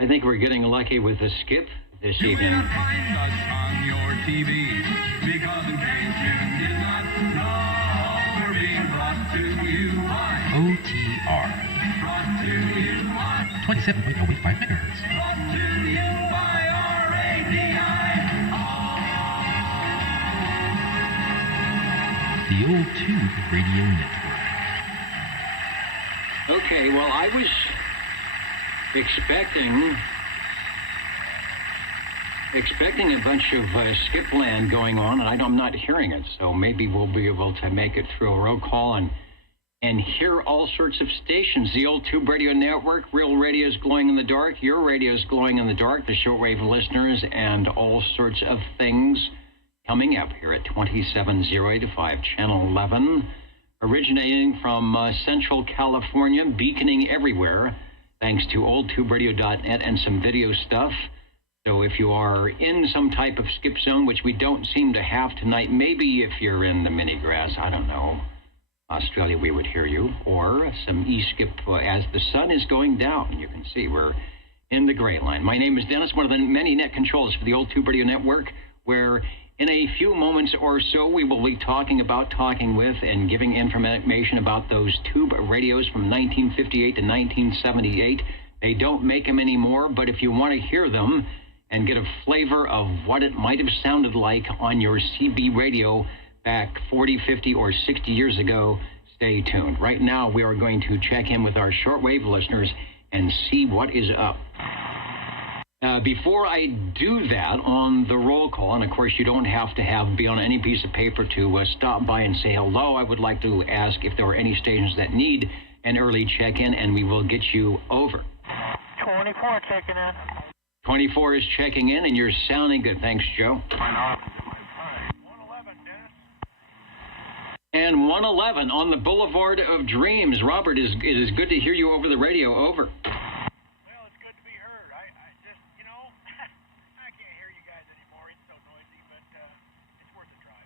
I think we're getting lucky with the skip this evening. You will find us on your TV, because in case you did not know, we're being brought to you by OTR. Brought to you by 27.085 megahertz. Brought to you by RADI. The Old Tube Radio Network. Okay, well, I was expecting a bunch of skip land going on, and I'm not hearing it. So maybe we'll be able to make it through a roll call and hear all sorts of stations. The Old Tube Radio Network, Real Radio is glowing in the dark. Your radio is glowing in the dark. The shortwave listeners and all sorts of things coming up here at 27085 Channel 11, originating from Central California, beaconing everywhere, thanks to oldtuberadio.net and some video stuff. So if you are in some type of skip zone, which we don't seem to have tonight, maybe if you're in the mini grass, I don't know, Australia, we would hear you, or some e-skip as the sun is going down. You can see we're in the gray line. My name is Dennis, one of the many net controllers for the Old Tube Radio Network, where in a few moments or so we will be talking with, and giving information about those tube radios from 1958 to 1978. They don't make them anymore, but if you want to hear them and get a flavor of what it might have sounded like on your CB radio back 40, 50, or 60 years ago, stay tuned. Right now, we are going to check in with our shortwave listeners and see what is up. Before I do that on the roll call, and of course you don't have to be on any piece of paper to stop by and say hello, I would like to ask if there are any stations that need an early check-in, and we will get you over. 24 checking in. 24 is checking in, and you're sounding good. Thanks, Joe. 111, Dennis. And 111 on the Boulevard of Dreams. Robert, it is good to hear you over the radio. Over. Well, it's good to be heard. I just, I can't hear you guys anymore. It's so noisy, but it's worth a try.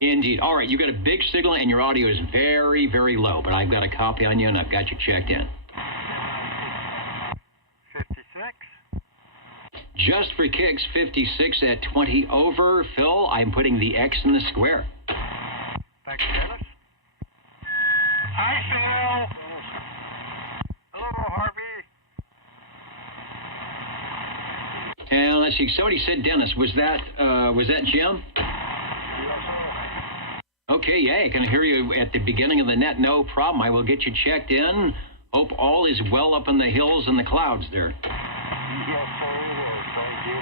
Indeed. All right, you got a big signal, and your audio is very, very low, but I've got a copy on you, and I've got you checked in. 56. Just for kicks, 56 at 20 over. Phil, I'm putting the X in the square. Thanks, Dennis. Hi, Phil. Hello, Harvey. And let's see, somebody said Dennis. Was that Jim? Okay, yeah, I can hear you at the beginning of the net. No problem. I will get you checked in. Hope all is well up in the hills and the clouds there. Yes, sir, it is. Thank you.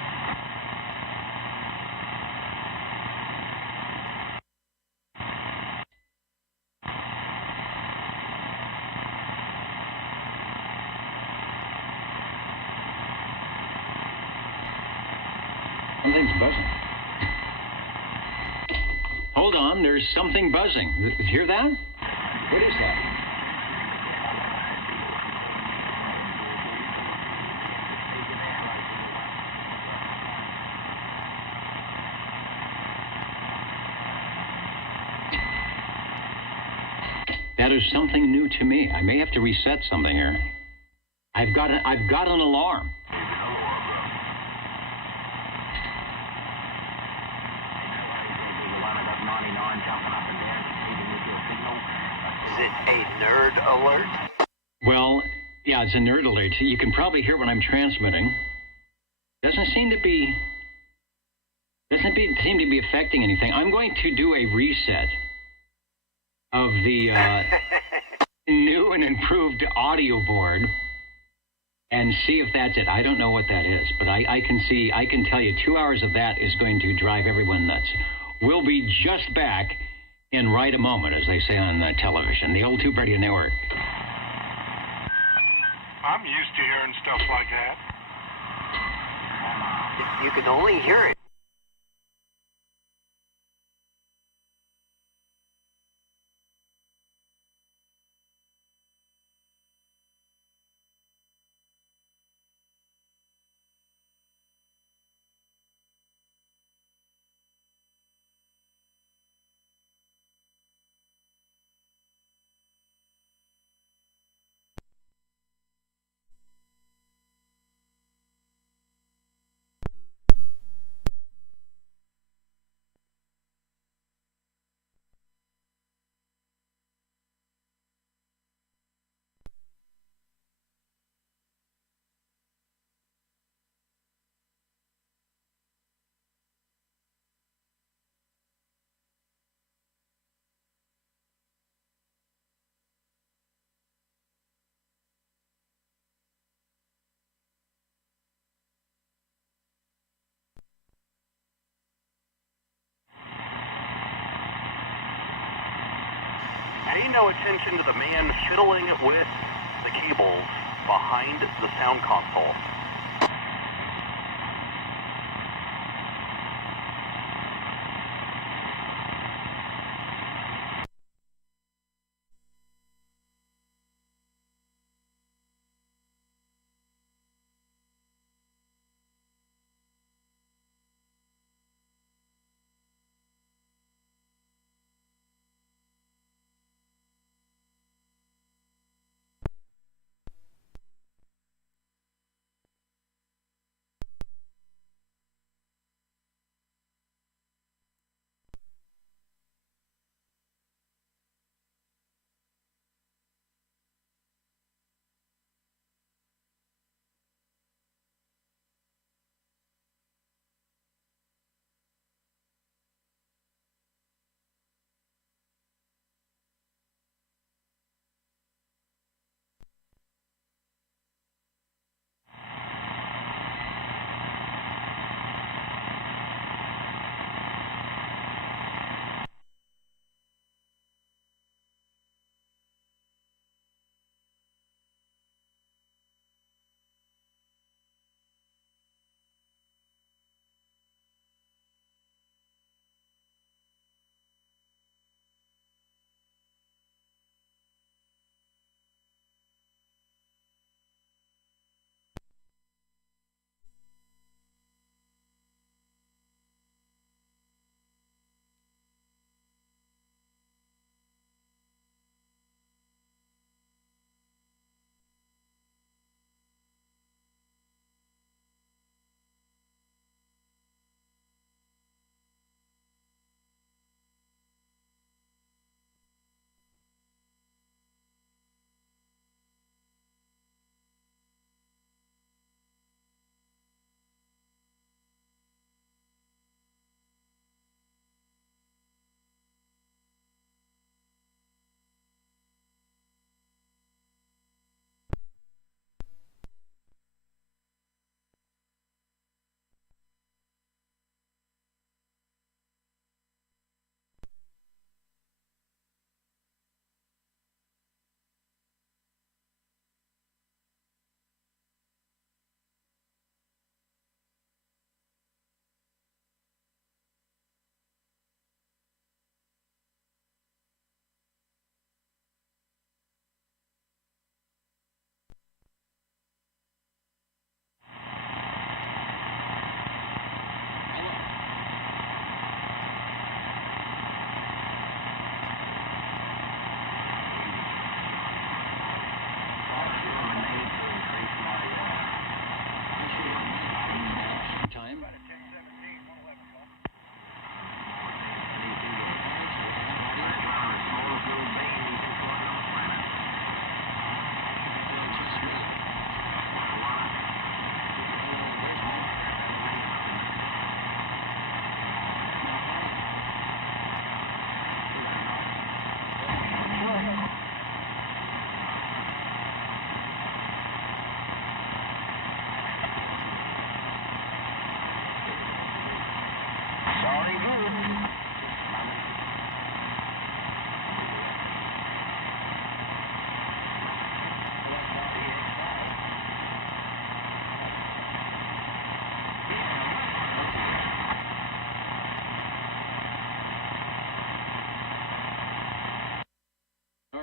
Something's buzzing. Hold on, there's something buzzing. Hear that? What is that? That is something new to me. I may have to reset something here. I've got an alarm. Is it a nerd alert? Well, yeah, it's a nerd alert. You can probably hear what I'm transmitting. Doesn't seem to be affecting anything. I'm going to do a reset of the new and improved audio board and see if that's it. I don't know what that is, but I can tell you 2 hours of that is going to drive everyone nuts. We'll be just back in right a moment, as they say on television, the Old Tube Radio Network. I'm used to hearing stuff like that. You can only hear it. Pay no attention to the man fiddling with the cables behind the sound console.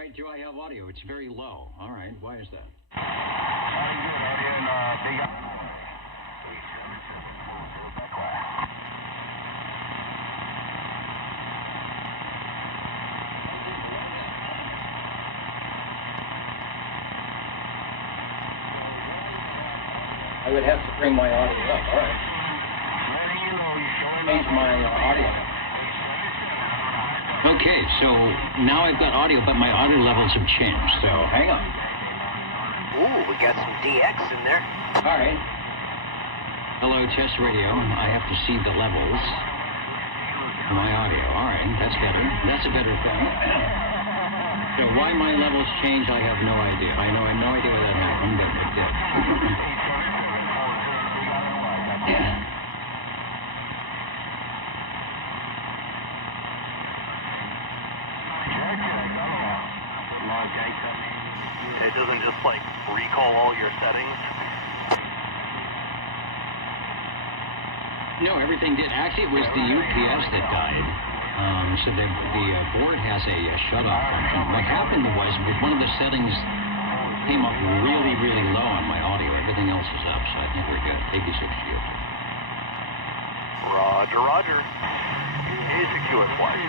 right, do I have audio? It's very low. All right, why is that? I would have to bring my audio up. All right. Change my audio. Okay, so now I've got audio, but my audio levels have changed. So hang on. Ooh, we got some DX in there. All right. Hello, test radio. I have to see the levels. My audio. All right, that's better. That's a better thing. So why my levels change, I have no idea. I have no idea why that happened, but it did. Yeah. recall all your settings? No, everything did. Actually, it was the UPS that died. So the board has a shut-off function. What happened was one of the settings came up really, really low on my audio. Everything else is up, so I think we're good. KB6G. Roger, roger. Is secure flight.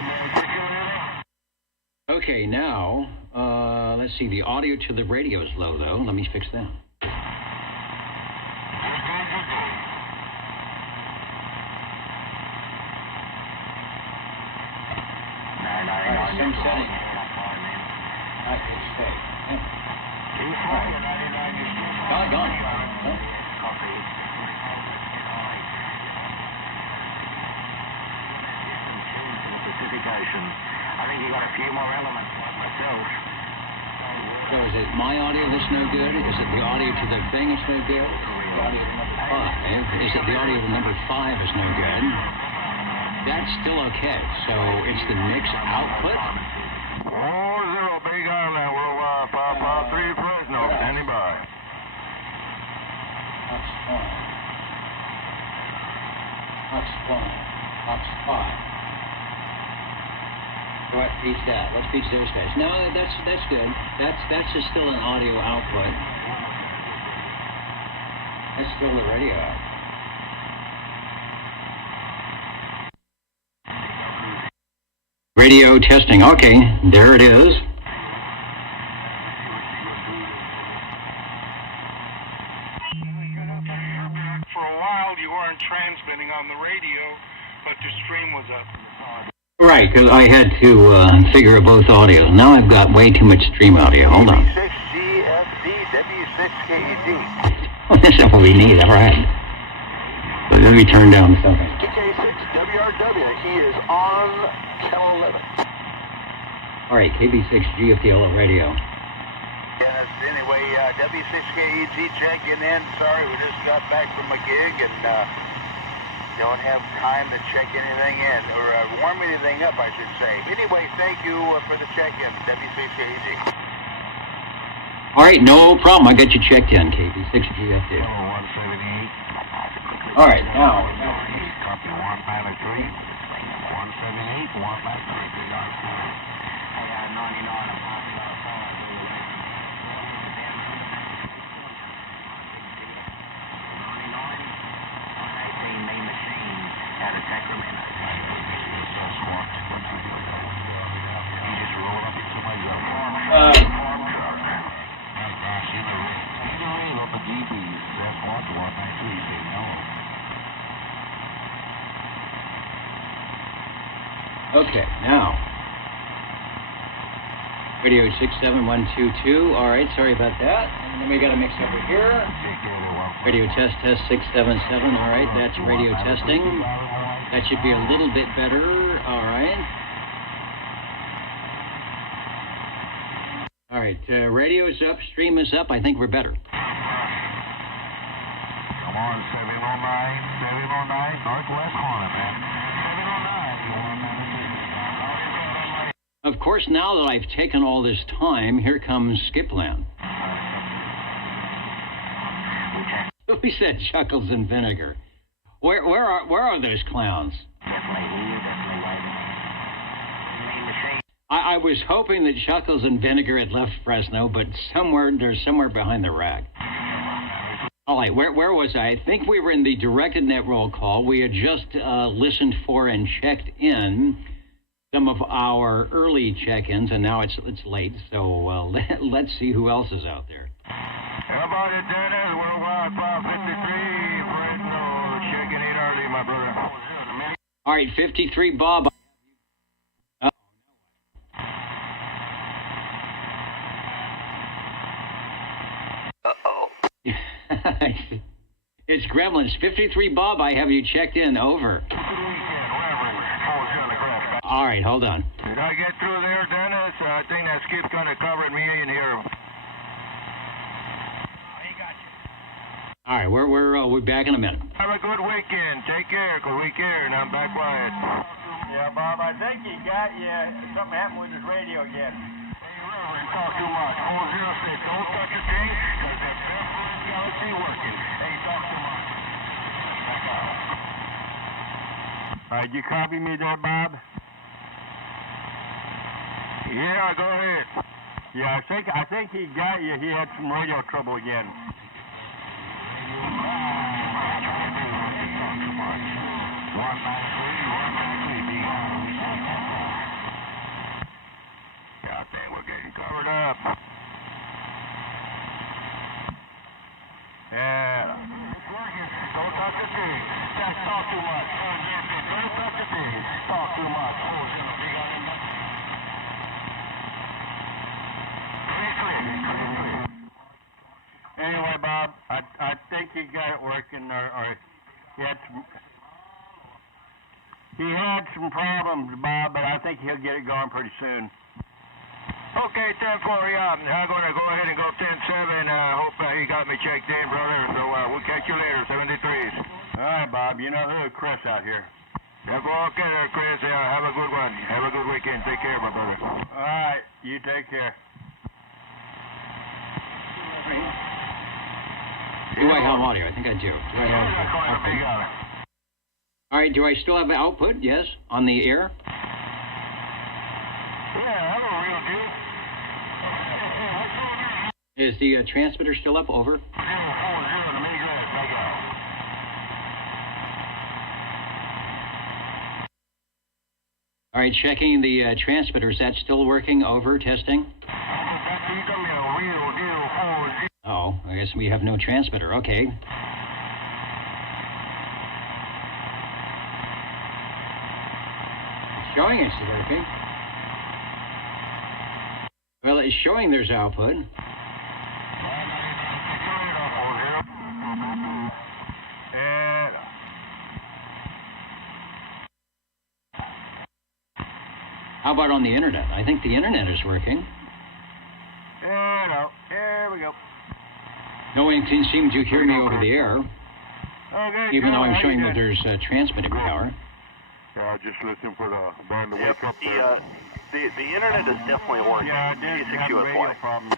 Okay, now, let's see. The audio to the radio is low, though. Let me fix that. Some setting. Gone. Huh? I think you got a few more elements myself. So is it my audio that's no good? Is it the audio to the thing that's no good? The audio to number 5. Is it the audio to number 5 is no good? That's still okay. So it's the mix output. 40 Big Island, Worldwide 553 Fresno, standing by. That's fine. That's fine. That's fine. Go ahead, feed that. Let's feed those guys. No, that's good. That's just still an audio output. That's still the radio output. Radio testing. Okay, there it is. For a while, you weren't transmitting on the radio, but the stream was up. Right, because I had to figure out both audios. Now I've got way too much stream audio. Hold on. W6GFD, W6KEG. That's what we need. All right. But let me turn down something. TK6WRW, he is on channel 11. All right, KB6G of the yellow radio. Yes, anyway, W6KEG checking in. Sorry, we just got back from a gig and don't have time to check anything in, or warm anything up, I should say. Anyway, thank you for the check-in, W6KEG. All right, no problem. I got you checked in, KB6GFD. 178. All right, now. Copy 193. 178, 193. Okay, now. Radio 67122. All right, sorry about that. And then we got a mix over here. Radio test 677. All right, that's radio testing. That should be a little bit better. All right. All right, radio's up, stream is up. I think we're better. Come on, 709, Northwest corner, man. 709, Of course, now that I've taken all this time, here comes Skipland. We said Chuckles and Vinegar. Where are those clowns? I was hoping that Chuckles and Vinegar had left Fresno, but they're somewhere behind the rack. All right, where was I? I think we were in the directed net roll call. We had just listened for and checked in some of our early check-ins, and now it's late, so let's see who else is out there. Everybody, Dennis, Worldwide 553, Fresno, checking in early, my brother. All right, 53, Bob. It's Gremlins. 53, Bob, I have you checked in. Over. All right, hold on. Did I get through there, Dennis? I think that skip's going to cover me in here. All right, we're back in a minute. Have a good weekend. Take care, because we care, and I'm back quiet. Yeah, Bob, I think he got something happened with his radio again. Hey, Reverend, talk too much. 406, don't touch a thing, because did you copy me there, Bob? Yeah, go ahead. Yeah, I think he got you. He had some radio trouble again. Yeah, I think we're getting covered up. Yeah. It's working. Don't touch the thing. Just talk too much. Don't touch the thing. Talk too much. Anyway, Bob, I think he got it working, or he had some problems, Bob, but I think he'll get it going pretty soon. Okay, 10-4, yeah. I'm going to go ahead and go 10-7. Hope he got me checked in, brother. So we'll catch you later, 73s. All right, Bob. You know who? Chris out here. Yeah, go okay there, Chris. Have a good one. Have a good weekend. Take care, my brother. All right. You take care. Do I have audio? I think I do. Do I have output? All right, do I still have output? Yes, on the air? Yeah, hello, real deal. Is the transmitter still up? Over. 040 to me, good. Take out. All right, checking the transmitter. Is that still working? Over. Testing. Oh, I guess we have no transmitter. Okay. It's showing it's working. Well, it's showing there's output. How about on the internet? I think the internet is working. Here we go. No one can seem to hear me over the air, Okay, even though I'm showing that that there's transmitting power. Yeah, just listen for the band to Yep, wake up. the internet is definitely working. Yeah, I did have radio problems.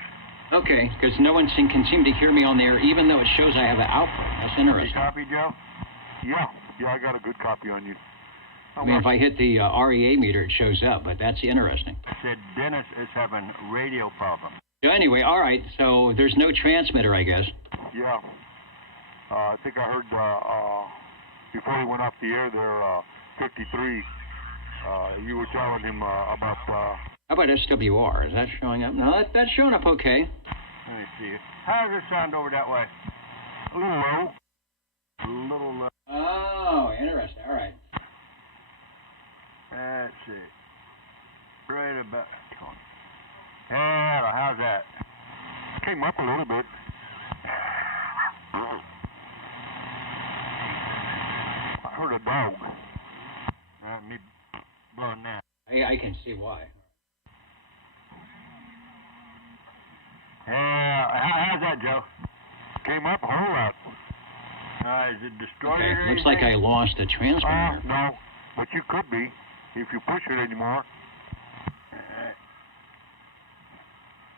Okay, because no one can seem to hear me on the air, even though it shows I have an output. That's You interesting. copy, Joe? Yeah, I got a good copy on you. I mean, if I hit the REA meter, it shows up, but that's interesting. I said Dennis is having radio problems. So anyway, all right, so there's no transmitter, I guess. Yeah. I think I heard before he went off the air there, 53, you were telling him about... How about SWR? Is that showing up? No, that's showing up okay. Let me see. How does it sound over that way? A little low. A little low. Oh, interesting. All right. Let's see. Right about... Hello, how's that? Came up a little bit. I heard a dog. Me blowing that. I can see why. How's that, Joe? Came up a whole lot. Is it destroyed Okay, or looks like I lost the transmitter. No, but you could be if you push it anymore.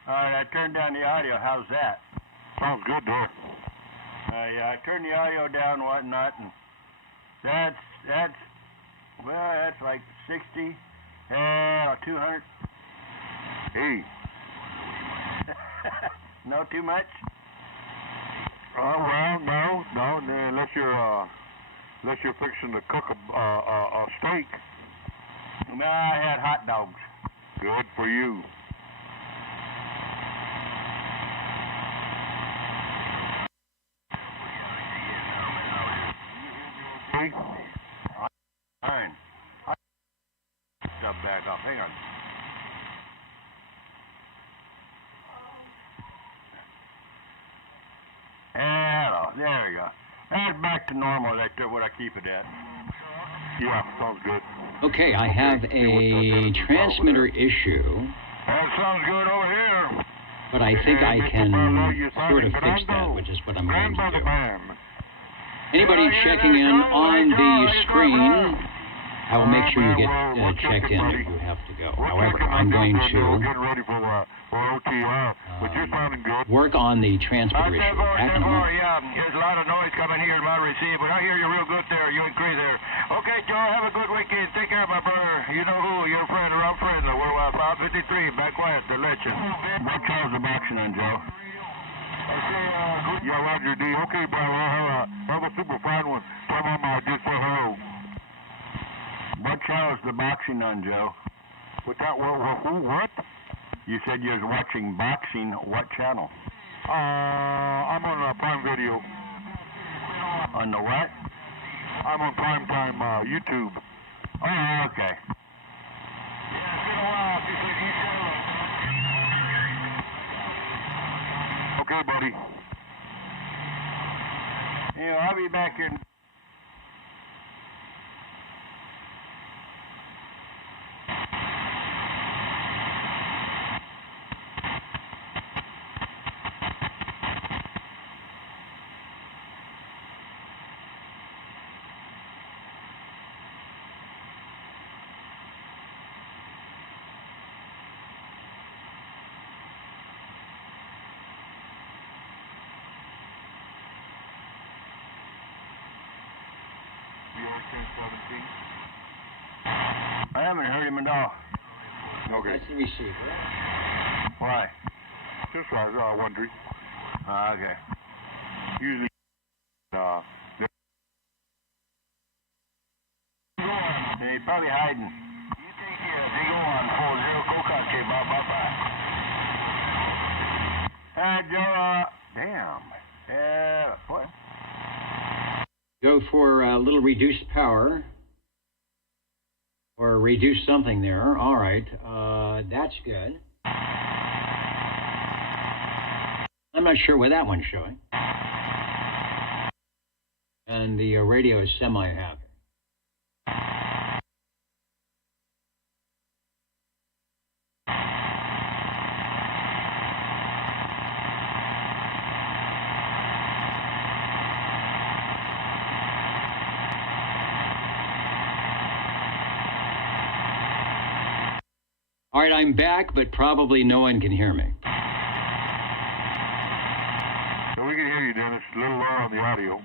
All right, I turned down the audio. How's that? Sounds good there. Yeah, I turned the audio down and whatnot, and that's like 60, 200. Hey. No, too much? Well, no, unless you're fixing to cook a steak. No, I had hot dogs. Good for you. Hey. Fine. Stuff back off. Hang on. Hello. There we go. That's back to normal. That's what I keep it at. Yeah, sounds good. Okay, I have a transmitter issue, That sounds good over here. but I think I can sort of fix that, which is what I'm going to do. Anybody checking in on the screen, I will make sure you get checked in if you have to go. However, I'm going to work on the transmitter issue. Back in a moment. Yeah, there's a lot of noise coming here in my receiver, but I hear you real good there. You and Cree there. Okay, Joe, have a good weekend. Take care, my brother. You know who? Your friend, around friend. We're 553, back quiet to let you. What channel's the boxing on, Joe? Okay, yeah, Roger D. Okay, brother, I'll have a super fine one. Tell Mom I just say hello. What channel's the boxing on, Joe? What? You said you was watching boxing. What channel? I'm on Prime Video. On the what? I'm on Primetime YouTube. Oh, okay. Okay, buddy. Yeah, I'll be back here. I haven't heard him at all. Okay. That's the receiver. Why? Just wondering. Okay. Usually, He's probably hiding. You take care. They go on 40 Coca. Okay, bye. Joe, damn. What? Go for a little reduced power. Or reduce something there. All right. That's good. I'm not sure where that one's showing. And the radio is semi-happy. All right, I'm back, but probably no one can hear me. So we can hear you, Dennis. A little low on the audio.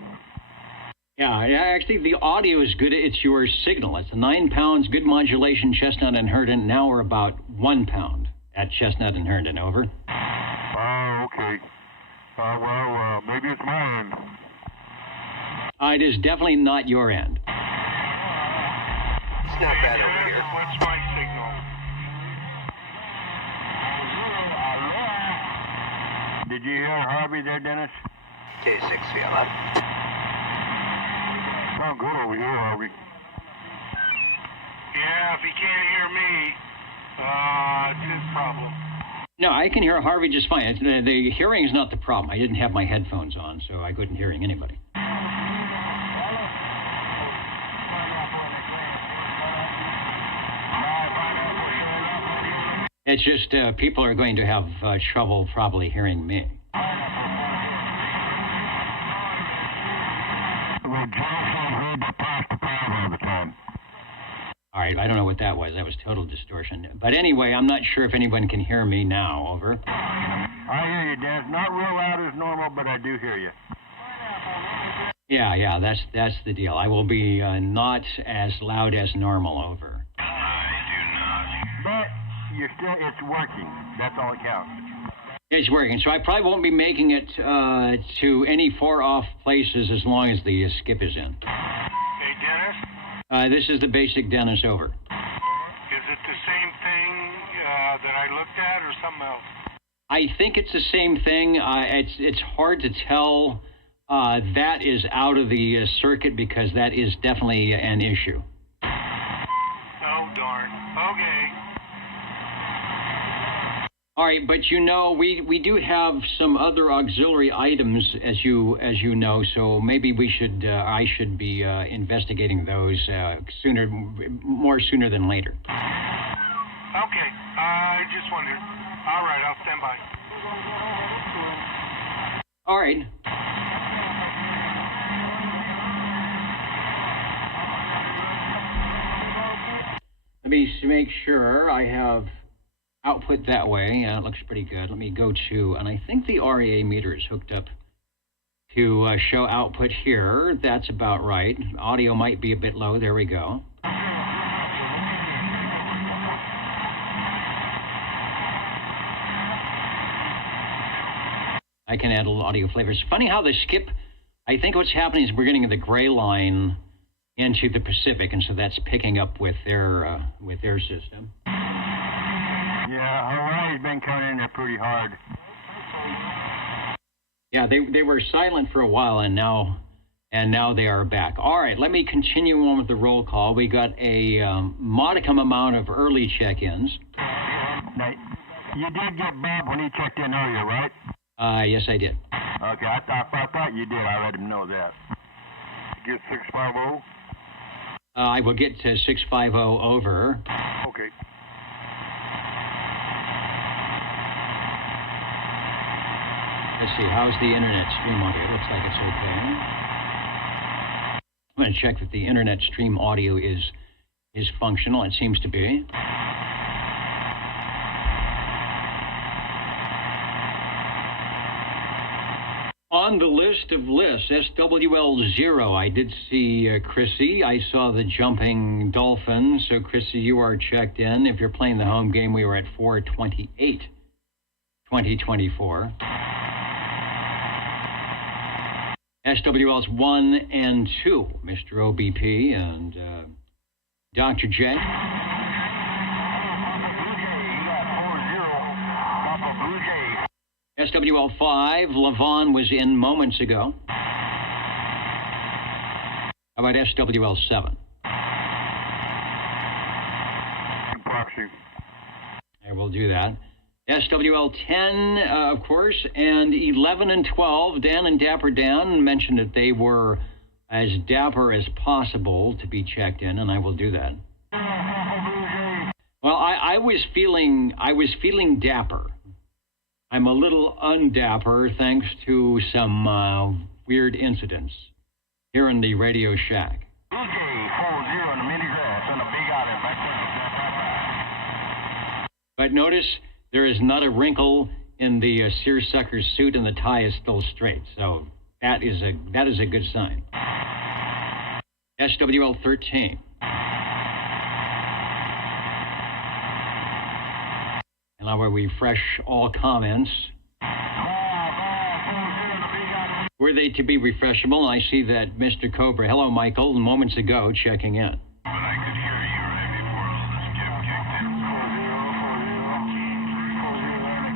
Yeah, actually, the audio is good. It's your signal. It's 9 pounds, good modulation, Chestnut and Herndon. Now we're about 1 pound at Chestnut and Herndon. Over. Oh, okay. Well, maybe it's my end. It is definitely not your end. It's not bad over here. What's my signal? Did you hear Harvey there, Dennis? K6 VLM. Sound good over here, Harvey. Yeah, if he can't hear me, it's his problem. No, I can hear Harvey just fine. The hearing is not the problem. I didn't have my headphones on, so I couldn't hear anybody. It's just people are going to have trouble probably hearing me. All right, I don't know what that was. That was total distortion. But anyway, I'm not sure if anyone can hear me now. Over. I hear you, Dennis. Not real loud as normal, but I do hear you. Yeah, that's the deal. I will be not as loud as normal. Over. But you're still, it's working. That's all that counts. It's working. So I probably won't be making it to any 4 off places as long as the skip is in. Hey, Dennis? This is the basic Dennis. Over. Is it the same thing that I looked at or something else? I think it's the same thing. It's hard to tell. That is out of the circuit because that is definitely an issue. Oh, darn. Okay. All right, but you know, we do have some other auxiliary items, as you know, so maybe we should I should be investigating those more sooner than later. Okay. I just wondered. All right, I'll stand by. All right. Let me make sure I have output that way. It looks pretty good. Let me go to, and I think the REA meter is hooked up to show output here. That's about right. Audio might be a bit low. There we go. I can add a little audio flavor. It's funny how the skip, I think what's happening is we're getting the gray line into the Pacific, and so that's picking up with their system. Yeah, Hawaii's been coming in there pretty hard. Yeah, they were silent for a while, and now they are back. All right, let me continue on with the roll call. We got a modicum amount of early check-ins. Now, you did get Bob when he checked in earlier, right? Yes, I did. Okay, I thought you did. I let him know that. Get 650. I will get to 650 over. Okay. Let's see, how's the internet stream audio? Looks like it's okay. I'm going to check that the internet stream audio is functional. It seems to be. On the list of lists, SWL0, I did see Chrissy. I saw the jumping dolphin. So, Chrissy, you are checked in. If you're playing the home game, we were at 428, 2024. SWLs 1 and 2, Mr. OBP and Dr. J. SWL 5, Levon was in moments ago. How about SWL 7? Proxy. I will do that. SWL 10, of course, and 11 and 12, Dan and Dapper Dan mentioned that they were as dapper as possible to be checked in, and I will do that. Well, I was feeling dapper. I'm a little undapper thanks to some weird incidents here in the Radio Shack. But notice there is not a wrinkle in the seersucker's suit, and the tie is still straight. So that is a good sign. SWL 13. And I will refresh all comments. Were they to be refreshable? I see that Mr. Cobra, hello Michael, moments ago checking in. But I could hear you right before all this skip kicked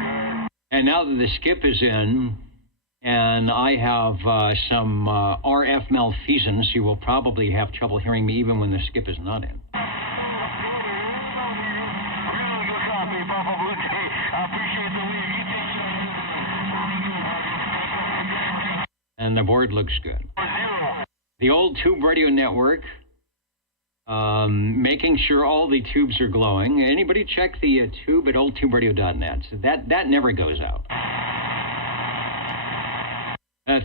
in. And now that the skip is in, and I have some RF malfeasance, you will probably have trouble hearing me even when the skip is not in. And the board looks good. The old tube radio network, making sure all the tubes are glowing. Anybody check the tube at oldtuberadio.net? So that never goes out.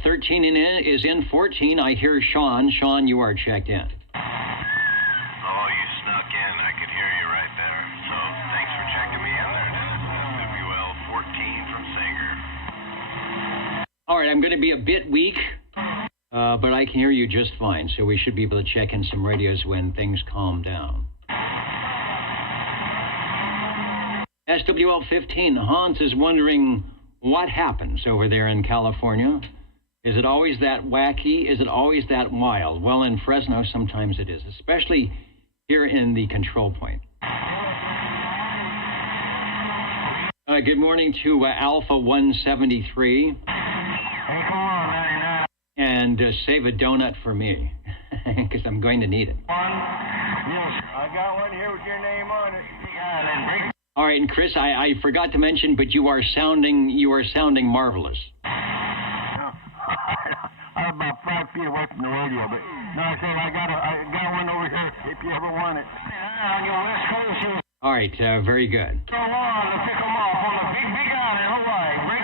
13 is in. 14, I hear Sean. Sean, you are checked in. Oh, you snuck in. I could hear you right there. So thanks for checking me in there, Dennis. SWL 14 from Sanger. All right, I'm going to be a bit weak, but I can hear you just fine, so we should be able to check in some radios when things calm down. SWL 15, Hans is wondering what happens over there in California. Is it always that wacky? Is it always that wild? Well, in Fresno, sometimes it is, especially here in the control point. Good morning to Alpha 173. And save a donut for me, because I'm going to need it. Yes, I got one here with your name on it. All right, and Chris, I forgot to mention, but you are sounding marvelous. I'm about 5 feet away from the radio, but no, I said I got one over here if you ever want it. On your West Coast here. All right, very good. Go on to pick them off on the big island in Hawaii. Break.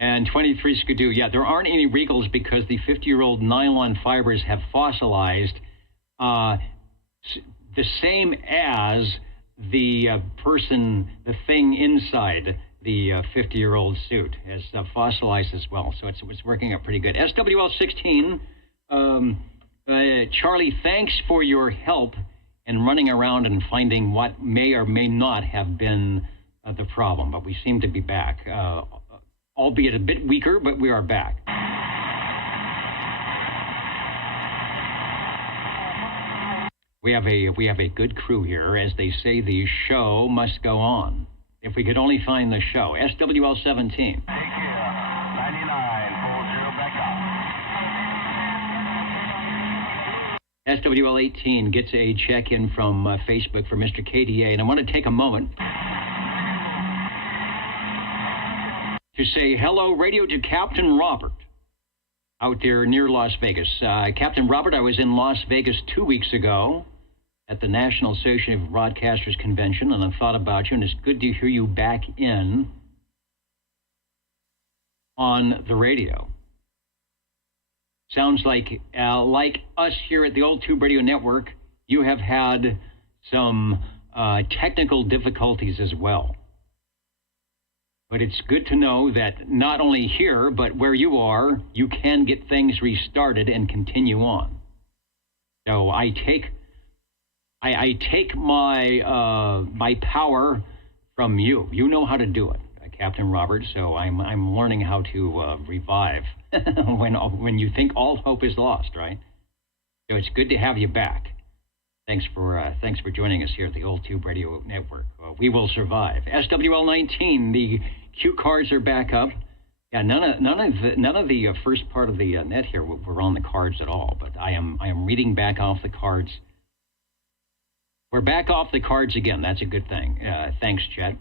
And 23 Skidoo, yeah, there aren't any regals because the 50-year-old nylon fibers have fossilized, the same as the thing inside the 50-year-old suit has fossilized as well, so it's working out pretty good. SWL16, Charlie, thanks for your help in running around and finding what may or may not have been the problem, but we seem to be back, albeit a bit weaker, but we are back. We have a good crew here. As they say, the show must go on. If we could only find the show. SWL17. Take care. 99, 40 back up. SWL18 gets a check-in from Facebook for Mr. KDA, and I want to take a moment to say hello radio to Captain Robert out there near Las Vegas. Captain Robert, I was in Las Vegas 2 weeks ago at the National Association of Broadcasters Convention, and I thought about you, and it's good to hear you back in on the radio. Sounds like us here at the Old Tube Radio Network, you have had some technical difficulties as well. But it's good to know that not only here, but where you are, you can get things restarted and continue on. So I take my power from you. You know how to do it, Captain Robert. So I'm learning how to revive when you think all hope is lost, right? So it's good to have you back. Thanks for joining us here at the Old Tube Radio Network. We will survive. SWL19, the cue cards are back up. Yeah, none of the first part of the net here were on the cards at all. But I am reading back off the cards. We're back off the cards again. That's a good thing. Thanks, Chet.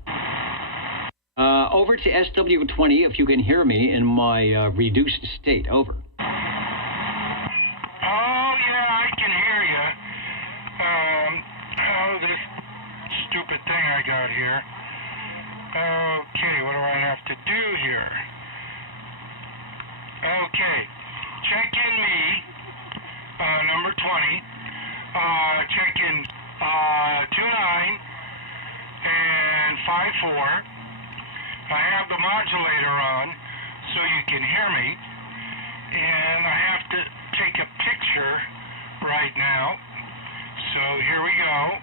Over to SW20, if you can hear me in my reduced state. Over. Oh, yeah, I can hear you. This stupid thing I got here. Okay, what do I have to do here? Okay, check in me, number 20. Check in 29 and 54. I have the modulator on so you can hear me, and I have to take a picture right now. So here we go.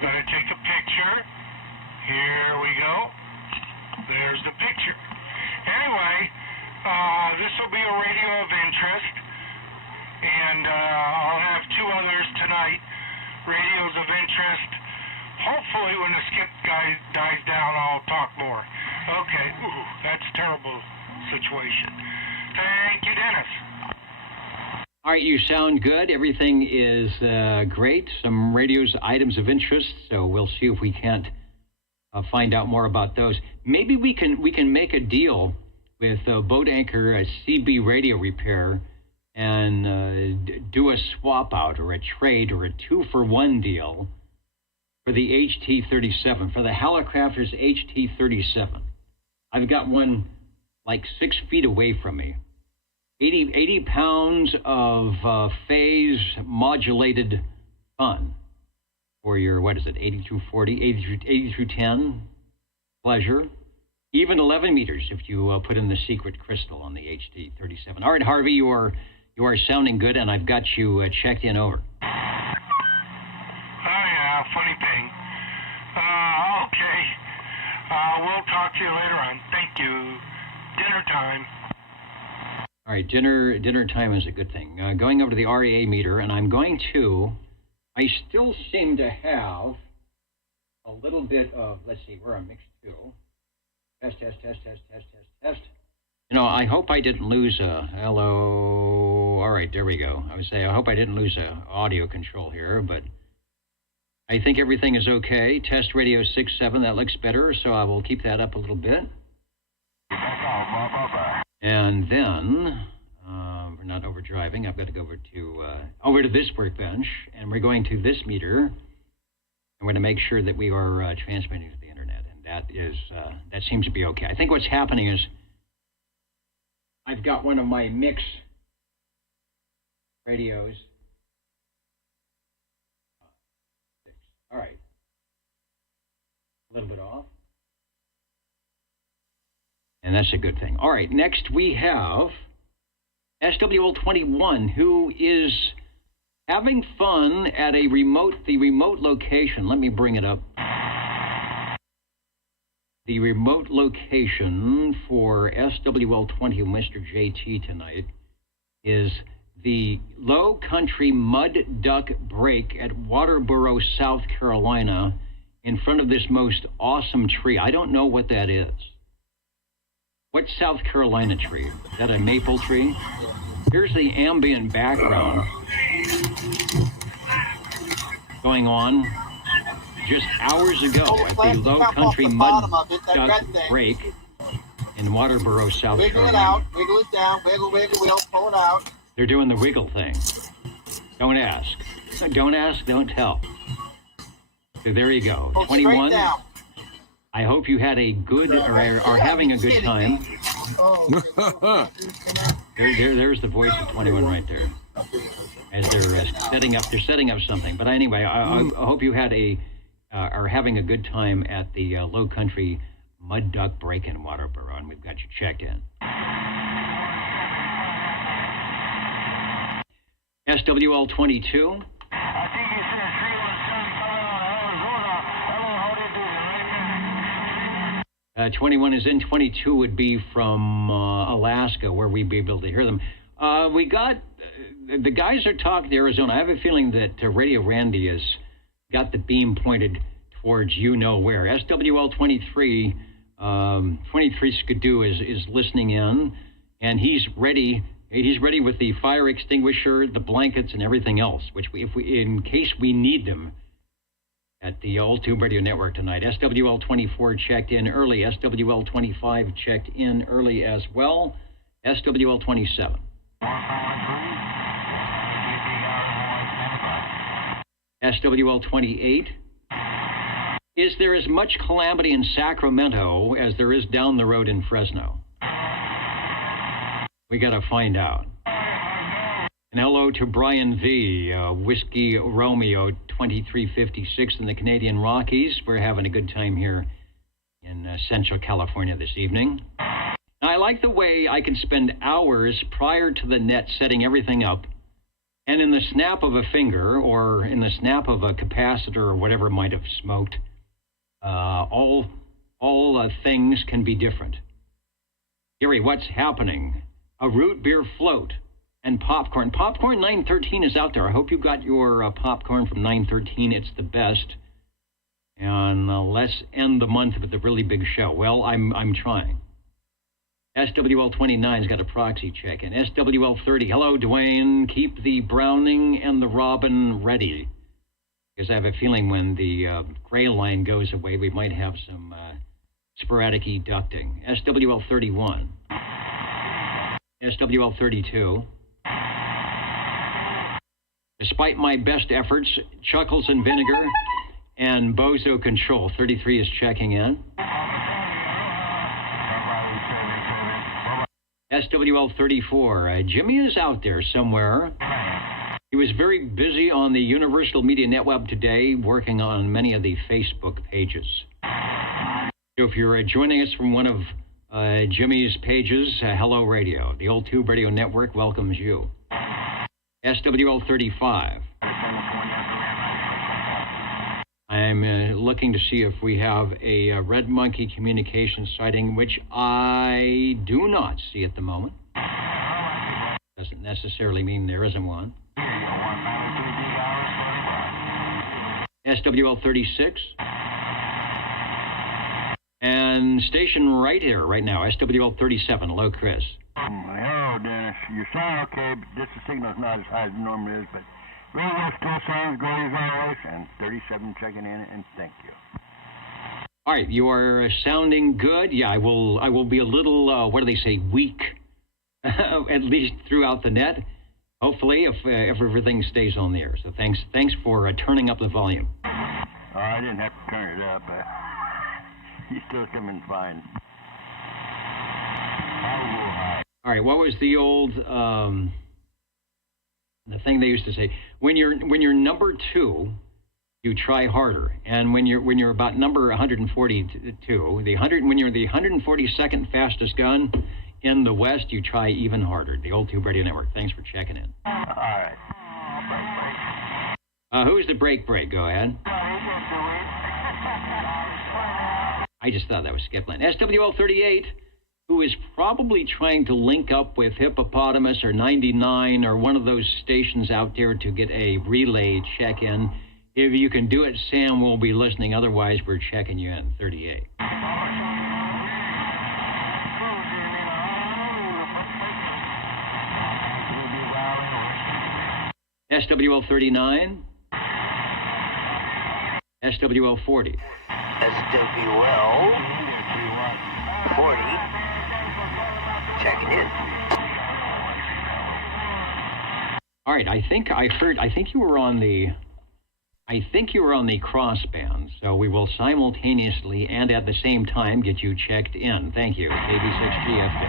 Gotta take a picture. Here we go. There's the picture. Anyway, this will be a radio of interest, and I'll have two others tonight, radios of interest. Hopefully when the skip guy dies down, I'll talk more. Okay, ooh, that's a terrible situation. Thank you, Dennis. All right, you sound good. Everything is great. Some radio's items of interest, so we'll see if we can't find out more about those. Maybe we can make a deal with Boat Anchor CB Radio Repair and do a swap out or a trade or a 2-for-1 deal for the HT37, for the Hallicrafters HT37. I've got one like 6 feet away from me. 80 pounds of phase modulated fun for your, 80 through 40, 80 through 10 pleasure. Even 11 meters if you put in the secret crystal on the HT37. All right, Harvey, you are sounding good, and I've got you checked in. Over. Oh, yeah, funny thing. Okay. We'll talk to you later on. Thank you. Dinner time. All right, dinner time is a good thing. Going over to the REA meter, and I'm going to, I still seem to have a little bit of, let's see, we're on mix 2. Test. You know, I hope I didn't lose a, hello. All right, there we go. I would say, I hope I didn't lose a audio control here, but I think everything is okay. Test radio 6-7, that looks better, so I will keep that up a little bit. And then, we're not overdriving. I've got to go over to this workbench, and we're going to this meter. And we're going to make sure that we are transmitting to the internet, and that seems to be okay. I think what's happening is I've got one of my mix radios. All right. A little bit off. And that's a good thing. All right, next we have SWL21, who is having fun at the remote location. Let me bring it up. The remote location for SWL20, Mr. JT tonight, is the Low Country Mud Duck Break at Waterboro, South Carolina, in front of this most awesome tree. I don't know what that is. What South Carolina tree? Is that a maple tree? Here's the ambient background going on just hours ago at the Low Country Mud Duck Break in Waterboro, South Carolina. Wiggle it out, wiggle it down, wiggle, pull it out. They're doing the wiggle thing. Don't ask. Don't ask, don't tell. So there you go. 21. I hope you had a good, or are having a good time. There's the voice of 21 right there. As they're setting up something. But anyway, I hope you had are having a good time at the Low Country Mud Duck Break in Waterboro, and we've got you checked in. SWL22. 21 is in. 22 would be from Alaska, where we'd be able to hear them. We got the guys are talking to Arizona. I have a feeling that Radio Randy has got the beam pointed towards you know where. SWL 23, 23 Skidoo is listening in, and he's ready. He's ready with the fire extinguisher, the blankets, and everything else, which in case we need them. At the Old Tube Radio Network tonight. SWL 24 checked in early. SWL 25 checked in early as well. SWL 27. SWL 28. Is there as much calamity in Sacramento as there is down the road in Fresno? We got to find out. And hello to Brian V, Whiskey Romeo 2356 in the Canadian Rockies. We're having a good time here in Central California this evening. Now, I like the way I can spend hours prior to the net setting everything up, and in the snap of a finger or in the snap of a capacitor or whatever might have smoked, all things can be different. Gary, what's happening? A root beer float. And popcorn. Popcorn 913 is out there. I hope you got your popcorn from 913. It's the best. And let's end the month with a really big show. Well, I'm trying. SWL 29's got a proxy check in. SWL 30. Hello, Dwayne. Keep the Browning and the Robin ready. Because I have a feeling when the gray line goes away, we might have some sporadic educting. SWL 31. SWL 32. Despite my best efforts, Chuckles and Vinegar and Bozo Control. 33 is checking in. SWL 34. Jimmy is out there somewhere. He was very busy on the Universal Media Netweb today, working on many of the Facebook pages. So if you're joining us from one of Jimmy's pages, Hello Radio. The Old Tube Radio Network welcomes you. SWL 35. I'm looking to see if we have a Red Monkey Communications sighting, which I do not see at the moment. Doesn't necessarily mean there isn't one. SWL 36. And station right here, right now, SWL 37. Hello, Chris. Hello, Dennis. You sound okay, but this signal's not as high as it normally is, but radio still sounds great as always, and 37 checking in, and thank you. All right, you are sounding good. Yeah, I will be a little, what do they say, weak, at least throughout the net. Hopefully, if everything stays on the air. So thanks for turning up the volume. I didn't have to turn it up. He's still coming fine. All right, what was the old the thing they used to say? When you're number two, you try harder. And when you're about number 142, when you're the 142nd fastest gun in the West, you try even harder. The Old Tube Radio Network. Thanks for checking in. All right. Who's the break? Go ahead. I just thought that was Skipland. SWL38, who is probably trying to link up with Hippopotamus or 99 or one of those stations out there to get a relay check-in. If you can do it, Sam will be listening. Otherwise, we're checking you in. 38. SWL 39. SWL 40. SWL 40. Checking in. All right, I think you were on the crossband, so we will simultaneously and at the same time get you checked in. Thank you. AB6GFD.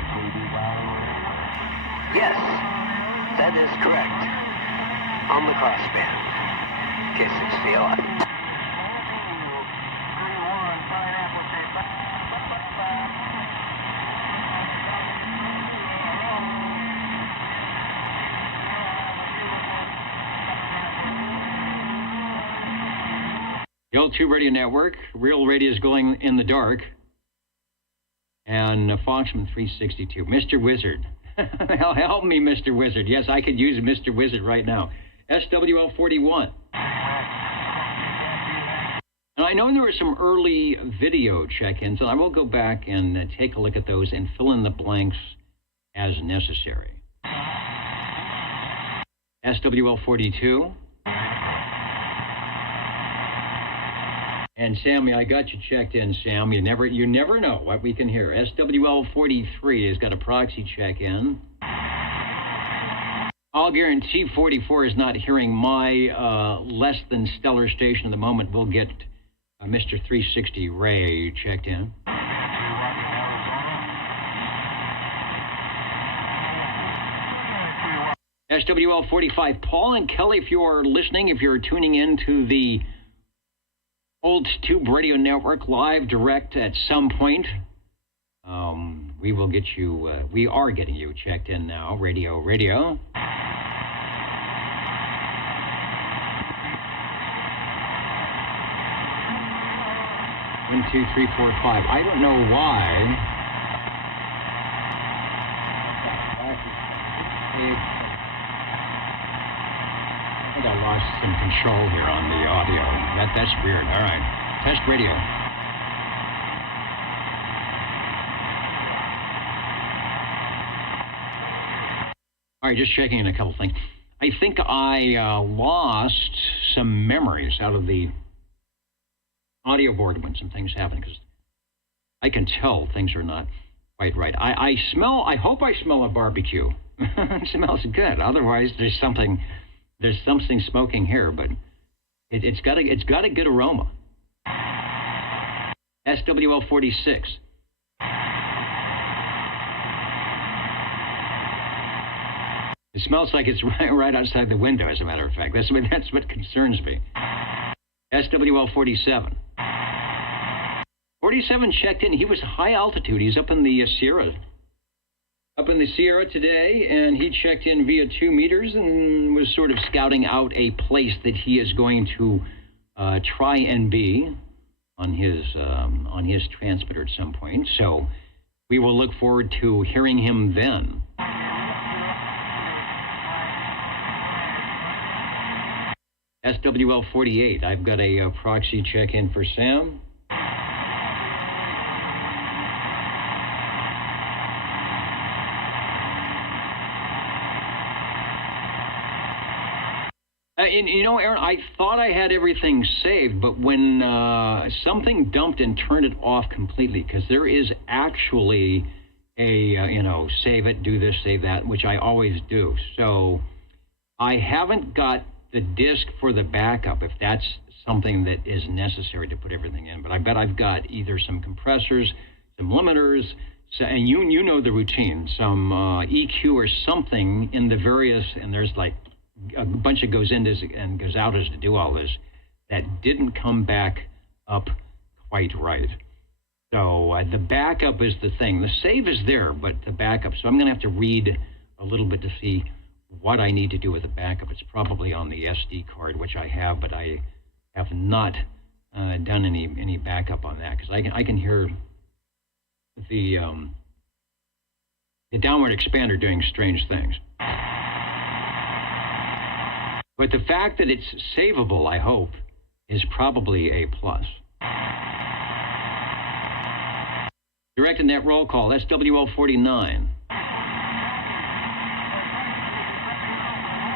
Yes, that is correct. On the crossband. K6CLI. The Old Tube Radio Network, real radio is going in the dark, and Foxman 362. Mr. Wizard. Help me, Mr. Wizard. Yes, I could use Mr. Wizard right now. SWL 41. And I know there were some early video check-ins, and I will go back and take a look at those and fill in the blanks as necessary. SWL 42. And Sammy, I got you checked in, Sam. You never know what we can hear. SWL 43 has got a proxy check-in. I'll guarantee 44 is not hearing my less than stellar station at the moment. We'll get Mr. 360 Ray checked in. SWL 45. Paul and Kelly, if you are listening, if you're tuning in to the Old Tube Radio Network live direct at some point, we will get you, we are getting you checked in now. Radio. 1, 2, 3, 4, 5. I don't know why. I think I lost some control here on the audio. That's weird. All right. Test radio. All right, just checking in a couple things. I think I lost some memories out of the audio board when some things happen, because I can tell things are not quite right. I hope I smell a barbecue. It smells good. Otherwise, there's something smoking here, but it's got a good aroma. SWL 46. It smells like it's right outside the window, as a matter of fact. That's what concerns me. SWL 47. 47 checked in. He was high altitude. He's up in the Sierra. Up in the Sierra today, and he checked in via 2 meters and was sort of scouting out a place that he is going to try and be on his transmitter at some point. So we will look forward to hearing him then. SWL 48. I've got a proxy check-in for Sam. And you know, Aaron, I thought I had everything saved, but when something dumped and turned it off completely, because there is actually a, save it, do this, save that, which I always do. So I haven't got the disk for the backup, if that's something that is necessary to put everything in. But I bet I've got either some compressors, some limiters, and you know the routine, some EQ or something in the various, and there's like a bunch that goes in and goes out as to do all this, that didn't come back up quite right. So the backup is the thing. The save is there, but the backup. So I'm going to have to read a little bit to see what I need to do with the backup. It's probably on the SD card, which I have, but I have not done any backup on that, because I can hear the downward expander doing strange things. But the fact that it's savable, I hope, is probably a plus. Directed net roll call, SWL 49.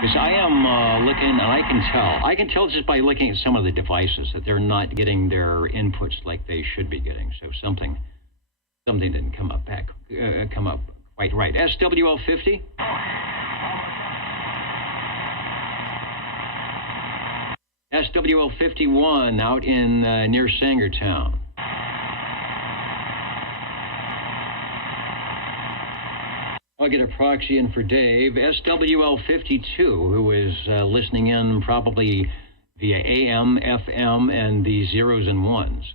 Because I am looking, and I can tell just by looking at some of the devices that they're not getting their inputs like they should be getting. So something didn't come up quite right. SWL 50. SWL 51 out in near Sangertown. I'll get a proxy in for Dave. SWL 52, who is listening in probably via AM, FM, and the zeros and ones.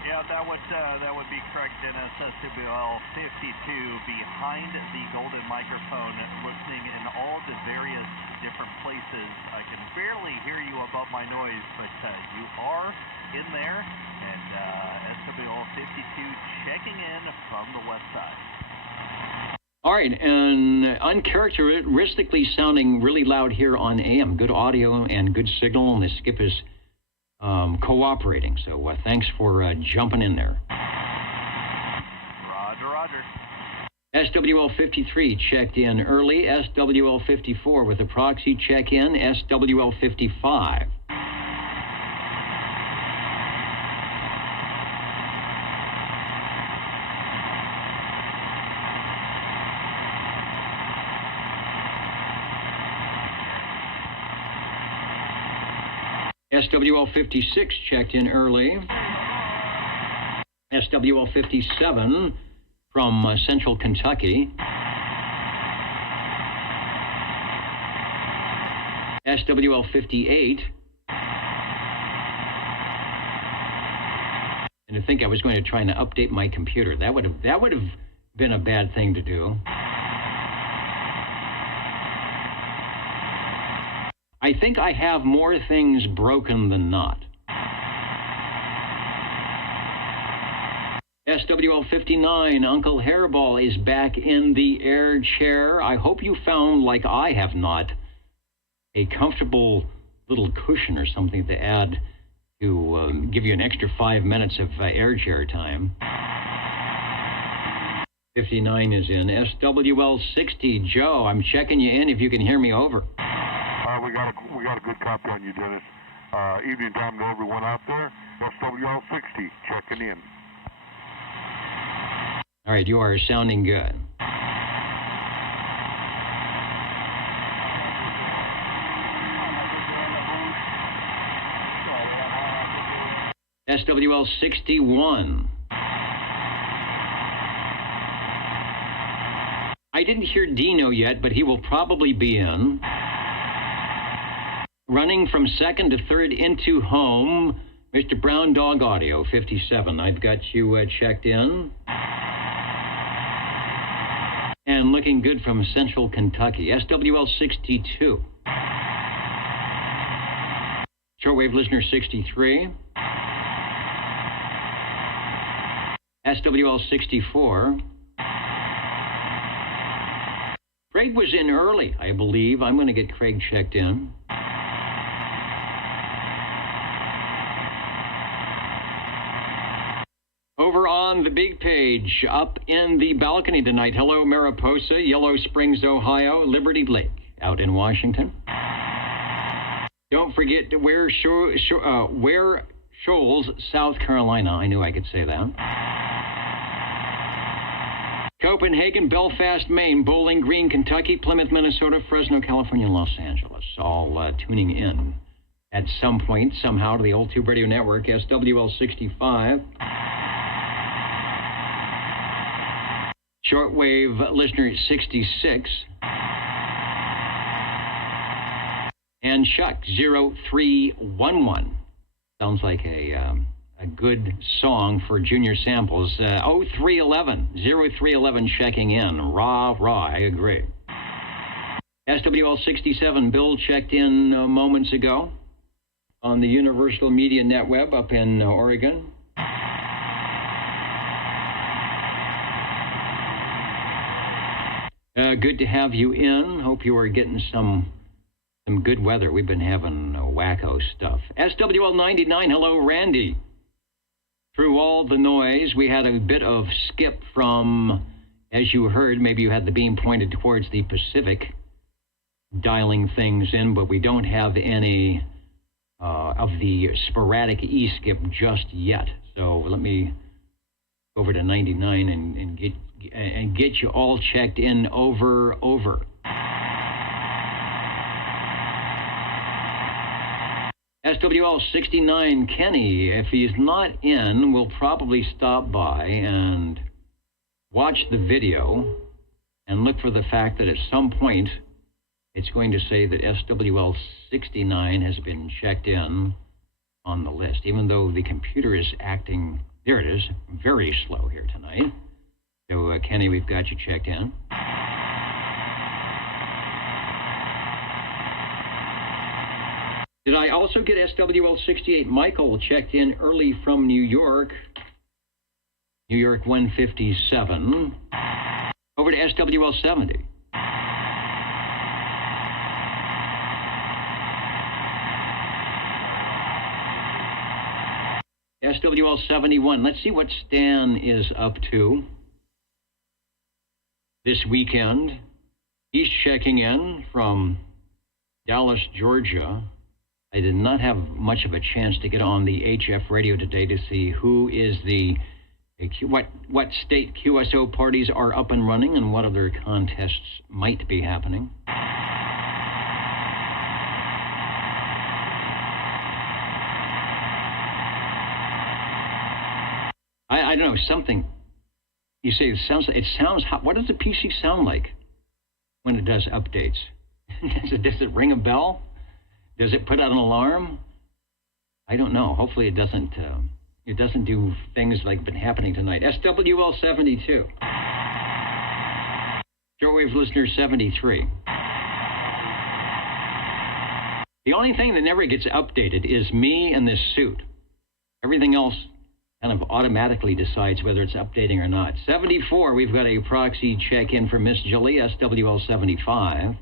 Yeah, that would be correct, Dennis. SWL 52 behind the golden microphone, listening in all the various different places. I can barely hear you above my noise, but you are in there, and SWL 52 checking in from the west side. All right, and uncharacteristically sounding really loud here on AM. Good audio and good signal, and the skip is cooperating. So thanks for jumping in there. Roger. SWL 53 checked in early. SWL 54 with a proxy check-in. SWL 55. SWL 56 checked in early. SWL 57 from Central Kentucky. SWL 58. And I think I was going to try and update my computer. That would have been a bad thing to do. I think I have more things broken than not. SWL 59, Uncle Hairball is back in the air chair. I hope you found, like I have not, a comfortable little cushion or something to add to give you an extra 5 minutes of air chair time. 59 is in. SWL 60, Joe, I'm checking you in if you can hear me, over. We got a good copy on you, Dennis. Evening time to everyone out there. SWL 60 checking in. All right, you are sounding good. SWL 61. I didn't hear Dino yet, but he will probably be in. Running from second to third into home, Mr. Brown Dog Audio, 57. I've got you checked in. And looking good from Central Kentucky, SWL 62. Shortwave listener 63. SWL 64. Craig was in early, I believe. I'm going to get Craig checked in. Over on the big page, up in the balcony tonight, hello Mariposa, Yellow Springs, Ohio, Liberty Lake, out in Washington. Don't forget to wear Shoals, South Carolina. I knew I could say that. Copenhagen, Belfast, Maine, Bowling Green, Kentucky, Plymouth, Minnesota, Fresno, California, and Los Angeles, all tuning in at some point, somehow, to the old Tube Radio Network, SWL 65. Shortwave listener 66. And Chuck 0311. Sounds like a good song for Junior Samples. 0311 checking in. Rah, I agree. SWL 67, Bill checked in moments ago on the Universal Media Netweb up in Oregon. Good to have you in. Hope you are getting some good weather. We've been having wacko stuff. SWL 99, hello, Randy. Through all the noise, we had a bit of skip from, as you heard, maybe you had the beam pointed towards the Pacific, dialing things in, but we don't have any of the sporadic E-skip just yet. So let me go over to 99 and get you all checked in. Over. SWL 69, Kenny, if he's not in, we'll probably stop by and watch the video and look for the fact that at some point it's going to say that SWL 69 has been checked in on the list, even though the computer is acting, there it is, very slow here tonight. So, Kenny, we've got you checked in. Did I also get SWL 68? Michael checked in early from New York 157. Over to SWL 70. SWL 71. Let's see what Stan is up to this weekend. He's checking in from Dallas, Georgia. I did not have much of a chance to get on the HF radio today to see who is what state QSO parties are up and running and what other contests might be happening. I don't know, something. You say it sounds hot. What does the PC sound like when it does updates? Does it ring a bell? Does it put out an alarm? I don't know. Hopefully it doesn't do things like been happening tonight. SWL 72. Shortwave listener 73. The only thing that never gets updated is me and this suit. Everything else kind of automatically decides whether it's updating or not. 74, we've got a proxy check-in for Miss Julie, SWL 75.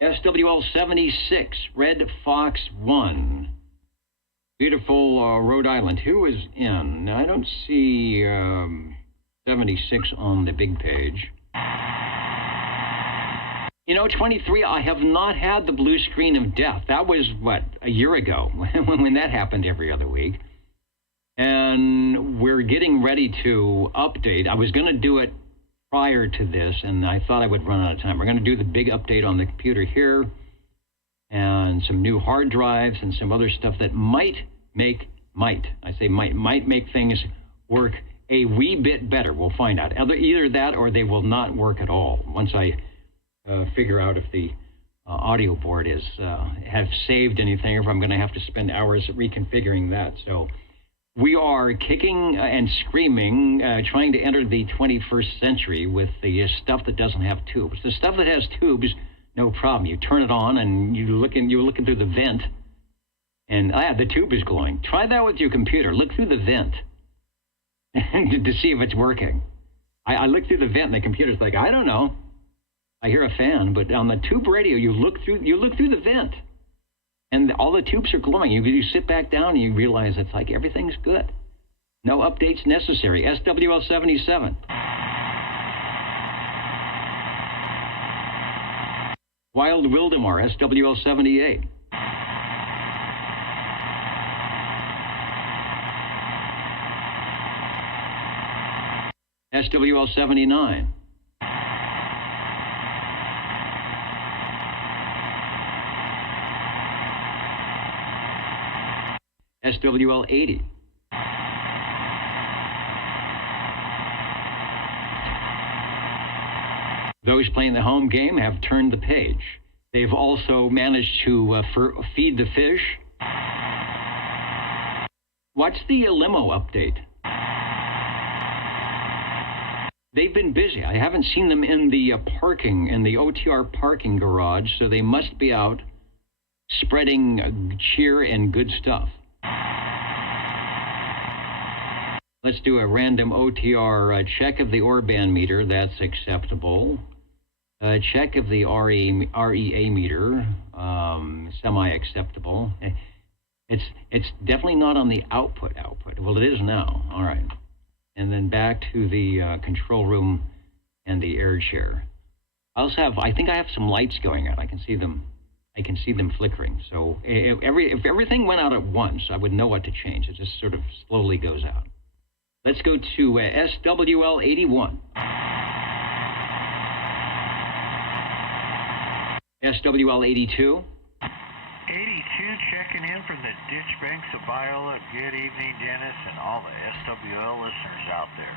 SWL 76, Red Fox 1. Beautiful Rhode Island. Who is in? I don't see 76 on the big page. 23, I have not had the blue screen of death. That was, a year ago when that happened every other week. And we're getting ready to update. I was going to do it prior to this, and I thought I would run out of time. We're going to do the big update on the computer here and some new hard drives and some other stuff that might make things work a wee bit better. We'll find out. Either that or they will not work at all once I figure out if the audio board have saved anything or if I'm going to have to spend hours reconfiguring that. So we are kicking and screaming, trying to enter the 21st century with the stuff that doesn't have tubes. The stuff that has tubes, no problem. You turn it on and you're looking through the vent, and the tube is glowing. Try that with your computer. Look through the vent to see if it's working. I look through the vent, and the computer's like, I don't know. I hear a fan, but on the tube radio, you look through the vent. And all the tubes are glowing. You sit back down and you realize it's like everything's good. No updates necessary. SWL 77. Wild Wildemar, SWL 78. SWL 79. SWL 80. Those playing the home game have turned the page. They've also managed to feed the fish. What's the limo update? They've been busy. I haven't seen them in the OTR parking garage, so they must be out spreading cheer and good stuff. Let's do a random OTR check of the Orban meter. That's acceptable. Check of the REA meter, semi-acceptable. It's definitely not on the output. Well, it is now. All right. And then back to the control room and the air chair. I think I have some lights going out. I can see them flickering. So if everything went out at once, I would know what to change. It just sort of slowly goes out. Let's go to SWL 81. SWL 82. 82 checking in from the ditch banks of Viola. Good evening, Dennis, and all the SWL listeners out there.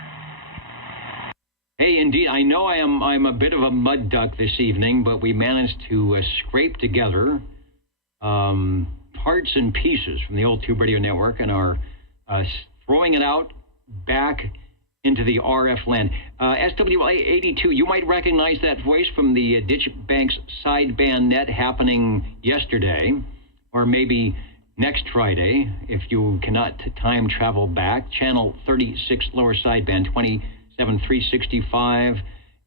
Hey, indeed, I know I'm a bit of a mud duck this evening, but we managed to scrape together parts and pieces from the old Tube Radio Network and are throwing it out back into the RF land. SWL 82, you might recognize that voice from the Ditch Banks sideband net happening yesterday, or maybe next Friday, if you cannot time travel back. Channel 36 lower sideband 27365,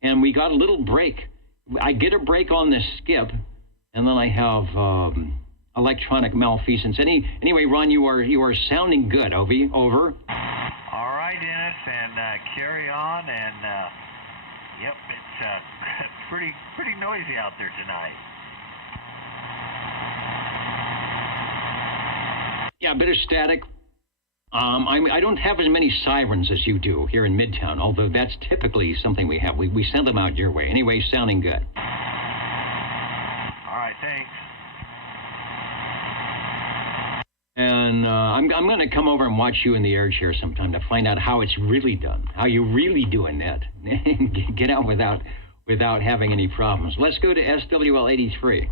and we got a little break. I get a break on the skip, and then I have electronic malfeasance. Anyway, Ron, you are sounding good. Over. All right, Dennis, and carry on. And yep, it's pretty noisy out there tonight. Yeah, a bit of static. I don't have as many sirens as you do here in Midtown, although that's typically something we have. We send them out your way. Anyway, sounding good. All right, thanks. And I'm going to come over and watch you in the air chair sometime to find out how it's really done, how you really doing that. Get out without having any problems. Let's go to SWL 83.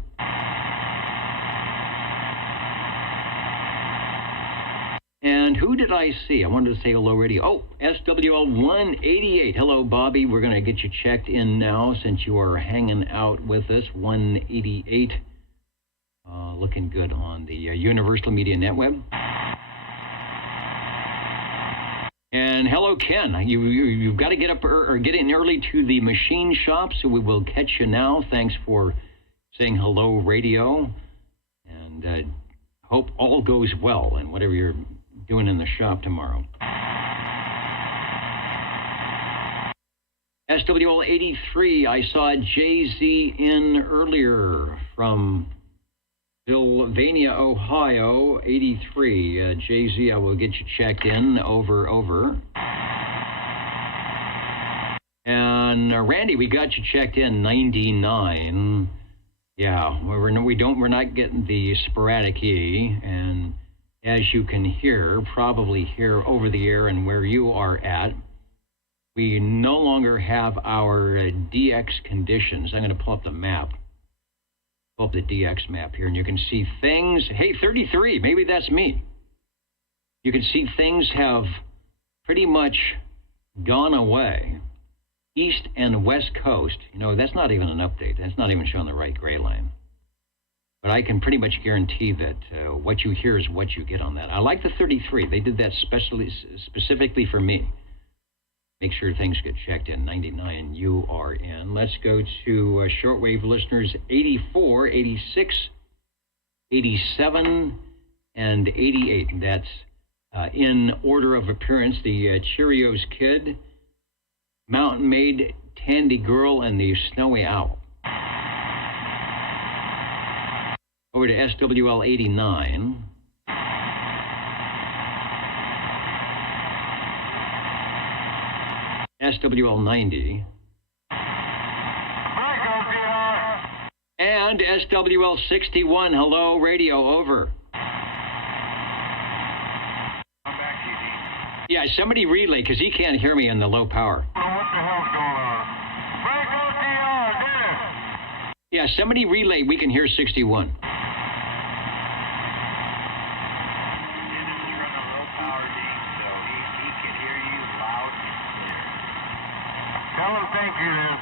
And who did I see? I wanted to say hello, radio. Oh, SWL 188. Hello, Bobby. We're going to get you checked in now since you are hanging out with us. 188. Looking good on the Universal Media Netweb. And hello, Ken. You've got to get up or get in early to the machine shop, so we will catch you now. Thanks for saying hello, radio. And hope all goes well and whatever you're doing in the shop tomorrow. SWL 83, I saw Jay-Z in earlier from Sylvania, Ohio, 83. Jay-Z, I will get you checked in. Over. And Randy, we got you checked in. 99. Yeah, we're not getting the sporadic E, and as you can hear, probably hear over the air and where you are at, we no longer have our DX conditions. I'm going to pull up the map. Pull up the DX map here, and you can see things. Hey, 33, maybe that's me. You can see things have pretty much gone away. East and West Coast, that's not even an update. That's not even showing the right gray line. But I can pretty much guarantee that what you hear is what you get on that. I like the 33. They did that specifically for me. Make sure things get checked in. 99, you are in. Let's go to shortwave listeners 84, 86, 87, and 88. That's in order of appearance. The Cheerios Kid, Mountain Maid, Tandy Girl, and the Snowy Owl. Over to SWL 89. SWL 90. And SWL 61. Hello, radio, over. I'm back, TD. Yeah, somebody relay, because he can't hear me in the low power. What the hell's going on? Break OTR! Yeah, somebody relay. We can hear 61. Tell him thank you then.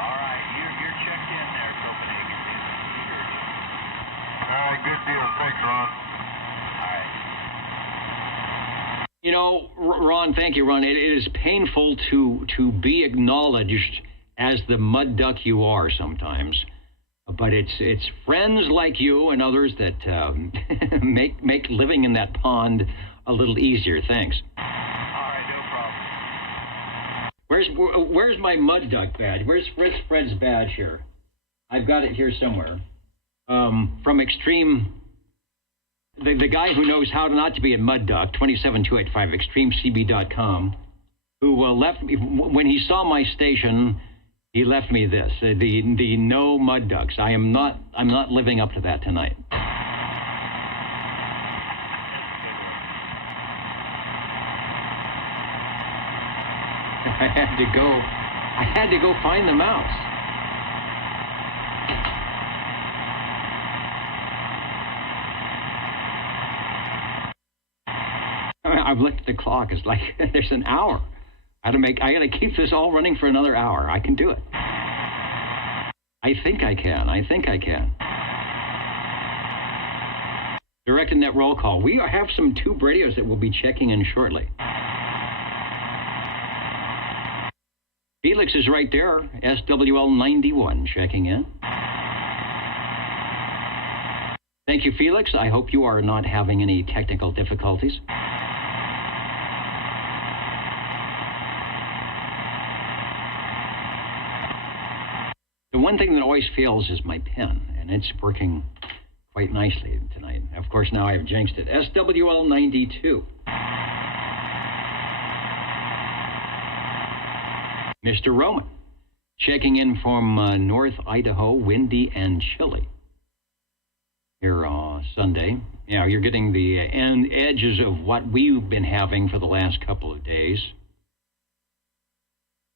All right, you're checked in there, Copenhagen. All right, good deal. Thanks, Ron. You know, Ron, thank you, Ron. It is painful to be acknowledged as the mud duck you are sometimes, but it's friends like you and others that make living in that pond a little easier. Thanks. All right, no problem. Where's my mud duck badge? Where's Fred's badge here? I've got it here somewhere. From Extreme. The guy who knows how not to be a mud duck, 27285, extremecb.com, who left me, when he saw my station, he left me this, the no mud ducks. I'm not living up to that tonight. I had to go find the mouse. I've looked at the clock. It's like there's an hour. I gotta keep this all running for another hour. I can do it. I think I can. Directed net roll call. We have some tube radios that we'll be checking in shortly. Felix is right there. SWL 91 checking in. Thank you, Felix. I hope you are not having any technical difficulties. The one thing that always fails is my pen, and it's working quite nicely tonight. Of course, now I've jinxed it. SWL 92. Mr. Roman, checking in from North Idaho, windy and chilly. Here on Sunday. Yeah, you're getting the edges of what we've been having for the last couple of days.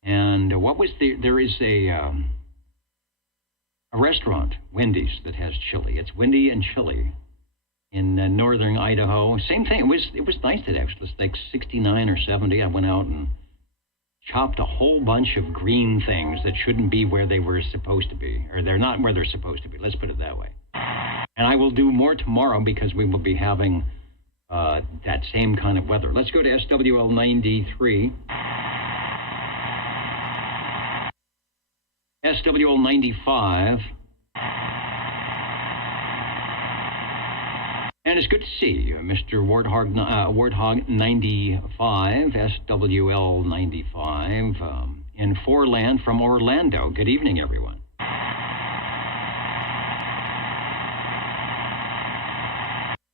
And what was there is a restaurant, Wendy's, that has chili. It's windy and chilly in northern Idaho. Same thing. It was nice today. It was like 69 or 70. I went out and chopped a whole bunch of green things that shouldn't be where they were supposed to be, or they're not where they're supposed to be. Let's put it that way. And I will do more tomorrow because we will be having that same kind of weather. Let's go to SWL 93. SWL 95. And it's good to see you, Mr. Warthog 95, SWL 95, in Foreland from Orlando. Good evening, everyone.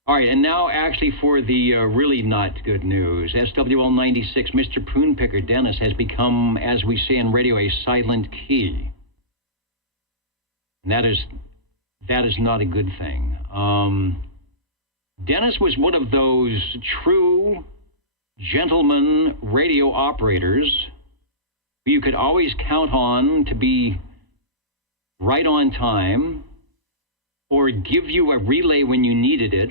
All right, and now actually for the really not good news. SWL 96, Mr. Poonpicker Dennis has become, as we say in radio, a silent key. And that is not a good thing. Dennis was one of those true gentleman radio operators who you could always count on to be right on time, or give you a relay when you needed it,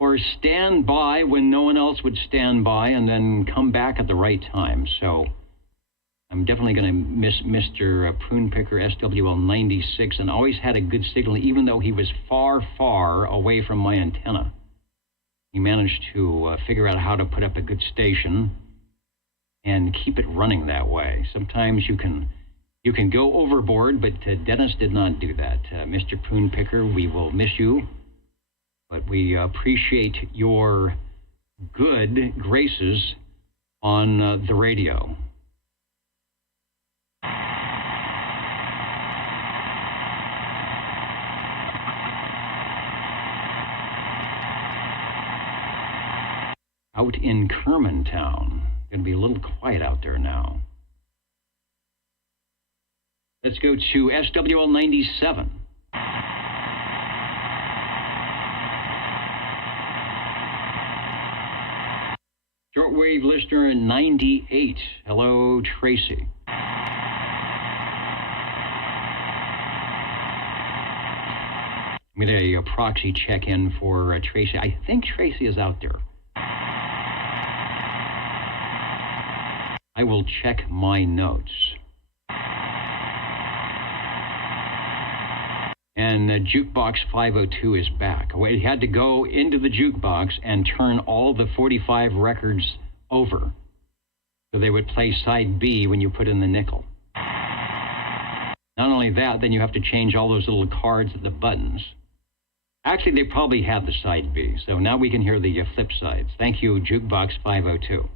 or stand by when no one else would stand by and then come back at the right time. So I'm definitely going to miss Mr. Poonpicker SWL 96, and always had a good signal, even though he was far, far away from my antenna. He managed to figure out how to put up a good station and keep it running that way. Sometimes you can go overboard, but Dennis did not do that. Mr. Poonpicker, we will miss you, but we appreciate your good graces on the radio. Out in Kermantown. Going to be a little quiet out there now. Let's go to SWL 97. Shortwave listener 98. Hello, Tracy. I'm going to proxy check in for Tracy. I think Tracy is out there. I will check my notes. And Jukebox 502 is back. We had to go into the jukebox and turn all the 45 records over so they would play side B when you put in the nickel. Not only that, then you have to change all those little cards at the buttons. Actually, they probably had the side B, so now we can hear the flip sides. Thank you, Jukebox 502.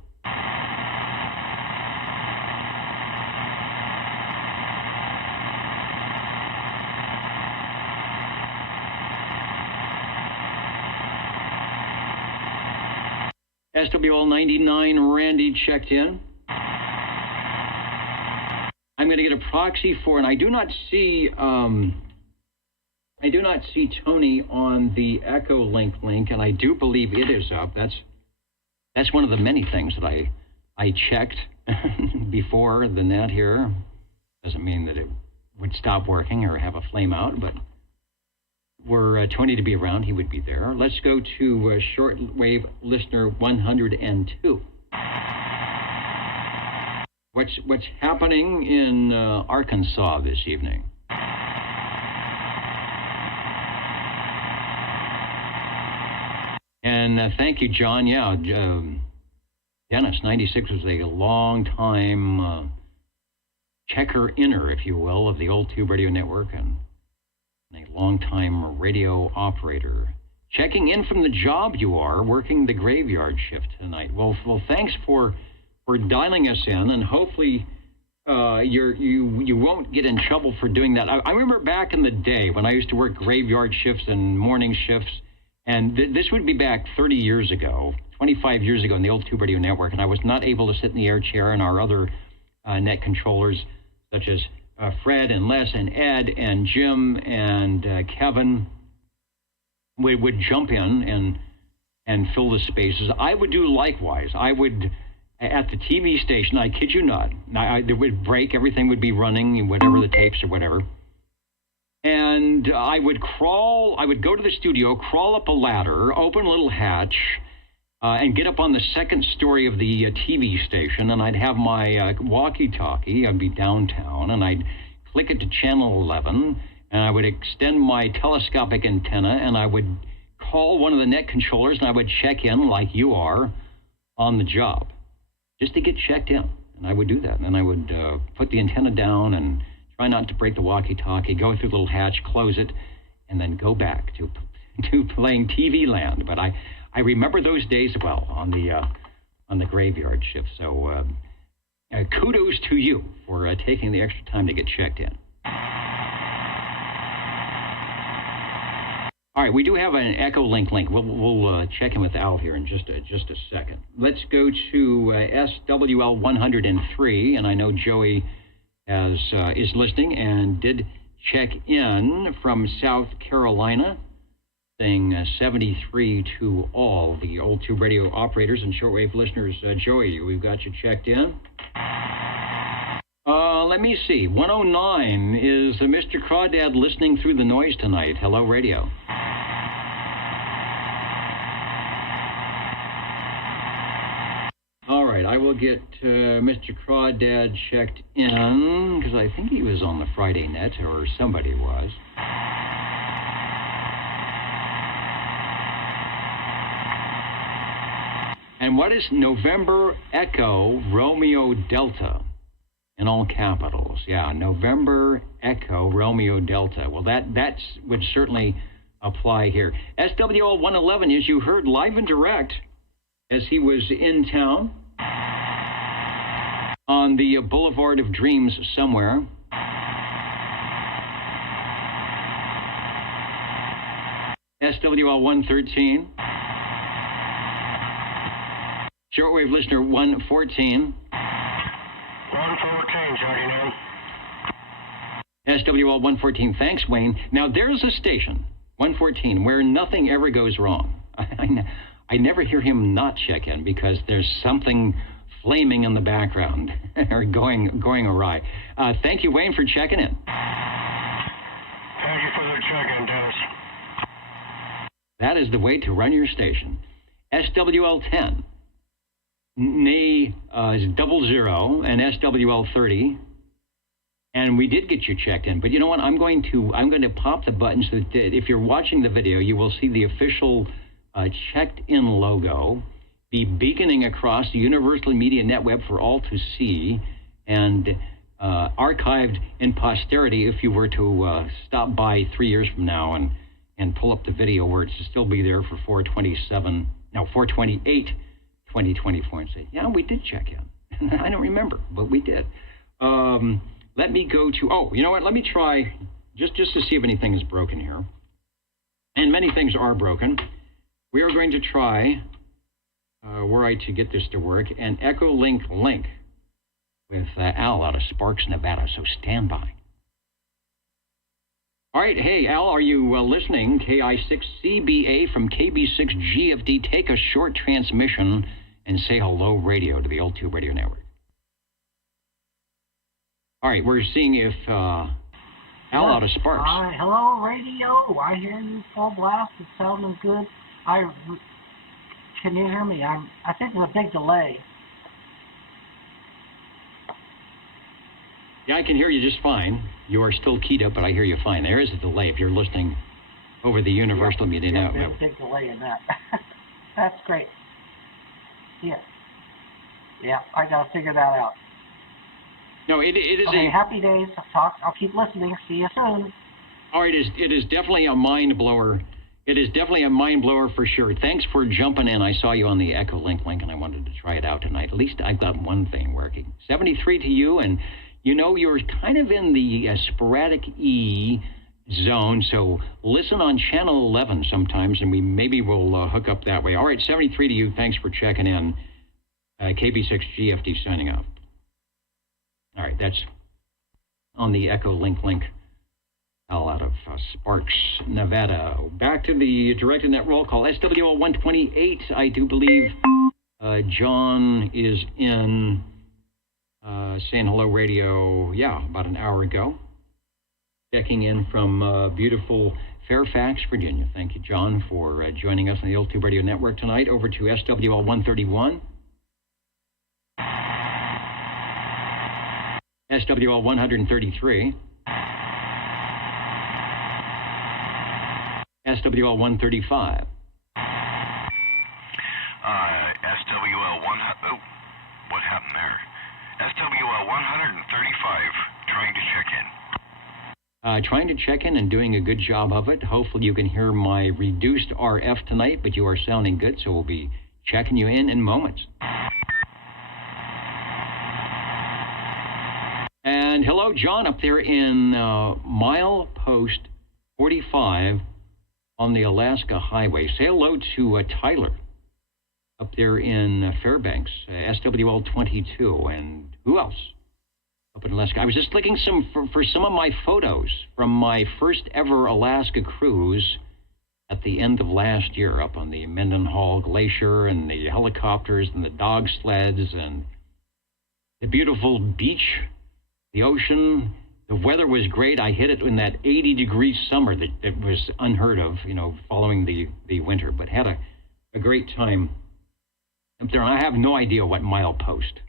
SWL 99, Randy checked in. I'm going to get a proxy for, and I do not see Tony on the Echolink link, and I do believe it is up. That's one of the many things that I checked before the net here. Doesn't mean that it would stop working or have a flame out, but were Tony to be around, he would be there. Let's go to shortwave listener 102. What's happening in Arkansas this evening? And thank you, John. Yeah, Dennis, 96 was a long time checker-inner, if you will, of the old Tube Radio Network, and a long-time radio operator. Checking in from the job you are, working the graveyard shift tonight. Well, thanks for dialing us in, and hopefully you won't get in trouble for doing that. I remember back in the day when I used to work graveyard shifts and morning shifts, and this would be back 30 years ago, 25 years ago in the old Tube Radio Network, and I was not able to sit in the air chair, and our other net controllers, such as Fred and Les and Ed and Jim and Kevin, would jump in and fill the spaces. I would do likewise. I would, at the TV station, I kid you not, there would break, everything would be running, whatever the tapes or whatever. And I would go to the studio, crawl up a ladder, open a little hatch, and get up on the second story of the TV station, and I'd have my walkie-talkie. I'd be downtown, and I'd click it to channel 11, and I would extend my telescopic antenna, and I would call one of the net controllers, and I would check in like you are on the job, just to get checked in. And I would do that, and then I would put the antenna down and try not to break the walkie-talkie, go through the little hatch, close it, and then go back to playing TV land. But I remember those days well on the graveyard shift. So kudos to you for taking the extra time to get checked in. All right, we do have an Echolink link. We'll check in with Al here in just a second. Let's go to SWL 103, and I know Joey is listening and did check in from South Carolina, saying 73 to all the old Tube Radio operators and shortwave listeners. Joey, we've got you checked in. Let me see. 109 is Mr. Crawdad listening through the noise tonight. Hello, radio. All right, I will get Mr. Crawdad checked in, because I think he was on the Friday net, or somebody was. And what is November Echo Romeo Delta? In all capitals. Yeah, November Echo Romeo Delta. Well, that would certainly apply here. SWL 111, as you heard live and direct, as he was in town on the Boulevard of Dreams somewhere. SWL 113. Shortwave listener 114. 114, Johnny, now. SWL 114. Thanks, Wayne. Now, there's a station, 114, where nothing ever goes wrong. I never hear him not check in because there's something flaming in the background or going awry. Thank you, Wayne, for checking in. Thank you for the check-in, Dennis. That is the way to run your station. SWL10, NA 00, and SWL30. And we did get you checked in. But you know what? I'm going to pop the button so that if you're watching the video, you will see the official checked-in logo be beaconing across the Universal Media Netweb for all to see, and archived in posterity if you were to stop by 3 years from now and pull up the video, where it's to still be there for 4/28/2024, and say, yeah, we did check in. I don't remember, but we did. Let me go to, you know what? Let me try just to see if anything is broken here. And many things are broken. We are going to try, were I to get this to work, an Echolink link with Al out of Sparks, Nevada. So stand by. All right. Hey, Al, are you listening? KI6CBA from KB6GFD. Take a short transmission and say hello radio to the old Tube Radio Network. All right, we're seeing if Al out of Sparks. Hi, hello, radio. I hear you full blast. It's sounding good. Can you hear me? I think there's a big delay. Yeah, I can hear you just fine. You are still keyed up, but I hear you fine. There is a delay if you're listening over the Universal Media Network. There's a big delay in that. That's great. Yeah, I got to figure that out. No, it is okay, happy days. I'll keep listening. See you soon. All right, it is definitely a mind blower. It is definitely a mind blower for sure. Thanks for jumping in. I saw you on the Echolink link, and I wanted to try it out tonight. At least I've got one thing working. 73 to you, and you know you're kind of in the sporadic E zone, so listen on channel 11 sometimes, and maybe we'll hook up that way. All right, 73 to you. Thanks for checking in. KB6GFD signing off. All right, that's on the Echolink link. All out of Sparks, Nevada. Back to the directed net roll call. SWL 128, I do believe John is in saying hello radio, about an hour ago. Checking in from beautiful Fairfax, Virginia. Thank you, John, for joining us on the Old Tube Radio Network tonight. Over to SWL 131. SWL 133. SWL 135. SWL 1. Oh, what happened there? SWL 135. Trying to check in. Trying to check in and doing a good job of it. Hopefully you can hear my reduced RF tonight, but you are sounding good, so we'll be checking you in moments. And hello, John, up there in milepost 45 on the Alaska Highway. Say hello to Tyler up there in Fairbanks, SWL 22, and who else up in Alaska? I was just looking for some of my photos from my first ever Alaska cruise at the end of last year, up on the Mendenhall Glacier, and the helicopters and the dog sleds and the beautiful beach, the ocean. The weather was great. I hit it in that 80-degree summer that was unheard of, following the winter, but had a great time up there. And I have no idea what milepost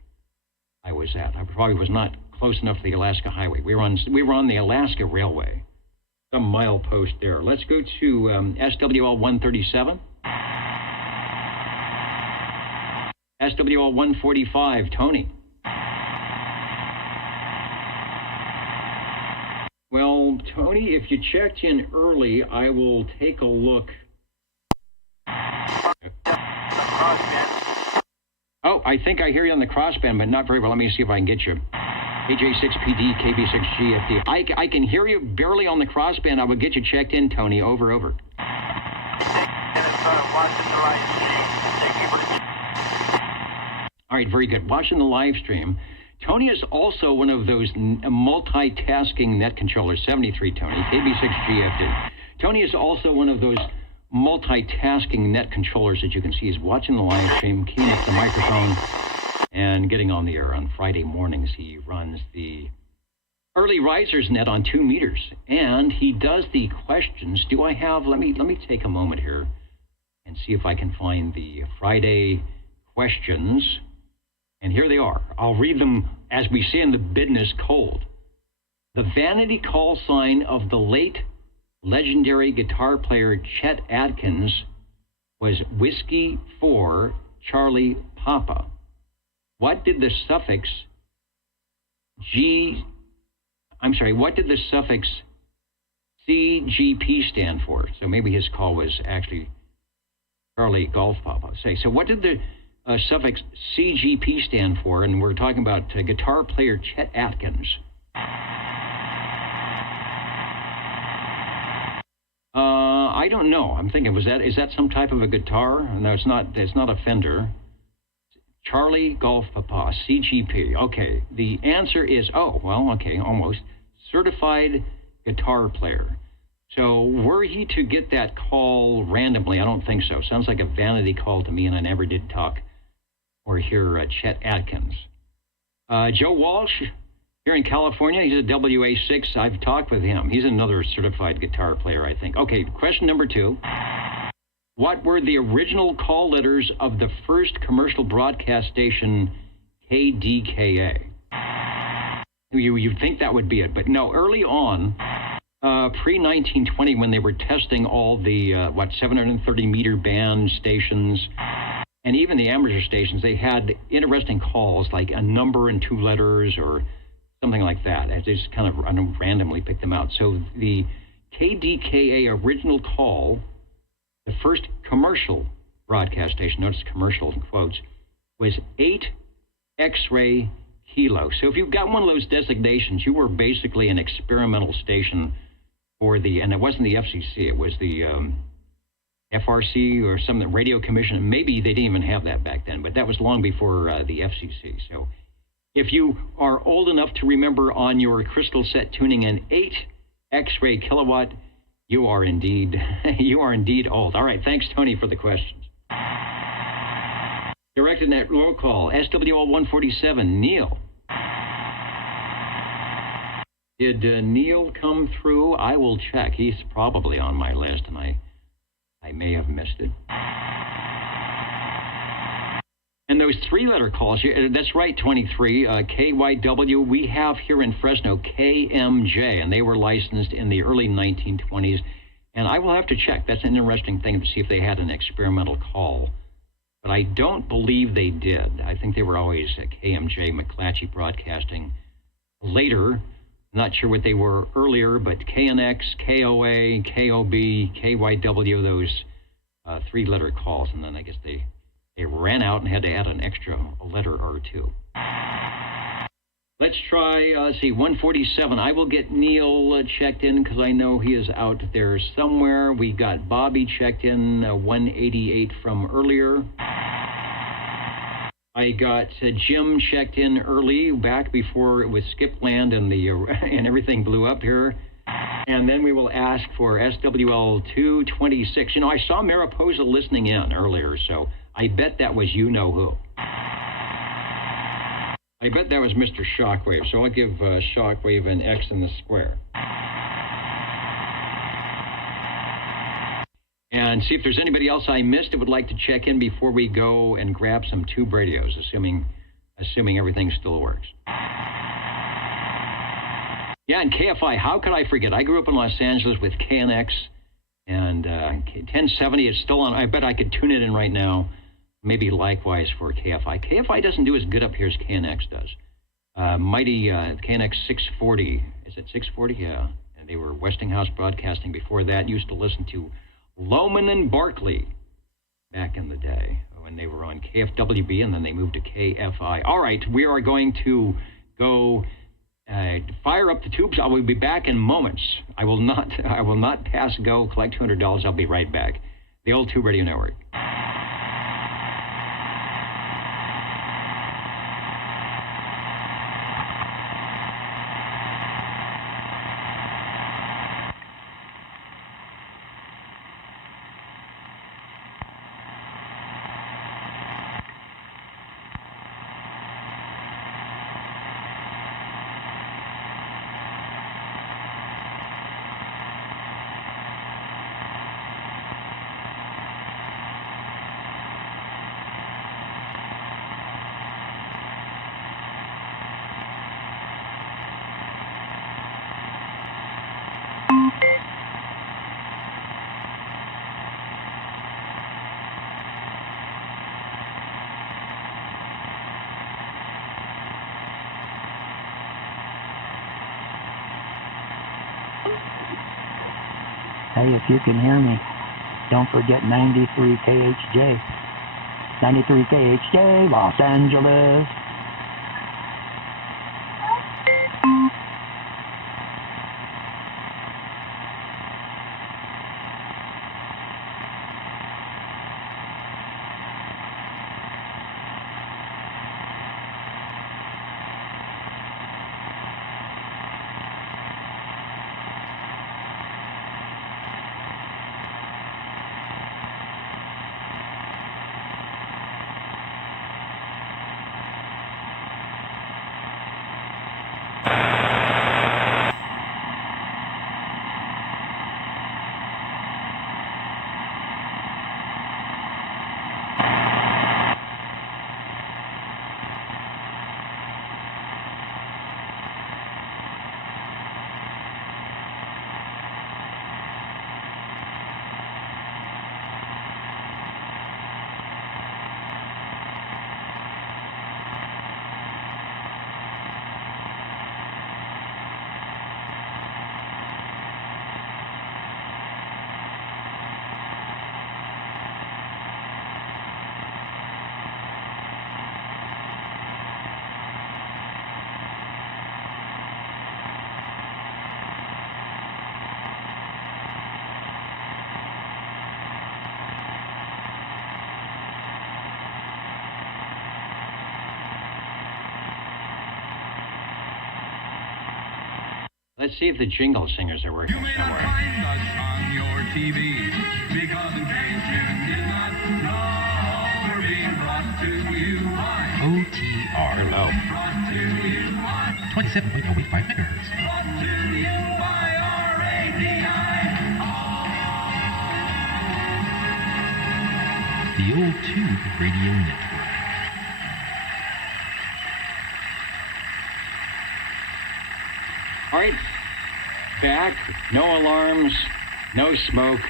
I was at. I probably was not close enough to the Alaska Highway. We were on the Alaska Railway, some milepost there. Let's go to SWL 137. SWL 145, Tony. Well, Tony, if you checked in early, I will take a look. Oh, I think I hear you on the crossband, but not very well. Let me see if I can get you. AJ6PD, KB6GFD. I can hear you barely on the crossband. I would get you checked in, Tony. Over. All right, very good. Watching the live stream. Tony is also one of those multitasking net controllers. 73, Tony, KB6GFD. Tony is also one of those multitasking net controllers that you can see. He's watching the live stream, keying up the microphone, and getting on the air. On Friday mornings, he runs the Early Risers net on 2 meters, and he does the questions. Do I have, let me take a moment here. see if I can find the Friday questions. And here they are. I'll read them as we say in the business cold. The vanity call sign of the late legendary guitar player Chet Atkins was Whiskey 4 Charlie Papa. What did the suffix CGP stand for? So maybe his call was actually Charlie Golf Papa. So what did the suffix CGP stand for? And we're talking about guitar player Chet Atkins. I don't know. I'm thinking, is that some type of a guitar? No, it's not. It's not a Fender. Charlie Golf Papa, CGP. Okay, the answer is, almost. Certified guitar player. So were he to get that call randomly? I don't think so. Sounds like a vanity call to me, and I never did talk or hear Chet Atkins. Joe Walsh, here in California, he's a WA6. I've talked with him. He's another certified guitar player, I think. Okay, question number 2. What were the original call letters of the first commercial broadcast station, KDKA? You'd think that would be it, but no, early on, pre-1920, when they were testing all the, 730-meter band stations, and even the amateur stations, they had interesting calls, like a number and 2 letters or something like that. I just kind of randomly picked them out. So the KDKA original call, the first commercial broadcast station, notice commercial in quotes, was 8 X-ray Kilo. So if you've got one of those designations, you were basically an experimental station for and it wasn't the FCC, it was the FRC or some radio commission. Maybe they didn't even have that back then, but that was long before the FCC. So if you are old enough to remember on your crystal set tuning in 8 X-ray kilowatt, you are indeed old. All right, thanks, Tony, for the questions. Directed at roll call, SWL 147, Neil. Did Neil come through? I will check. He's probably on my list, and I may have missed it. And those 3-letter calls, that's right, 23, KYW, we have here in Fresno KMJ, and they were licensed in the early 1920s. And I will have to check. That's an interesting thing to see if they had an experimental call. But I don't believe they did. I think they were always KMJ, McClatchy Broadcasting. Later, not sure what they were earlier, but KNX, KOA, KOB, KYW, those 3-letter calls. And then I guess they ran out and had to add an extra letter or 2. Let's try, 147. I will get Neil checked in because I know he is out there somewhere. We got Bobby checked in, 188 from earlier. I got Jim checked in early, back before it was skip land and and everything blew up here. And then we will ask for SWL 226. I saw Mariposa listening in earlier, so I bet that was you-know-who. I bet that was Mr. Shockwave, so I'll give Shockwave an X in the square. And see if there's anybody else I missed that would like to check in before we go and grab some tube radios, assuming everything still works. Yeah, and KFI, how could I forget? I grew up in Los Angeles with KNX, and 1070 is still on. I bet I could tune it in right now. Maybe likewise for KFI. KFI doesn't do as good up here as KNX does. Mighty KNX 640. Is it 640? Yeah. And they were Westinghouse Broadcasting before that. Used to listen to Lohman and Barkley back in the day when they were on KFWB, and then they moved to KFI. All right, we are going to go fire up the tubes. I will be back in moments. I will not pass go, collect $200. I'll be right back. The old Tube Radio Network. if you can hear me, don't forget 93 KHJ. 93 KHJ, Los Angeles. Let's see if the jingle singers are working You may not somewhere. find us on your TV because in case you did not know, we're being brought to you by OTR. Hello. brought to you by 27.085 megahertz. brought to you by RADI. The old Tube Radio Network. All right, back, no alarms, no smoke,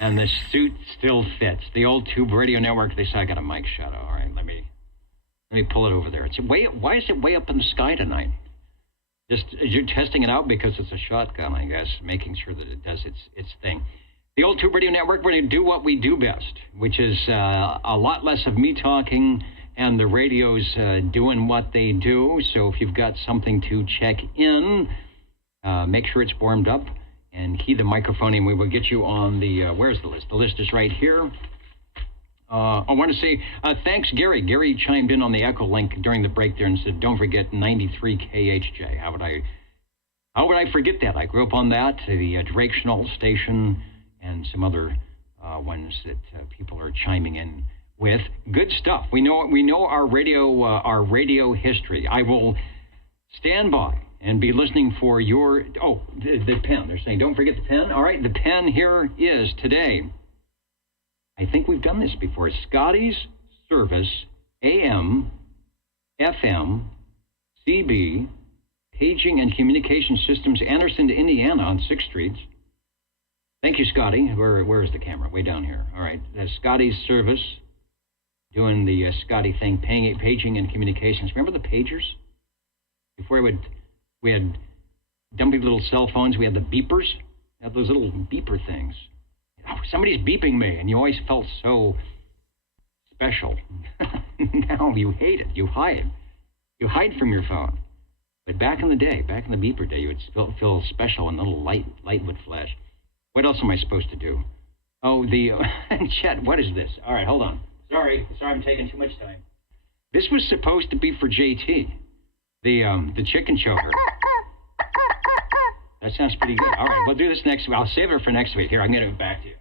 and the suit still fits. The old Tube Radio Network, they say I got a mic shadow. All right, let me pull it over there. Why is it way up in the sky tonight? Just you're testing it out because it's a shotgun, I guess, making sure that it does its thing. The old Tube Radio Network, we're going to do what we do best, which is a lot less of me talking and the radio's doing what they do. So if you've got something to check in, make sure it's warmed up and key the microphone and we will get you on the, where's the list? The list is right here. I want to say thanks, Gary. Gary chimed in on the Echolink during the break there and said, don't forget 93 KHJ. How would I forget that? I grew up on that, the Drake Schnoll station and some other ones that people are chiming in with. Good stuff. We know our radio history. I will stand by and be listening for your, the pen. They're saying, don't forget the pen. All right, the pen here is today. I think we've done this before. Scotty's Service, AM, FM, CB, Paging and Communication Systems, Anderson, Indiana on 6th Street. Thank you, Scotty. Where is the camera? Way down here. All right, Scotty's Service, doing the Scotty thing, Paging and Communications. Remember the pagers? Before we had dumpy little cell phones. We had the beepers. We had those little beeper things. Oh, somebody's beeping me, and you always felt so special. Now you hate it. You hide. You hide from your phone. But back in the day, back in the beeper day, you would feel special and a little light would flash. What else am I supposed to do? Oh, the Chet, what is this? All right, hold on. Sorry, I'm taking too much time. This was supposed to be for JT, the chicken choker. That sounds pretty good. All right, we'll do this next week. I'll save it for next week. Here, I'm going to get it back to you.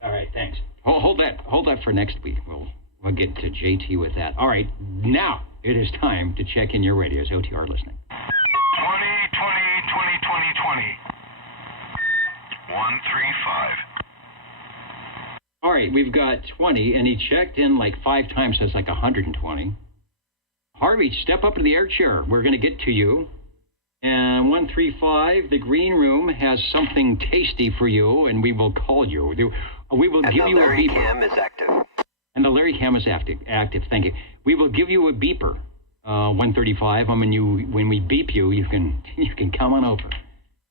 All right, thanks. Hold that for next week. We'll get to JT with that. All right, now it is time to check in your radios. OTR listening. 20, 135. All right, we've got 20, and he checked in like 5 times. That's like 120. Harvey, step up to the air chair. We're going to get to you. And 135, the green room has something tasty for you, and we will call you. We will give you a beeper. And the Larry Cam is active. And the Larry Cam is active. Thank you. We will give you a beeper. 135. When we beep you, you can come on over.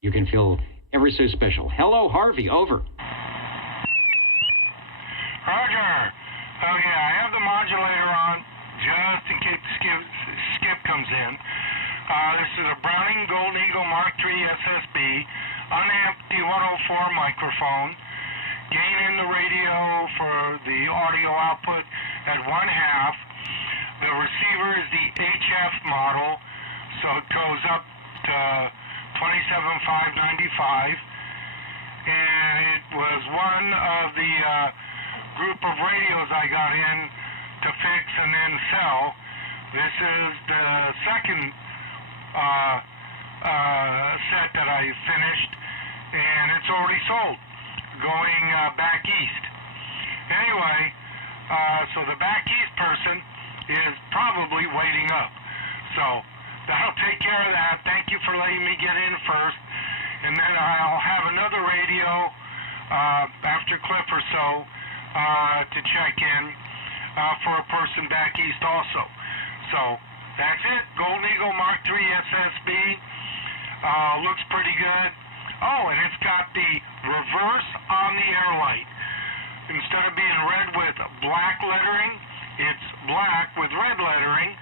You can feel ever so special. Hello, Harvey, over. Roger. Oh, yeah, I have the modulator on just in case Skip comes in. This is a Browning Golden Eagle Mark III SSB, unamped D104 microphone. Gain in the radio for the audio output at 1/2. The receiver is the HF model, so it goes up to 27,595. And it was one of the group of radios I got in to fix and then sell. This is the second set that I finished, and it's already sold, going back east. Anyway, so the back east person is probably waiting up. So that'll take care of that. Thank you for letting me get in first. And then I'll have another radio after Cliff or so to check in for a person back east also. So that's it. Golden Eagle Mark III SSB. Looks pretty good. Oh, and it's got the reverse on the air light. Instead of being red with black lettering, it's black with red lettering,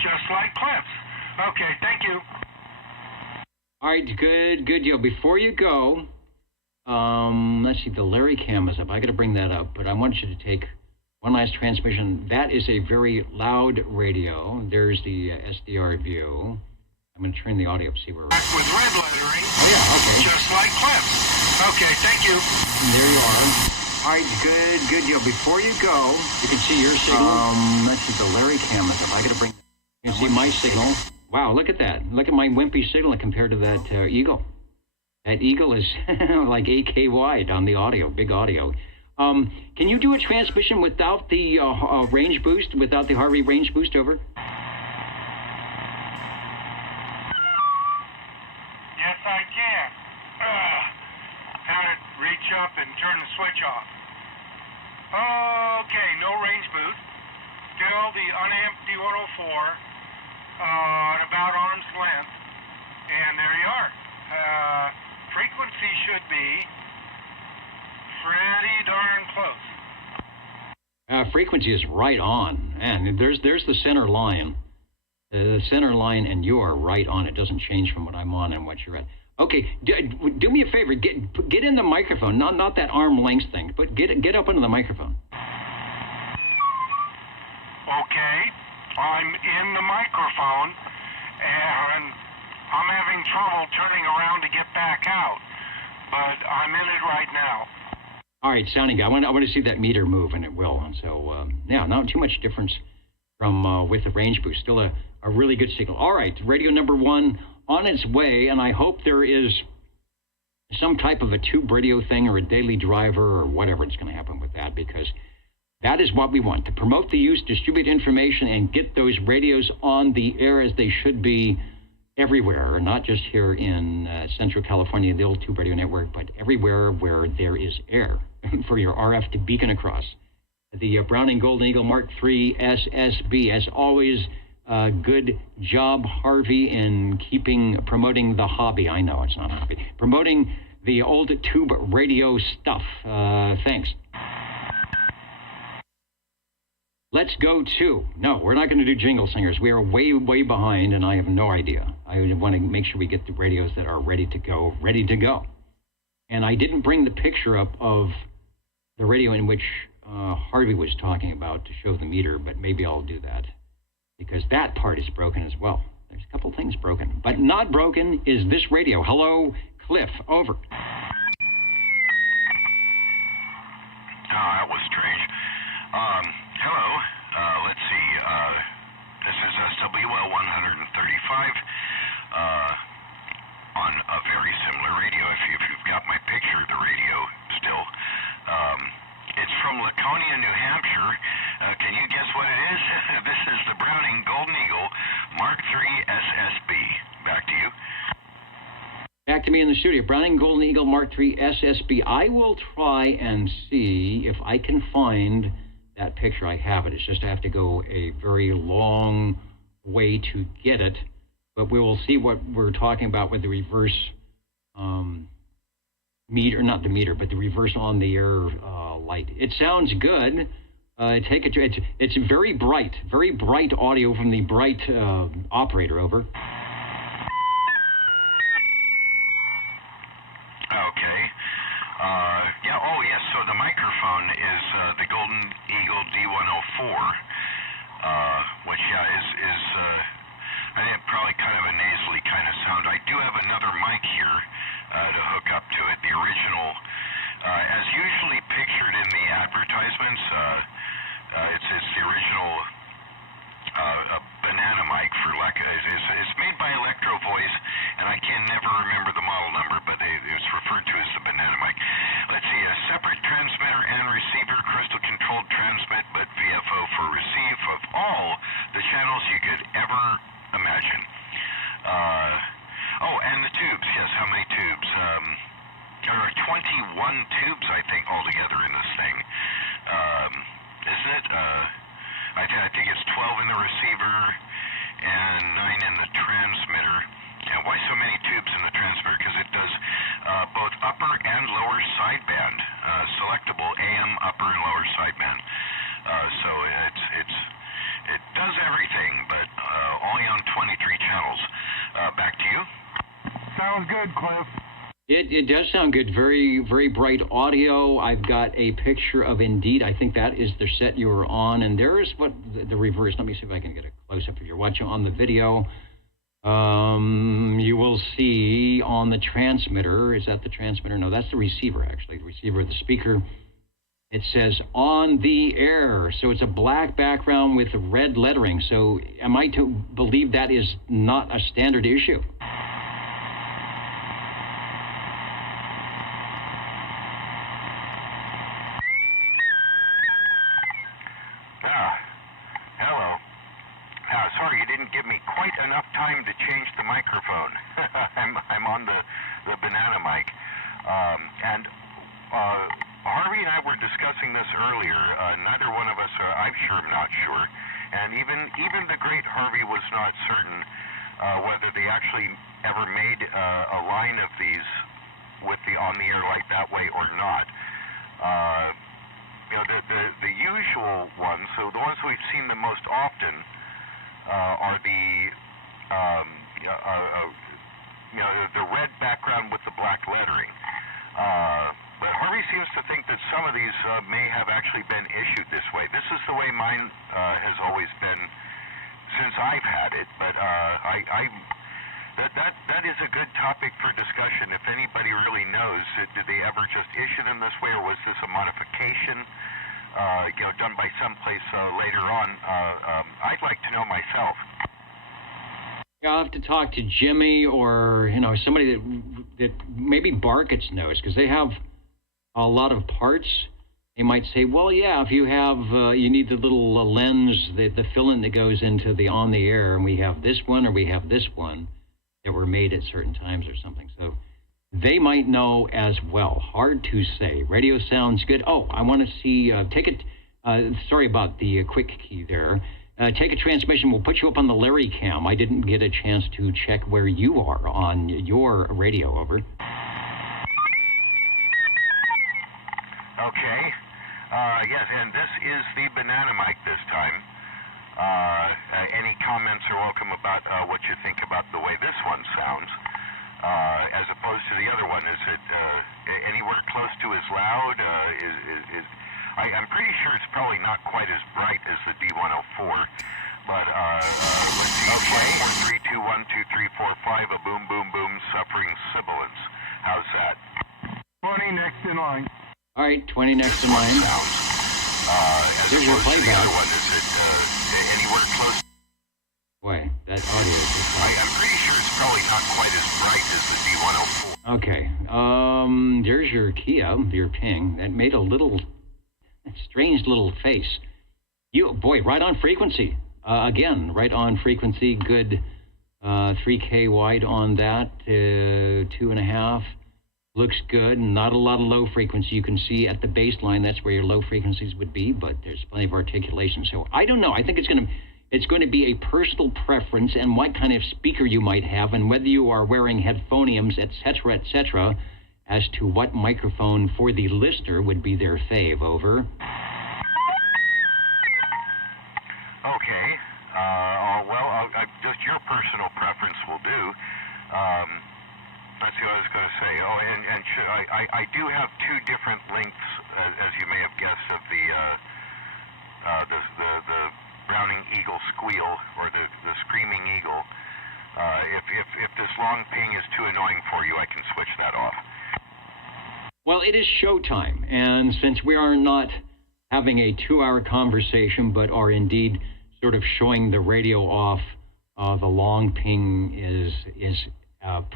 just like Cliff's. Okay, thank you. All right, good deal. Before you go, let's see, the Larry cam is up. I got to bring that up, but I want you to take one last transmission. That is a very loud radio. There's the SDR view. I'm going to turn the audio up, see where we're at. With red lettering. Oh, yeah, okay. Just like Cliff's. Okay, thank you. And there you are. All right, good deal. Before you go, you can see your signal. Let's see, the Larry cam is up. I got to bring. You can see my signal. Wow, look at that. Look at my wimpy signal compared to that Eagle. That Eagle is like 8K wide on the audio, big audio. Can you do a transmission without the range boost, without the Harvey range boost, over? Yes, I can. Had it reach up and turn the switch off. Okay, no range boost. Still the unamped D104 at about arm's length. And there you are. Frequency should be pretty darn close. Frequency is right on. And there's the center line. The center line, and you are right on. It doesn't change from what I'm on and what you're at. Okay, do me a favor. Get in the microphone. Not that arm length thing, but get up into the microphone. Okay, I'm in the microphone, and I'm having trouble turning around to get back out, but I'm in it right now. All right, sounding good. I want to see that meter move, and it will. And so, yeah, not too much difference from with the range boost. Still a really good signal. All right, radio number 1 on its way, and I hope there is some type of a tube radio thing or a daily driver or whatever it's going to happen with that, because that is what we want, to promote the use, distribute information, and get those radios on the air as they should be everywhere, not just here in Central California, the old tube radio network, but everywhere where there is air for your RF to beacon across. The Browning Golden Eagle Mark III SSB, as always, good job, Harvey, in promoting the hobby. I know it's not a hobby. Promoting the old tube radio stuff. Thanks. Let's go to... No, we're not going to do jingle singers. We are way, way behind, and I have no idea. I want to make sure we get the radios that are ready to go. And I didn't bring the picture up of the radio in which Harvey was talking about to show the meter, but maybe I'll do that, because that part is broken as well. There's a couple things broken. But not broken is this radio. Hello, Cliff, over. Oh, that was strange. Hello. Let's see. This is SWL 135 on a very similar radio. If you've got my picture of the radio still, it's from Laconia, New Hampshire. Can you guess what it is? This is the Browning Golden Eagle Mark III SSB. Back to you. Back to me in the studio. Browning Golden Eagle Mark III SSB. I will try and see if I can find that picture. I have it. It's just I have to go a very long way to get it. But we will see what we're talking about with the reverse meter, not the meter, but the reverse on-the-air light. It sounds good. Take it. It's very bright audio from the bright operator. Over. Okay. Yeah. Oh, yes. So the microphone is the Golden Eagle D104, which is I think probably kind of a nasally kind of sound. I do have another mic here to hook up to it. The original, as usually pictured in the advertisements, it's the original banana mic for like it's made by Electro Voice, and I can never remember the model number, but it's referred to as the banana mic. Let's see, a separate transmitter and receiver, crystal controlled transmit, but VFO for receive of all the channels you could ever imagine. Oh, and the tubes. Yes, how many tubes? There are 21 tubes, I think, altogether in this thing. Isn't it? I think it's 12 in the receiver and 9 in the transmitter. Yeah, why so many tubes in the transmitter? Because it does both upper and lower sideband, selectable AM upper and lower sideband. So it does everything, but only on 23 channels. Back to you. Sounds good, Cliff. It does sound good. Very, very bright audio. I've got a picture of Indeed. I think that is the set you were on. And there is what the reverse. Let me see if I can get a close-up. If you're watching on the video, you will see on the transmitter. Is that the transmitter? No, that's the receiver, actually. The receiver of the speaker. It says on the air. So it's a black background with red lettering. So am I to believe that is not a standard issue? Sorry, you didn't give me quite enough time to change the microphone. I'm on the banana mic. And Harvey and I were discussing this earlier. Neither one of us, I'm sure, I'm not sure. And even the great Harvey was not certain whether they actually ever made a line of these with the on-the-air light that way or not. You know, the usual ones, so the ones we've seen the most often, are the red background with the black lettering. But Harvey seems to think that some of these may have actually been issued this way. This is the way mine has always been since I've had it. But that is a good topic for discussion. If anybody really knows, did they ever just issue them this way, or was this a modification? Done by someplace later on. I'd like to know myself. Yeah, I'll have to talk to Jimmy or, somebody that maybe Barkets knows, because they have a lot of parts. They might say, well, yeah, if you have, you need the little lens, the fill-in that goes into the on-the-air, and we have this one or we have this one that were made at certain times or something. So they might know as well. Hard to say. Radio sounds good. Oh, I want to see, take it, sorry about the quick key there. Take a transmission. We'll put you up on the Larry cam. I didn't get a chance to check where you are on your radio. Over. Okay. Yes, and this is the banana mic this time. Any comments are welcome about what you think about the way this one sounds, as opposed to the other one. Is it anywhere close to as loud? I'm pretty sure it's probably not quite as bright as the D104, but let's see. Okay. 4, 3, 2, 1, 2, 3, 4, 5. A boom, boom, boom. Suffering sibilance. How's that? 20 next in line. All right, 20 next in line. There's your playback. The other one, is it anywhere close? Boy, that audio is just like... I'm pretty sure it's probably not quite as bright as the D104. Okay, there's your Kia, your ping. That made a strange little face. Right on frequency. Again, right on frequency. Good 3K wide on that. 2.5. Looks good. Not a lot of low frequency. You can see at the baseline, that's where your low frequencies would be, but there's plenty of articulation. So I don't know. I think it's going to be a personal preference and what kind of speaker you might have and whether you are wearing headphoniums, etc., as to what microphone for the listener would be their fave. Over. Okay. Just your personal preference will do. Let's see what I was going to say. Oh, and I do have two different lengths, as you may have guessed, of the Browning Eagle squeal, or the Screaming Eagle. If this long ping is too annoying for you, I can switch that off. Well, it is showtime, and since we are not having a 2-hour conversation, but are indeed sort of showing the radio off, the long ping is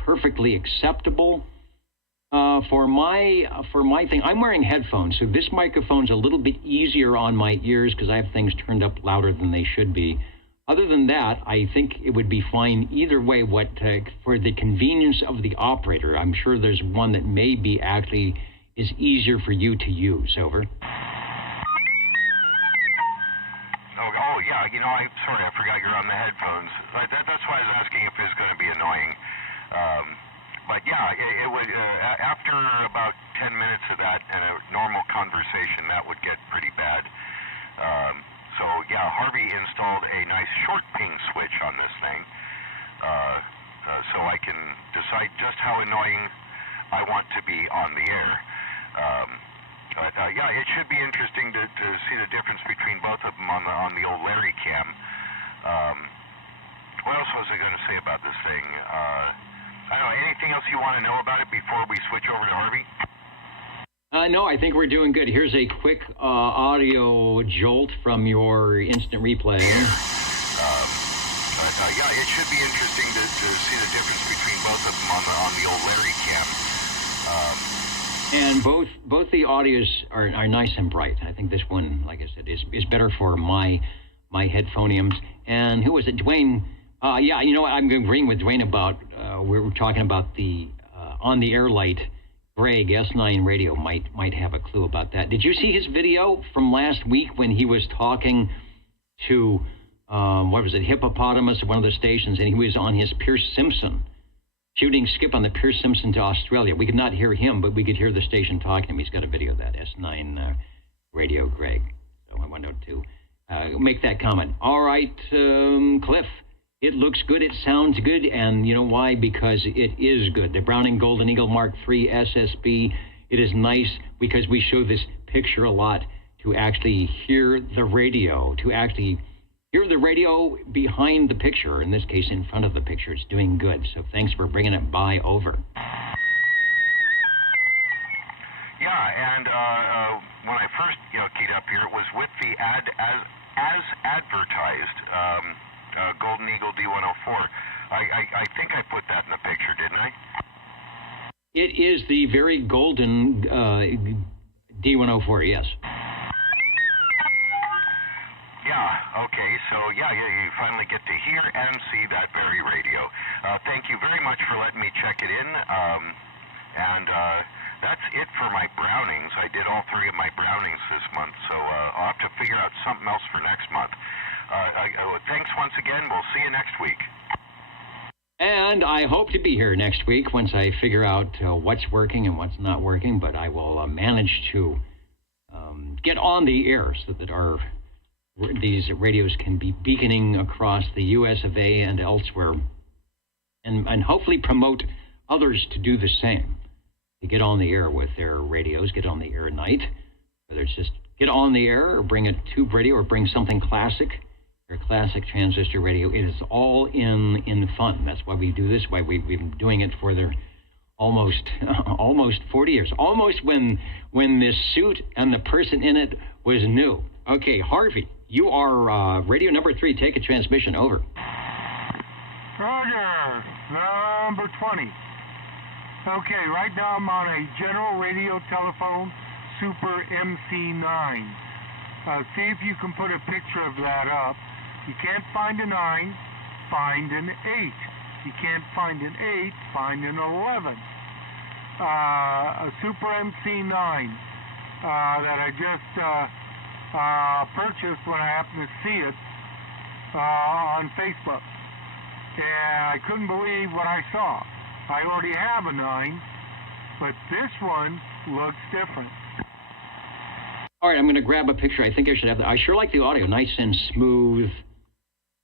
perfectly acceptable. For my thing, I'm wearing headphones, so this microphone's a little bit easier on my ears because I have things turned up louder than they should be. Other than that, I think it would be fine either way. For the convenience of the operator, I'm sure there's one that maybe actually is easier for you to use. Over. Oh yeah, I forgot you're on the headphones. That's why I was asking if it's going to be annoying. But yeah, it would, after about 10 minutes of that and a normal conversation, that would get pretty bad. So yeah, Harvey installed a nice short ping switch on this thing, so I can decide just how annoying I want to be on the air. But yeah, it should be interesting to see the difference between both of them on the old Larry cam. What else was I going to say about this thing? I don't know, anything else you want to know about it before we switch over to Harvey? No, I think we're doing good. Here's a quick audio jolt from your instant replay. Yeah, it should be interesting to see the difference between both of them on the old Larry cam. And both the audios are nice and bright. I think this one, like I said, is better for my headphoniums. And who was it? Dwayne. Yeah, you know what? I'm agreeing with Dwayne about we were talking about the on the air light. Greg, S9 Radio might have a clue about that. Did you see his video from last week when he was talking to what was it, Hippopotamus, one of the stations, and he was on his Pierce Simpson, shooting skip on the Pierce Simpson to Australia. We could not hear him, but we could hear the station talking to him. He's got a video of that, S9 Radio, Greg. So I wanted to make that comment. All right, Cliff. It looks good, it sounds good, and you know why? Because it is good. The Browning Golden Eagle Mark III SSB, it is nice because we show this picture a lot to actually hear the radio, behind the picture, in this case in front of the picture. It's doing good, so thanks for bringing it by. Over. Yeah, and when I first keyed up here, it was with the as advertised. Golden Eagle D104. I think I put that in the picture, didn't I? It is the very golden D104, yes. Yeah, okay, so yeah, you finally get to hear and see that very radio. Thank you very much for letting me check it in. And that's it for my Brownings. I did all 3 of my Brownings this month, so I'll have to figure out something else for next month. Thanks once again. We'll see you next week. And I hope to be here next week once I figure out what's working and what's not working, but I will manage to get on the air so that these radios can be beaconing across the US of A and elsewhere, and hopefully promote others to do the same, to get on the air with their radios, get on the air at night, whether it's just get on the air or bring a tube radio or bring something classic, or classic transistor radio. It is all in fun. That's why we do this, why we've been doing it for almost 40 years. Almost when this suit and the person in it was new. Okay, Harvey, you are radio number 3. Take a transmission. Over. Roger, number 20. Okay, right now I'm on a General Radio Telephone Super MC9. See if you can put a picture of that up. You can't find a 9, find an 8. You can't find an 8, find an 11. A Super MC9 that I just purchased when I happened to see it on Facebook. And I couldn't believe what I saw. I already have a 9, but this one looks different. All right, I'm going to grab a picture. I think I should have I sure like the audio. Nice and smooth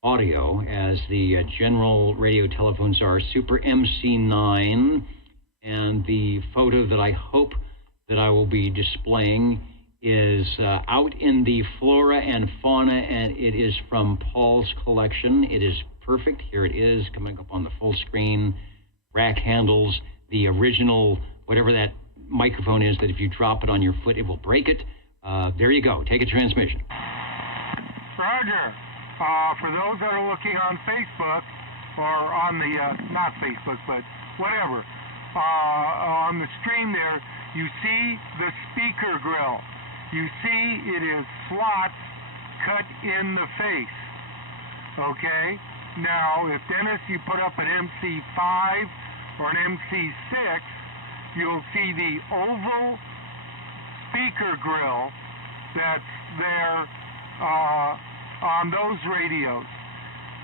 audio, as the general radio telephones are. Super MC9. And the photo that I hope that I will be displaying is out in the flora and fauna, and it is from Paul's collection. It is perfect. Here it is, coming up on the full screen. Rack handles, the original, whatever that microphone is, that if you drop it on your foot, it will break it. There you go. Take a transmission. Roger. For those that are looking on Facebook, or on the, not Facebook, but whatever, on the stream there, you see the speaker grill. You see it is slots cut in the face. Okay? Now, if Dennis, you put up an MC5 or an MC6, you'll see the oval speaker grill that's there on those radios.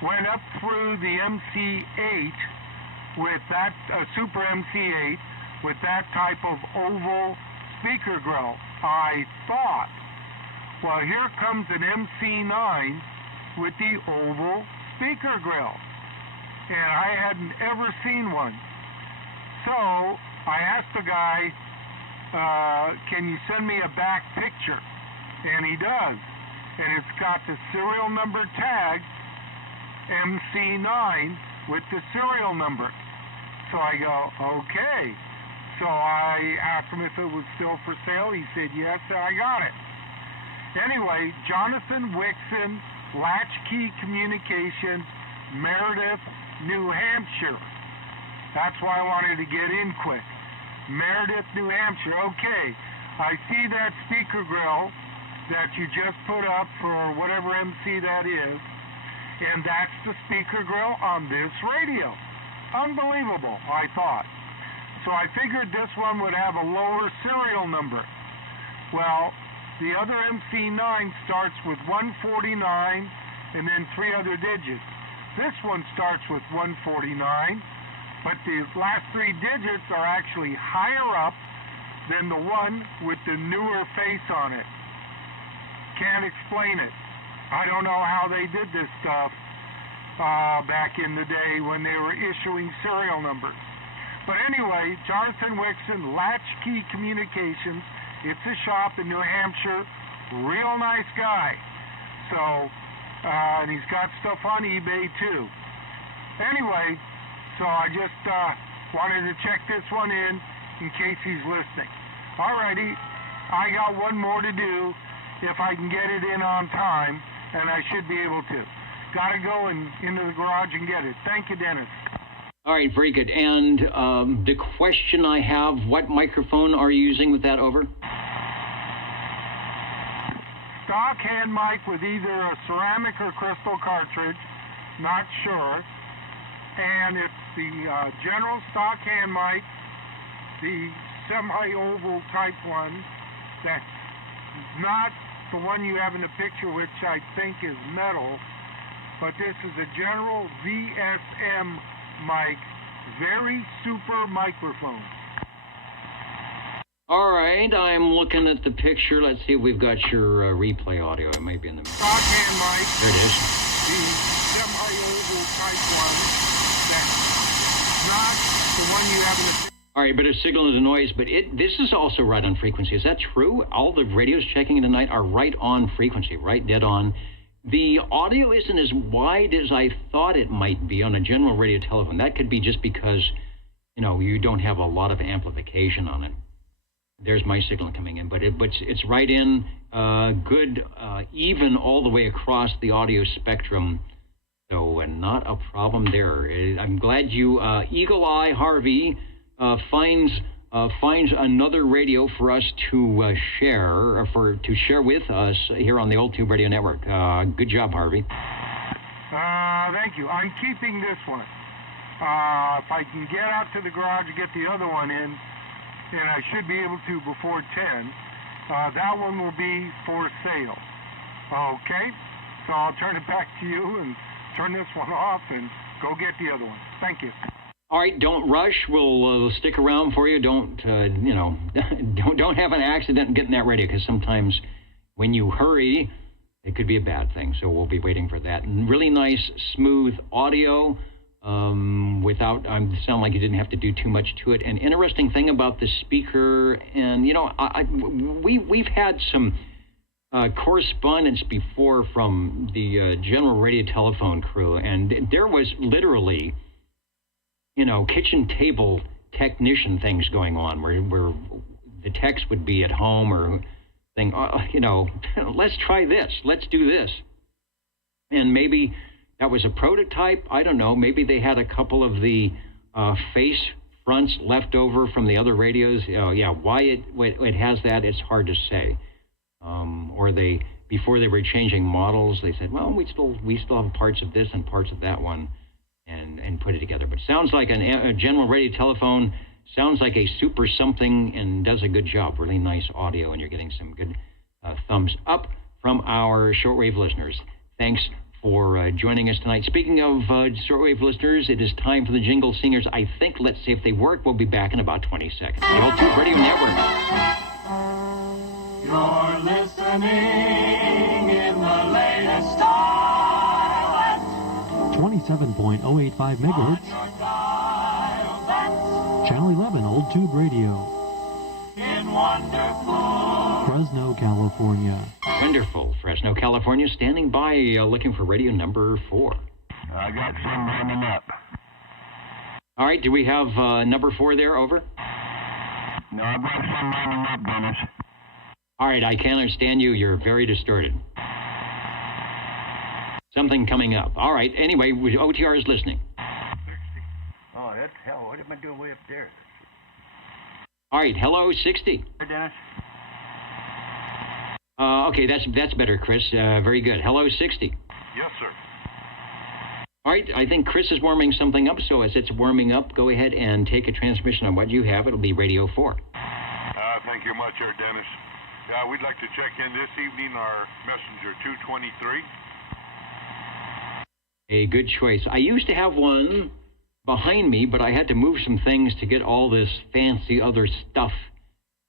Went up through the MC8 with that Super MC8 with that type of oval speaker grill. I thought, well, here comes an MC9 with the oval speaker grill, and I hadn't ever seen one. So I asked the guy, can you send me a back picture? And he does, and it's got the serial number tag MC9 with the serial number. So I go, okay. So I asked him if it was still for sale. He said, yes, I got it. Anyway, Jonathan Wixon, Latchkey Communications, Meredith, New Hampshire. That's why I wanted to get in quick. Meredith, New Hampshire. Okay, I see that speaker grill that you just put up for whatever MC that is, and that's the speaker grill on this radio. Unbelievable, I thought. So I figured this one would have a lower serial number. Well, the other MC9 starts with 149 and then 3 other digits. This one starts with 149, but the last 3 digits are actually higher up than the one with the newer face on it. Can't explain it. I don't know how they did this stuff back in the day when they were issuing serial numbers. But anyway, Jonathan Wixon, Latchkey Communications. It's a shop in New Hampshire. Real nice guy. So, and he's got stuff on eBay too. Anyway, so I just wanted to check this one in case he's listening. Alrighty, I got one more to do if I can get it in on time, and I should be able to. Got to go into the garage and get it. Thank you, Dennis. All right, very good. And the question I have, what microphone are you using with that over? Stock hand mic with either a ceramic or crystal cartridge, not sure. And it's the general stock hand mic, the semi-oval type one, that's not the one you have in the picture, which I think is metal, but this is a general VSM mic, very super microphone. All right, I'm looking at the picture. Let's see if we've got your replay audio. It might be in the middle. Stock hand mic. There it is. The semi-oval type one, that's not the one you have in the picture. All right, but a signal is a noise, but this is also right on frequency. Is that true? All the radios checking in tonight are right on frequency, right dead on. The audio isn't as wide as I thought it might be on a general radio telephone. That could be just because, you don't have a lot of amplification on it. There's my signal coming in, but it's right in, good, even all the way across the audio spectrum. So not a problem there. I'm glad you, Eagle Eye Harvey, finds another radio for us to share with us here on the Old Tube Radio Network. Good job, Harvey. Thank you. I'm keeping this one. If I can get out to the garage and get the other one in, and I should be able to before 10, that one will be for sale. Okay? So I'll turn it back to you and turn this one off and go get the other one. Thank you. All right, don't rush. We'll stick around for you. Don't don't have an accident getting that radio, because sometimes when you hurry, it could be a bad thing. So we'll be waiting for that. And really nice, smooth audio. Without, sound like you didn't have to do too much to it. An interesting thing about the speaker, and we've had some correspondence before from the General Radio Telephone crew, and there was literally, kitchen table technician things going on where the techs would be at home or saying, let's try this, let's do this, and maybe that was a prototype. I don't know. Maybe they had a couple of the face fronts left over from the other radios. Why it has that, it's hard to say. Or they, before they were changing models, they said, well, we still have parts of this and parts of that one, and put it together. But sounds like a General Radio Telephone. Sounds like a super something and does a good job. Really nice audio, and you're getting some good thumbs up from our shortwave listeners. Thanks for joining us tonight. Speaking of shortwave listeners, it is time for the jingle singers. I think, let's see if they work. We'll be back in about 20 seconds. The Old Tube Radio Network. You're listening in the latest style. 27.085 megahertz. Channel 11, Old Tube Radio. In wonderful Fresno, California. Wonderful. Fresno, California, standing by, looking for radio number 4. I got some warming up. All right, do we have number 4 there? Over? No, I've got some warming up, Dennis. All right, I can't understand you. You're very distorted. Something coming up. All right, anyway, OTR is listening. Oh, that's hell. What am I doing way up there? All right, hello, 60. Hey, Dennis. Okay, that's better, Chris. Very good. Hello, 60. Yes, sir. All right, I think Chris is warming something up, so as it's warming up, go ahead and take a transmission on what you have. It'll be Radio 4. Thank you much, Dennis. We'd like to check in this evening our messenger 223. A good choice. I used to have one behind me, but I had to move some things to get all this fancy other stuff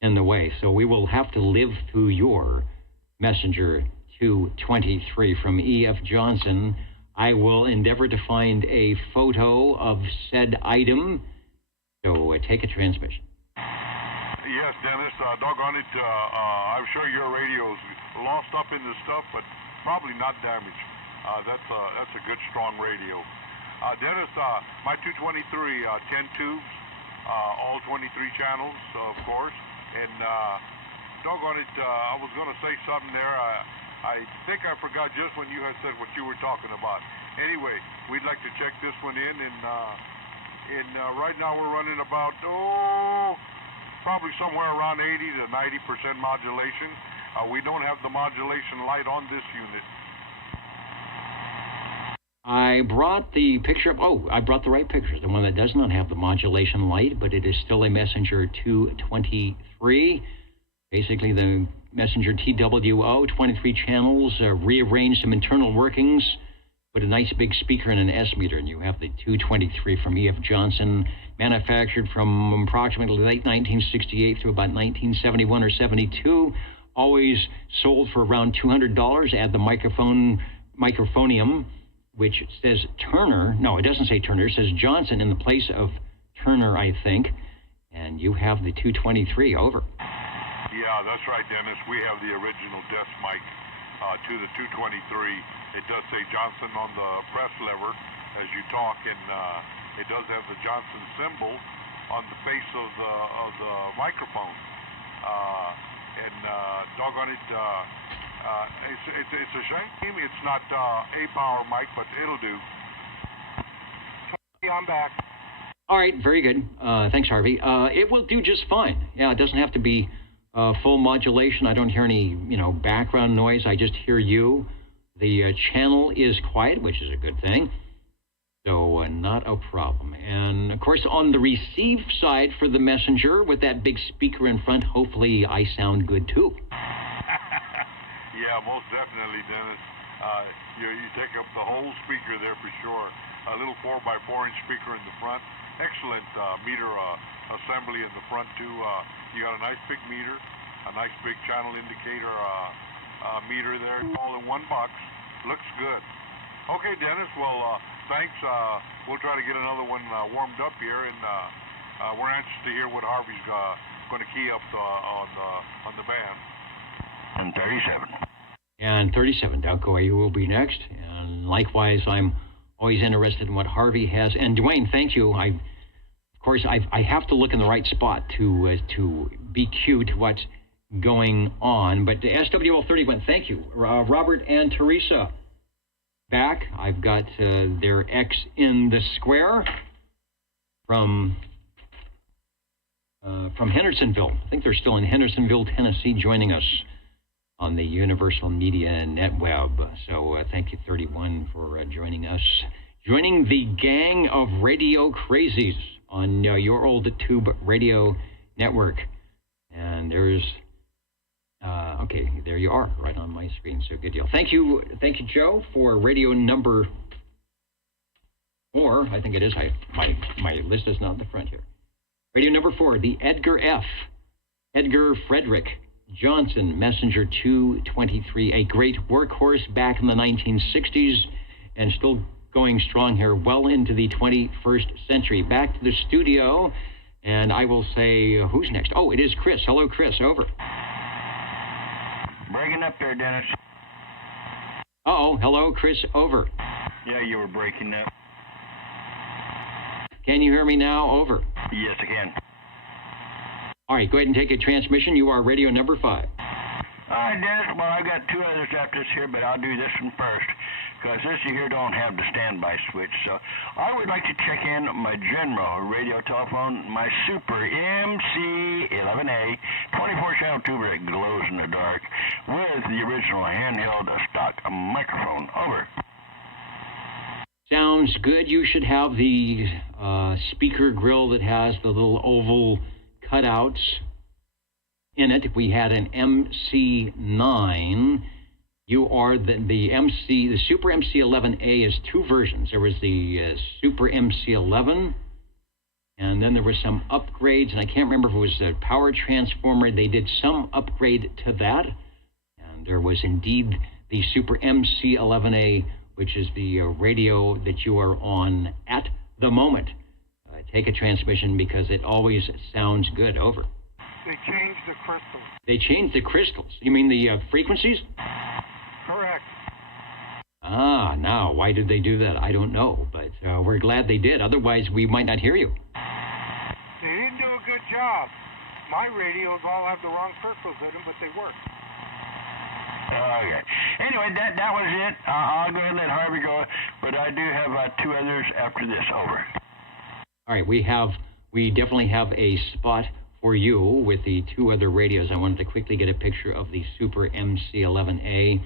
in the way. So we will have to live through your messenger 223 from E.F. Johnson. I will endeavor to find a photo of said item. So take a transmission. Yes, Dennis, doggone it, I'm sure your radio's lost up in the stuff, but probably not damaged. That's a good, strong radio. Dennis, my 223, 10 tubes, all 23 channels, of course, and doggone it, I was going to say something there. I think I forgot just when you had said what you were talking about. Anyway, we'd like to check this one in, and right now we're running about, probably somewhere around 80 to 90% modulation. We don't have the modulation light on this unit. I brought the picture up. Oh, I brought the right picture. The one that does not have the modulation light, but it is still a Messenger 223. Basically, the Messenger TWO, 23 channels, rearranged some internal workings, put a nice big speaker and an S meter, and you have the 223 from E.F. Johnson, manufactured from approximately late 1968 through about 1971 or 72. Always sold for around $200. Add the microphonium, which says Turner. No, it doesn't say Turner. It says Johnson in the place of Turner, I think. And you have the 223. Over. Yeah, that's right, Dennis. We have the original desk mic to the 223. It does say Johnson on the press lever as you talk, and it does have the Johnson symbol on the face of the microphone. Doggone it, it's a shame it's not a power mic, but it'll do. I'm back. All right, very good. Thanks, Harvey. It will do just fine. Yeah, it doesn't have to be full modulation. I don't hear any, background noise. I just hear you. The channel is quiet, which is a good thing. So not a problem. And, of course, on the receive side for the messenger, with that big speaker in front, hopefully I sound good, too. Yeah, most definitely, Dennis. You take up the whole speaker there for sure. A little 4x4-inch speaker in the front, excellent meter assembly in the front too. You got a nice big meter, a nice big channel indicator meter there, all in one box. Looks good. Okay, Dennis. Well, thanks. We'll try to get another one warmed up here, and we're anxious to hear what Harvey's going to key up on the band. And 37. And 37. Dalco, you will be next. And likewise, I'm always interested in what Harvey has. And Dwayne, thank you. Of course, I have to look in the right spot to be cue to what's going on. But the SWL 31, thank you. Robert and Teresa back. I've got their X in the square from Hendersonville. I think they're still in Hendersonville, Tennessee, joining us on the Universal Media NetWeb. So thank you, 31, for joining us. Joining the gang of radio crazies on your old tube radio network. And there's, okay, there you are, right on my screen. So good deal. Thank you, Joe, for radio number 4. I think it is. My list is not in the front here. Radio number 4, the Edgar Frederick Johnson Messenger 223, a great workhorse back in the 1960s and still going strong here well into the 21st century. Back to the studio, and I will say, who's next? Oh, it is Chris. Hello, Chris. Over. Breaking up there, Dennis. Uh-oh. Hello, Chris. Over. Yeah, you were breaking up. Can you hear me now? Over. Yes, I can. All right, go ahead and take a transmission. You are radio number 5. All right, Dennis. Well, I got 2 others after this here, but I'll do this one first, because this here don't have the standby switch. So I would like to check in my general radio telephone, my Super MC11A 24-channel tuber that glows in the dark with the original handheld stock microphone. Over. Sounds good. You should have the speaker grill that has the little oval cutouts in it. We had an MC9. You are the Super MC11A is 2 versions. There was the Super MC11, and then there were some upgrades, and I can't remember if it was a power transformer. They did some upgrade to that, and there was indeed the Super MC11A, which is the radio that you are on at the moment. Take a transmission because it always sounds good. Over. They changed the crystals. They changed the crystals. You mean the frequencies? Correct. Ah, now, why did they do that? I don't know, but we're glad they did. Otherwise, we might not hear you. They didn't do a good job. My radios all have the wrong crystals in them, but they work. Okay. Anyway, that was it. I'll go ahead and let Harvey go, but I do have 2 others after this. Over. All right, we definitely have a spot for you with the 2 other radios. I wanted to quickly get a picture of the Super MC11A.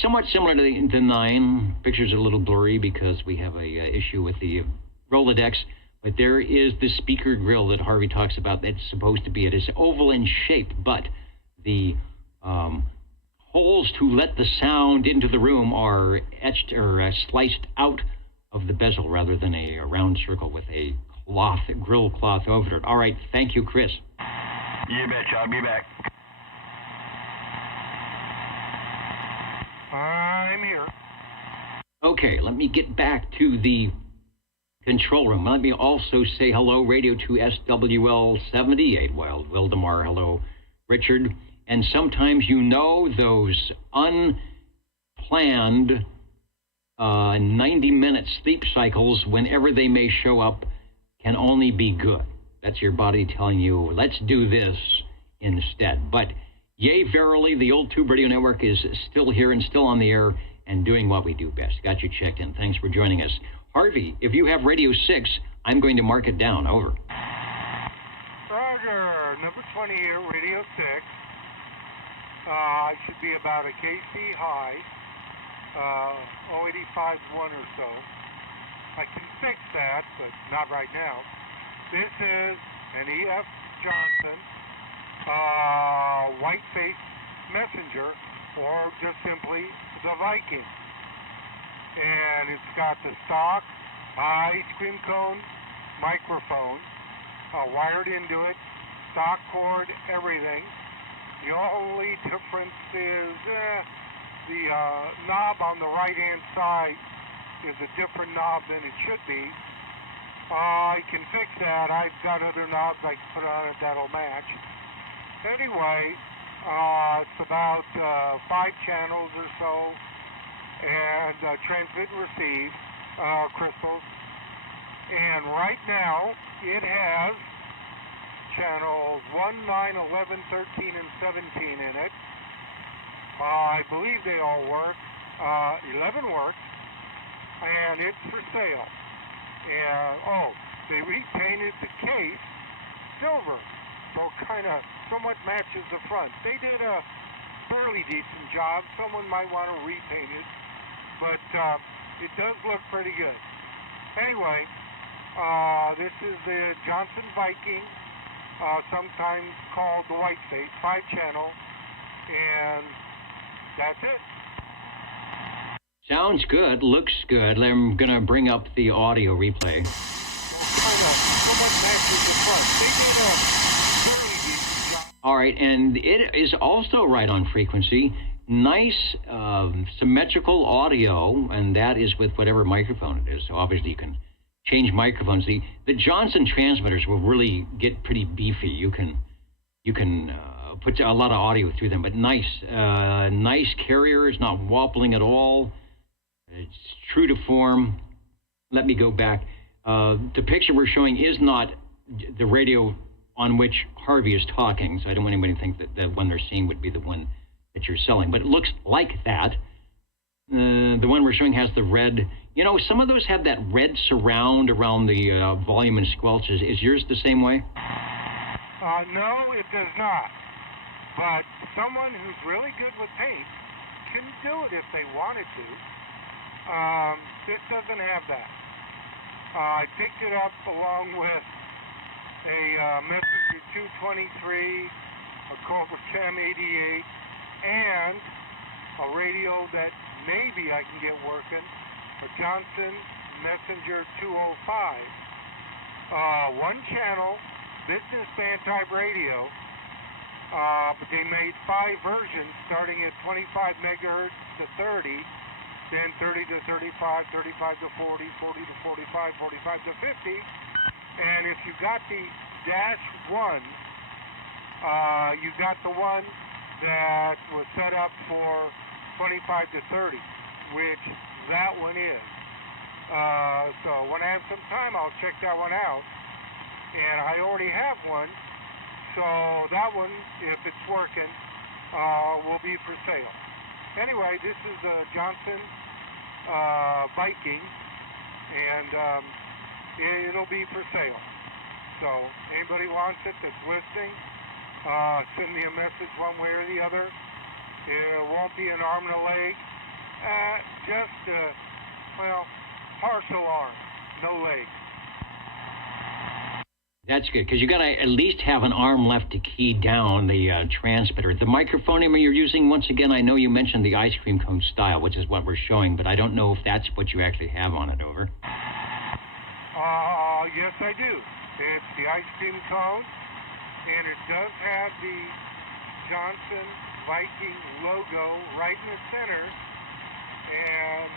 Somewhat similar to the 9. Pictures are a little blurry because we have a issue with the Rolodex, but there is the speaker grill that Harvey talks about that's supposed to be, it is oval in shape, but the holes to let the sound into the room are etched or sliced out of the bezel rather than a round circle with a grill cloth over it. All right, thank you, Chris. You betcha. I'll be back. I'm here. Okay, let me get back to the control room. Let me also say hello, radio to SWL 78. Wild Wildemar, hello, Richard. And sometimes those unplanned 90-minute sleep cycles, whenever they may show up, can only be good. That's your body telling you, let's do this instead. But yea, verily, the old Tube Radio Network is still here and still on the air and doing what we do best. Got you checked in. Thanks for joining us. Harvey, if you have Radio 6, I'm going to mark it down. Over. Roger. Number 20 here, Radio 6. I should be about a KC high. 085.1 or so. I can fix that, but not right now. This is an E.F. Johnson white-faced messenger, or just simply the Viking. And it's got the stock ice cream cone microphone, wired into it, stock cord, everything. The only difference is the knob on the right-hand side is a different knob than it should be. I can fix that. I've got other knobs I can put on it that'll match. Anyway, it's about 5 channels or so, and transmit and receive crystals. And right now, it has channels 1, 9, 11, 13, and 17 in it. I believe they all work. 11 works, and it's for sale. And, they repainted the case silver, so kind of somewhat matches the front. They did a fairly decent job. Someone might want to repaint it, but it does look pretty good. Anyway, this is the Johnson Viking, sometimes called the Whiteface, 5-channel, and that's it. Sounds good, looks good. I'm going to bring up the audio replay. All right, and it is also right on frequency. Nice symmetrical audio, and that is with whatever microphone it is. So obviously you can change microphones. The Johnson transmitters will really get pretty beefy. You can put a lot of audio through them, but nice carrier. It's not wobbling at all. It's true to form. Let me go back. The picture we're showing is not the radio on which Harvey is talking, so I don't want anybody to think that the one they're seeing would be the one that you're selling. But it looks like that. The one we're showing has the red. You know, some of those have that red surround around the volume and squelches. Is yours the same way? No, it does not. But someone who's really good with paint can do it if they wanted to. It doesn't have that. I picked it up along with a Messenger 223, a Cobra Chem 88, and a radio that maybe I can get working, a Johnson Messenger 205. 1-channel business band type radio, but they made 5 versions starting at 25 megahertz to 30, then 30 to 35, 35 to 40, 40 to 45, 45 to 50. And if you got the -1, you got the one that was set up for 25 to 30, which that one is. So when I have some time, I'll check that one out. And I already have one, so that one, if it's working, will be for sale. Anyway, this is the Johnson Viking, and it'll be for sale. So anybody wants it that's listening, send me a message one way or the other. It won't be an arm and a leg, just partial arm, no leg. That's good, because you got to at least have an arm left to key down the transmitter. The microphone you're using, once again, I know you mentioned the ice cream cone style, which is what we're showing, but I don't know if that's what you actually have on it, over. Yes, I do. It's the ice cream cone, and it does have the Johnson Viking logo right in the center, and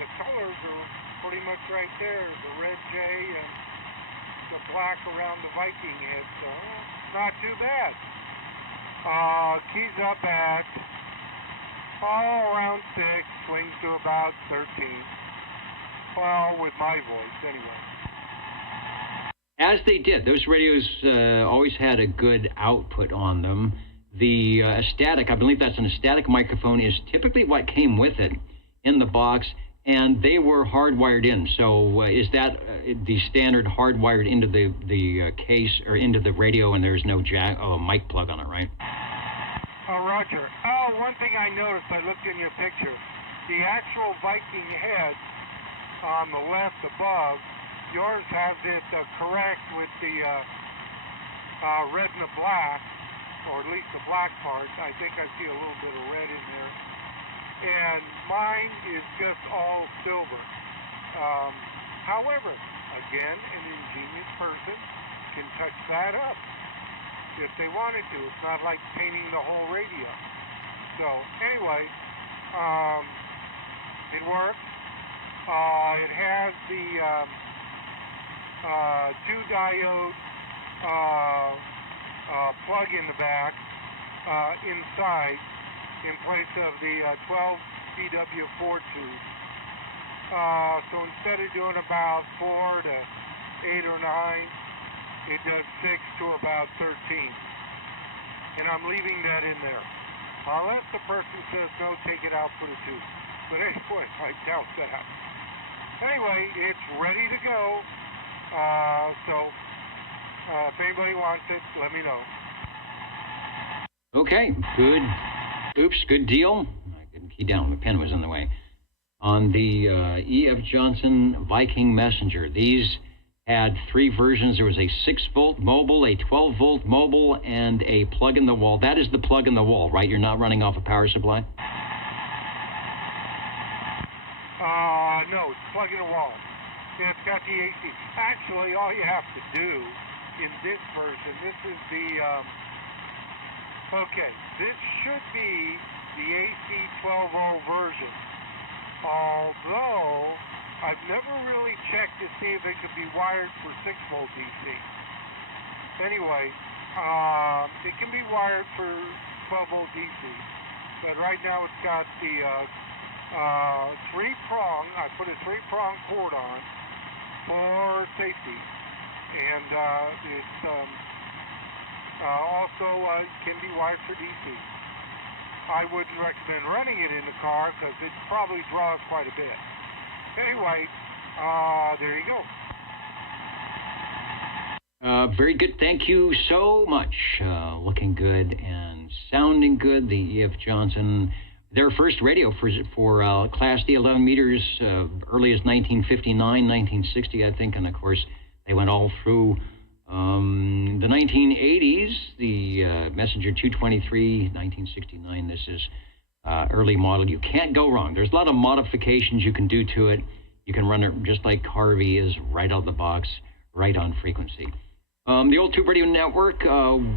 the colors are pretty much right there, the red J and the black around the Viking head, so not too bad. Keys up at around 6, swings to about 13. Well, with my voice, anyway. As they did. Those radios always had a good output on them. The static, I believe that's an static microphone, is typically what came with it in the box, and they were hardwired in. So is that the standard hardwired into the case or into the radio, and there's no jack, mic plug on it, right? Roger. One thing I noticed, I looked in your picture, the actual Viking head on the left above, yours has it correct with the red and the black, or at least the black part. I think I see a little bit of red in there. And mine is just all silver. However, again, an ingenious person can touch that up if they wanted to. It's not like painting the whole radio. So anyway, it works. It has the 2-diode plug in the back inside in place of the 12 PW4 tube. So instead of doing about 4 to 8 or 9, it does 6 to about 13. And I'm leaving that in there. Unless the person says, no, take it out, put a tube. But anyway, I doubt that. Anyway, it's ready to go. If anybody wants it, let me know. Okay, good. Oops, good deal. I couldn't key down. My pen was in the way. On the E.F. Johnson Viking Messenger, these had 3 versions. There was a 6-volt mobile, a 12-volt mobile, and a plug-in-the-wall. That is the plug-in-the-wall, right? You're not running off a power supply? No, it's plug-in-the-wall. It's got the AC. Actually, all you have to do in this version, this is the, okay, this should be the AC 12-volt version. Although, I've never really checked to see if it could be wired for 6-volt DC. Anyway, it can be wired for 12-volt DC, but right now it's got the 3-prong, I put a 3-prong cord on for safety, and it's also can be wired for DC. I wouldn't recommend running it in the car because it probably draws quite a bit. Anyway, there you go. Very good. Thank you so much. Looking good and sounding good. The E.F. Johnson, their first radio for Class D 11 meters, early as 1959, 1960, I think. And, of course, they went all through the 1980s. The Messenger 223, 1969. This is early model. You can't go wrong. There's a lot of modifications you can do to it. You can run it just like Harvey is, right out of the box, right on frequency. The Old Tube Radio Network,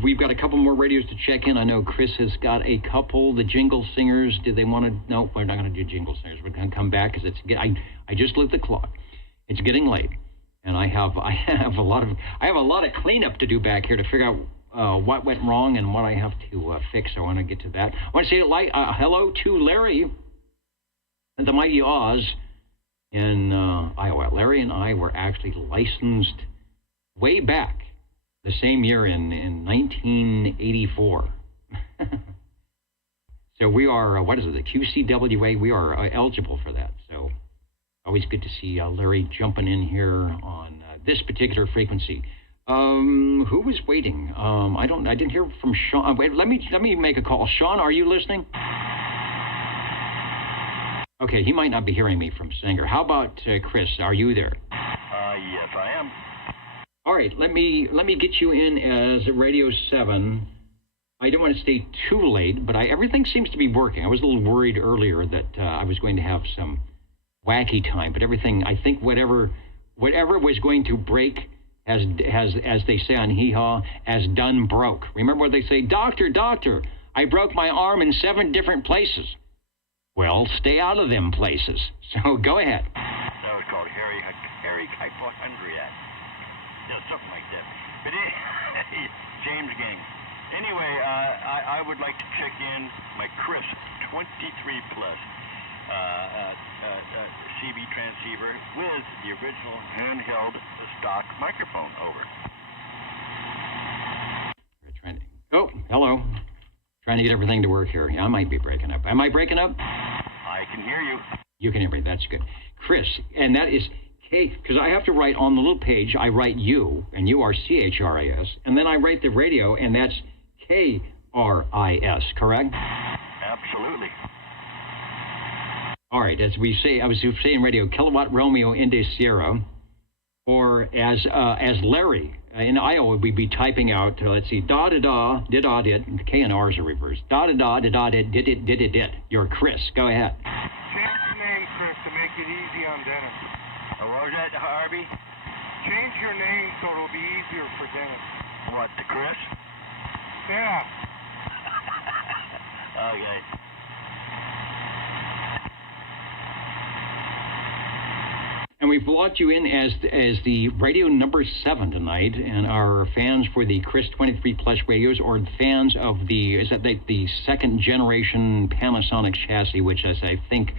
we've got a couple more radios to check in. I know Chris has got a couple. The Jingle Singers, did they want to? No, we're not going to do Jingle Singers. We're going to come back because I just looked at the clock. It's getting late, and I have a lot of cleanup to do back here to figure out what went wrong and what I have to fix. I want to get to that. I want to say hello to Larry at the Mighty Oz in Iowa. Larry and I were actually licensed way back the same year in 1984. So we are, what is it, the QCWA? We are eligible for that. So always good to see Larry jumping in here on this particular frequency. Who was waiting? I didn't hear from Sean. Wait, let me make a call. Sean, are you listening? Okay, he might not be hearing me from Sanger. How about Chris? Are you there? Yes, I am. All right, let me get you in as Radio 7. I don't want to stay too late, but everything seems to be working. I was a little worried earlier that I was going to have some wacky time, but everything, I think whatever was going to break, as they say on Hee Haw, as done broke. Remember what they say? Doctor, I broke my arm in 7 different places. Well, stay out of them places. So go ahead. That was called hypochondriac. Yeah, something like that. But James Gang. Anyway, I would like to check in my Chris 23 Plus CB transceiver with the original handheld stock microphone. Over. Oh, hello. Trying to get everything to work here. Yeah, I might be breaking up. Am I breaking up? I can hear you. You can hear me. That's good. Chris, and that is K, because I have to write on the little page, I write you, and you are CHRIS, and then I write the radio, and that's KRIS, correct? Absolutely. All right, as we say, I was saying radio, Kilowatt Romeo India Sierra, or as Larry in Iowa, we'd be typing out, let's see, da-da-da, did-da-did, K and R's are reversed, da-da-da, did-da-did, did-it-did-it-did. You're Chris. Go ahead. Change the name, Chris, to make it easy on Dennis. What was that? Harvey? Change your name so it'll be easier for Dennis. What, to Chris? Yeah. Okay. And we've brought you in as the radio number 7 tonight, and our fans for the Chris 23 Plus radios, or fans of the second generation Panasonic chassis, which is, I think,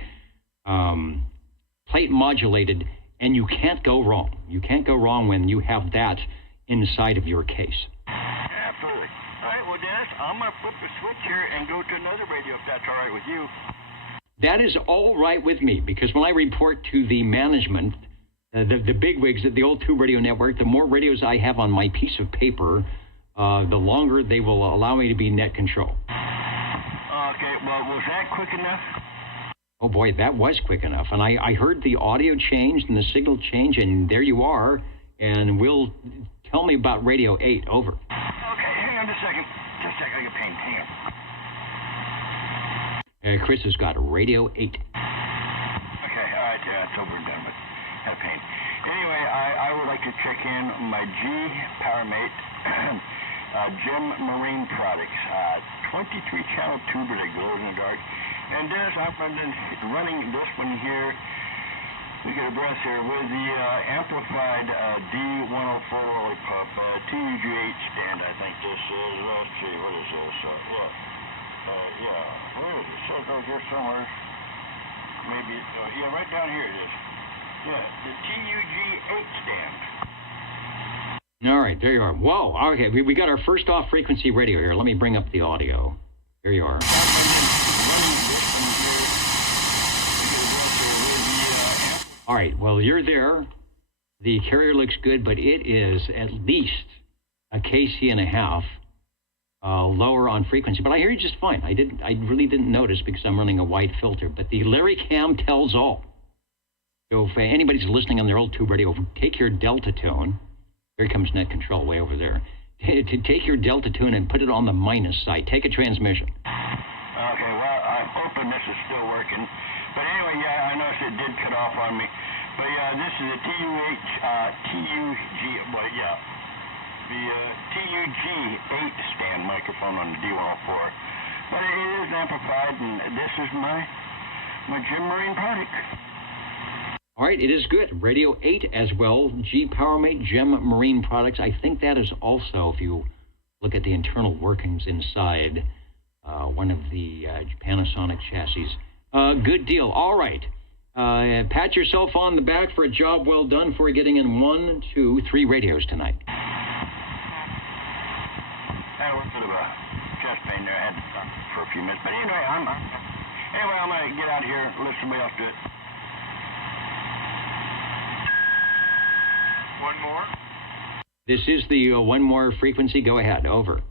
plate modulated, and you can't go wrong. You can't go wrong when you have that inside of your case. Absolutely. All right, well, Dennis, I'm going to flip the switch here and go to another radio if that's all right with you. That is all right with me, because when I report to the management, the bigwigs at the old Tube Radio Network, the more radios I have on my piece of paper, the longer they will allow me to be net control. Okay, well, was that quick enough? Oh boy, that was quick enough. And I heard the audio change and the signal change, and there you are. And tell me about Radio 8, over. Okay, hang on just a second. Just a second, I get pain. Hang on. Chris has got Radio 8. Okay, all right, yeah, it's over and done, but had pain. Anyway, I would like to check in my G Powermate Gem Marine Products. 23-channel tuber that glows in the dark. And Dennis, I've been running this one here, we get a breath here, with the amplified D104 lollipop TUG8 stand, I think this is. Let's see, what is this? Where is it? It says over here somewhere. Maybe, right down here it is. Yeah, the TUG8 stand. All right, there you are. Whoa, okay, we got our first off-frequency radio here. Let me bring up the audio. Here you are. All right, well, you're there. The carrier looks good, but it is at least a kc and a half lower on frequency. But I hear you just fine. I really didn't notice because I'm running a wide filter. But the Larry Cam tells all. So if anybody's listening on their old tube radio, take your delta tone. Here comes net control way over there. To take your delta tone and put it on the minus side. Take a transmission. Okay, well, I'm hoping this is still working. But anyway, yeah, I noticed it did cut off on me. But yeah, this is a TUG8 stand microphone on the D104. But it is amplified, and this is my Gem Marine product. All right, it is good. Radio 8 as well. G Powermate Gem Marine Products. I think that is also, if you look at the internal workings inside, one of the Panasonic chassis. Good deal. All right. Pat yourself on the back for a job well done for getting in 1, 2, 3 radios tonight. I had a little bit of a chest pain there. I had to stop for a few minutes. But anyway, I'm going to get out of here and let somebody else do it. One more. This is the one more frequency. Go ahead. Over. The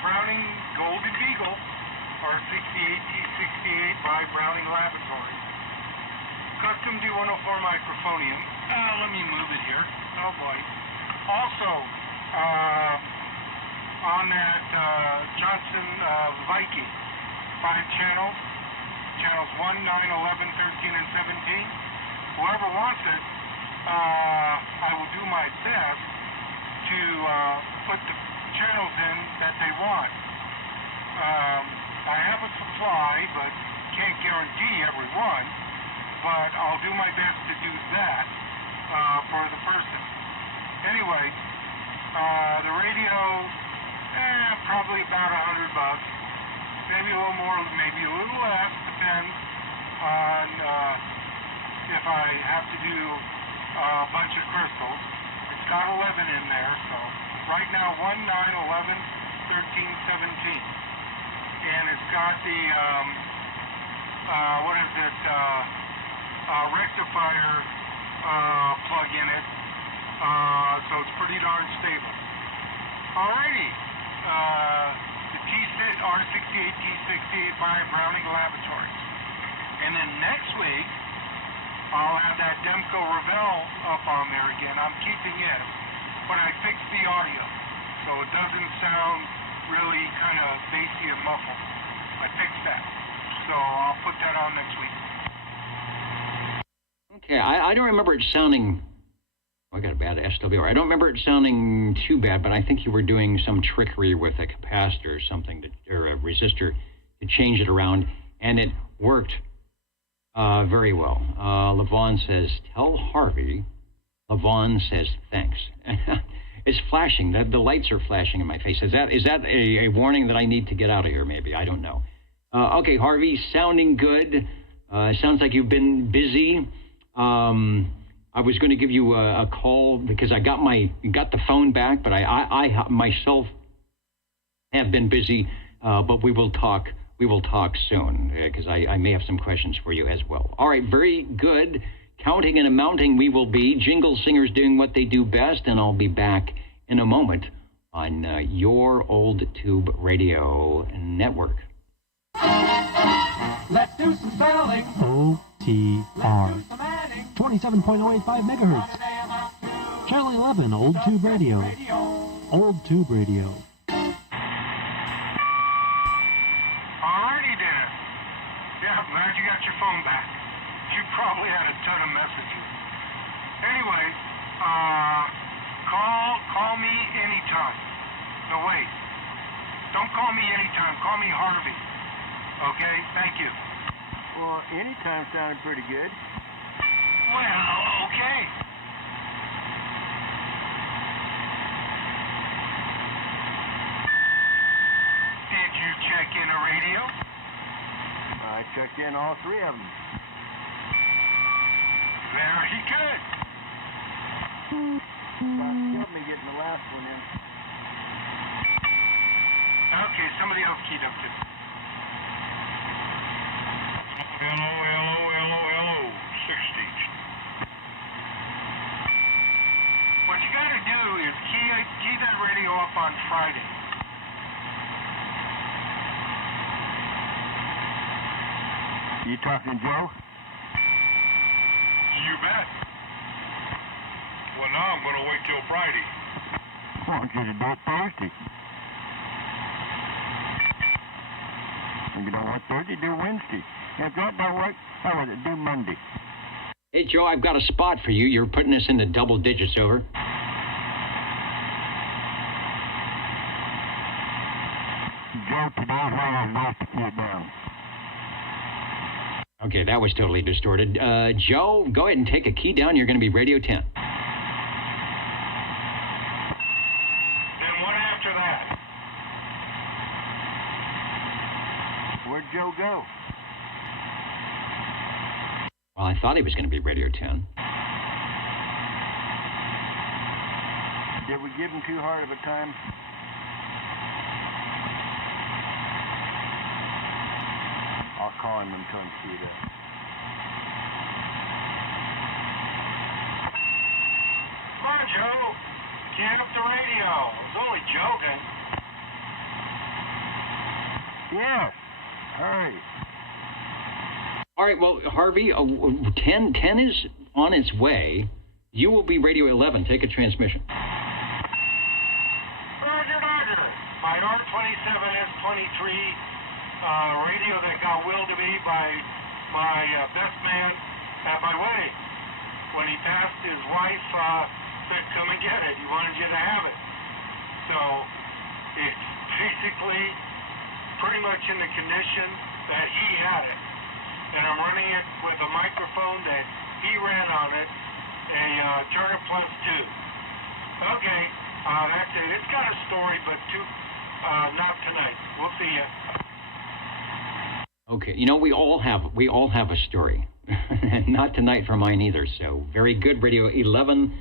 Browning Golden Beagle, R68T68 by Browning Laboratories. Custom D104 microphonium. Let me move it here. Oh boy. Also, on that Johnson Viking, 5 channels. Channels 1, 9, 11, 13, and 17. Whoever wants it, I will do my best to put the channels in that they want. I have a supply, but can't guarantee every one. But I'll do my best to do that for the person. Anyway, the radio, probably about $100. Maybe a little more, maybe a little less, depends on if I have to do a bunch of crystals. It's got 11 in there, so right now 1, 9, 11, 13, 17. And it's got the, rectifier plug in it, so it's pretty darn stable. Alrighty. R68T68 by Browning Laboratories. And then next week, I'll have that Demco Revell up on there again. I'm keeping it, but I fixed the audio, so it doesn't sound really kind of bassy and muffled. I fixed that. So I'll put that on next week. Okay, I don't remember it sounding... I got a bad SWR. I don't remember it sounding too bad, but I think you were doing some trickery with a capacitor or something, or a resistor to change it around, and it worked very well. Levon says, tell Harvey. Levon says, thanks. It's flashing. The lights are flashing in my face. Is that a warning that I need to get out of here, maybe? I don't know. Okay, Harvey, sounding good. Sounds like you've been busy. I was going to give you a call because I got the phone back, but I myself have been busy. But we will talk soon because I may have some questions for you as well. All right, very good. Counting and amounting we will be. Jingle singers doing what they do best, and I'll be back in a moment on your Old Tube Radio Network. Let's do some spelling. OTR. 27.085 megahertz. Channel 11, Old Tube Radio. Old Tube Radio. Alrighty, Dennis. Yeah, I'm glad you got your phone back. You probably had a ton of messages. Anyway, call me anytime. No, wait. Don't call me anytime. Call me Harvey. Okay? Thank you. Well, anytime sounded pretty good. Well, okay. Did you check in a radio? I checked in all three of them. Very good. Killed me getting the last one in. Okay, somebody else keyed up to. Hello, 60s. What you gotta do is key that radio up on Friday. You talking to Joe? You bet. Well, now I'm going to wait till Friday. Why don't you do it Thursday? If you don't want Thursday, do Wednesday. If that don't work, how would it do Monday? Hey, Joe, I've got a spot for you. You're putting us into double digits, over. Joe, today when I was nice to key it down. Okay, that was totally distorted. Joe, go ahead and take a key down. You're going to be Radio 10. Then what after that? Where'd Joe go? Well, I thought he was going to be Radio 10. Did we give him too hard of a time? I'll call him and tell him to see that. Come on, Joe. Can up the radio. I was only joking. Yes. Hurry. All right, well, Harvey, 10 is on its way. You will be Radio 11. Take a transmission. Roger. My R27S23 radio that got willed to me by my best man at my wedding. When he passed, his wife said, come and get it. He wanted you to have it. So it's basically pretty much in the condition that he had it. And I'm running it with a microphone that he ran on it, a Turner Plus 2. Okay, that's it. It's got a story, but not tonight. We'll see you. Okay, you know, we all have a story. Not tonight for mine either. So very good. Radio 11,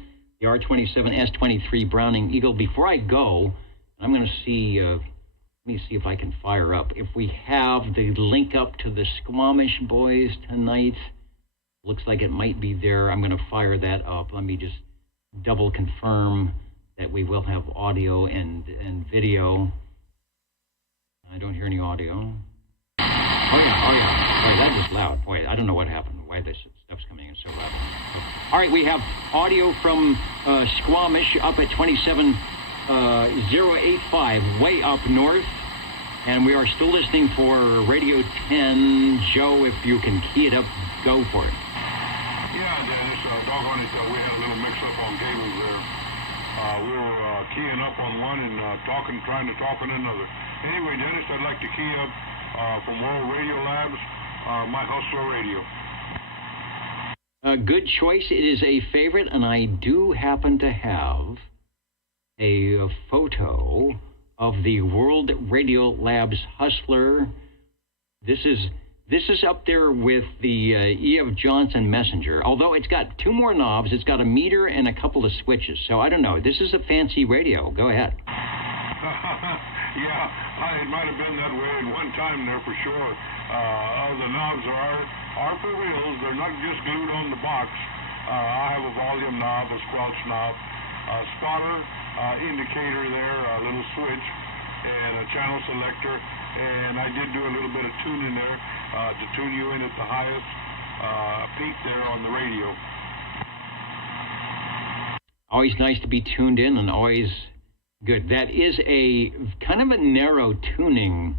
the R27S23 Browning Eagle. Before I go, I'm going to see. Let me see if I can fire up. If we have the link up to the Squamish Boys tonight, looks like it might be there. I'm going to fire that up. Let me just double confirm that we will have audio and video. I don't hear any audio. Oh yeah. Boy, that is loud. Boy, I don't know what happened. Why this stuff's coming in so loud. All right, we have audio from Squamish up at 27085, way up north. And we are still listening for Radio 10. Joe, if you can key it up, go for it. Yeah, Yeah, Dennis, doggone it, we had a little mix-up on cables there. We were keying up on one and trying to talk on another. Anyway, Dennis, I'd like to key up from World Radio Labs, my Hustler Radio. Good choice. It is a favorite, and I do happen to have a photo of the World Radio Labs Hustler. This is up there with the E.F. Johnson Messenger, although it's got two more knobs. It's got a meter and a couple of switches. So I don't know. This is a fancy radio. Go ahead. Yeah, it might have been that way at one time there for sure. The knobs are for reals. They're not just glued on the box. I have a volume knob, a squelch knob, a spotter, indicator there, a little switch, and a channel selector. And I did do a little bit of tuning there to tune you in at the highest peak there on the radio. Always nice to be tuned in and always good. That is a kind of a narrow tuning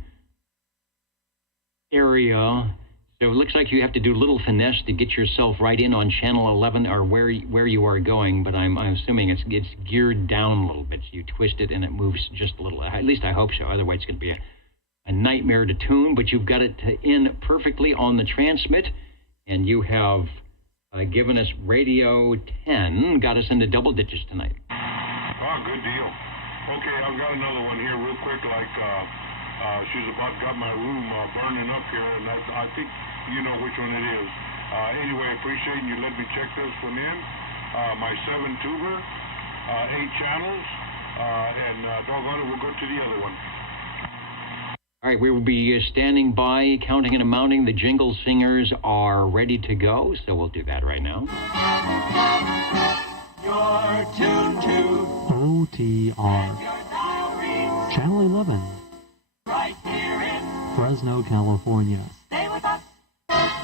area. So it looks like you have to do a little finesse to get yourself right in on channel 11 or where you are going, but I'm assuming it's geared down a little bit. So you twist it and it moves just a little. At least I hope so. Otherwise it's going to be a nightmare to tune, but you've got it in perfectly on the transmit, and you have given us radio 10, got us into double digits tonight. Oh, good deal. Okay, I've got another one here real quick, like she's about got my room burning up here, and I think you know which one it is. Anyway, appreciate you let me check this one in. My 7-tuber, 8 channels, and doggone it, we'll go to the other one. All right, we will be standing by, counting and amounting. The jingle singers are ready to go, so we'll do that right now. You're tuned to OTR. Channel 11. right here in Fresno, California. Stay with us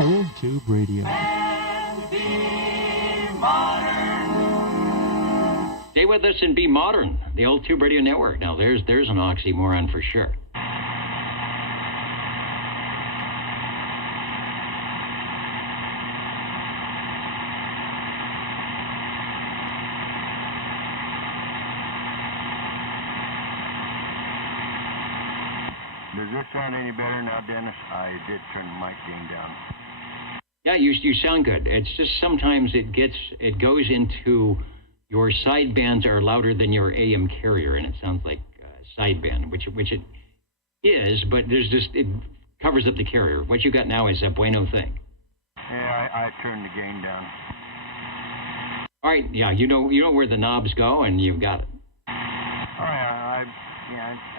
Old Tube Radio. and be modern. Stay with us and be modern. The Old Tube Radio Network. Now, there's an oxymoron for sure. Does this sound any better now, Dennis? I did turn the mic gain down. Yeah, you sound good. It's just sometimes it goes into your sidebands are louder than your AM carrier, and it sounds like sideband, which it is, but it covers up the carrier. What you got now is a bueno thing. Yeah, I turned the gain down. All right, yeah, you know where the knobs go, and you've got it. All right,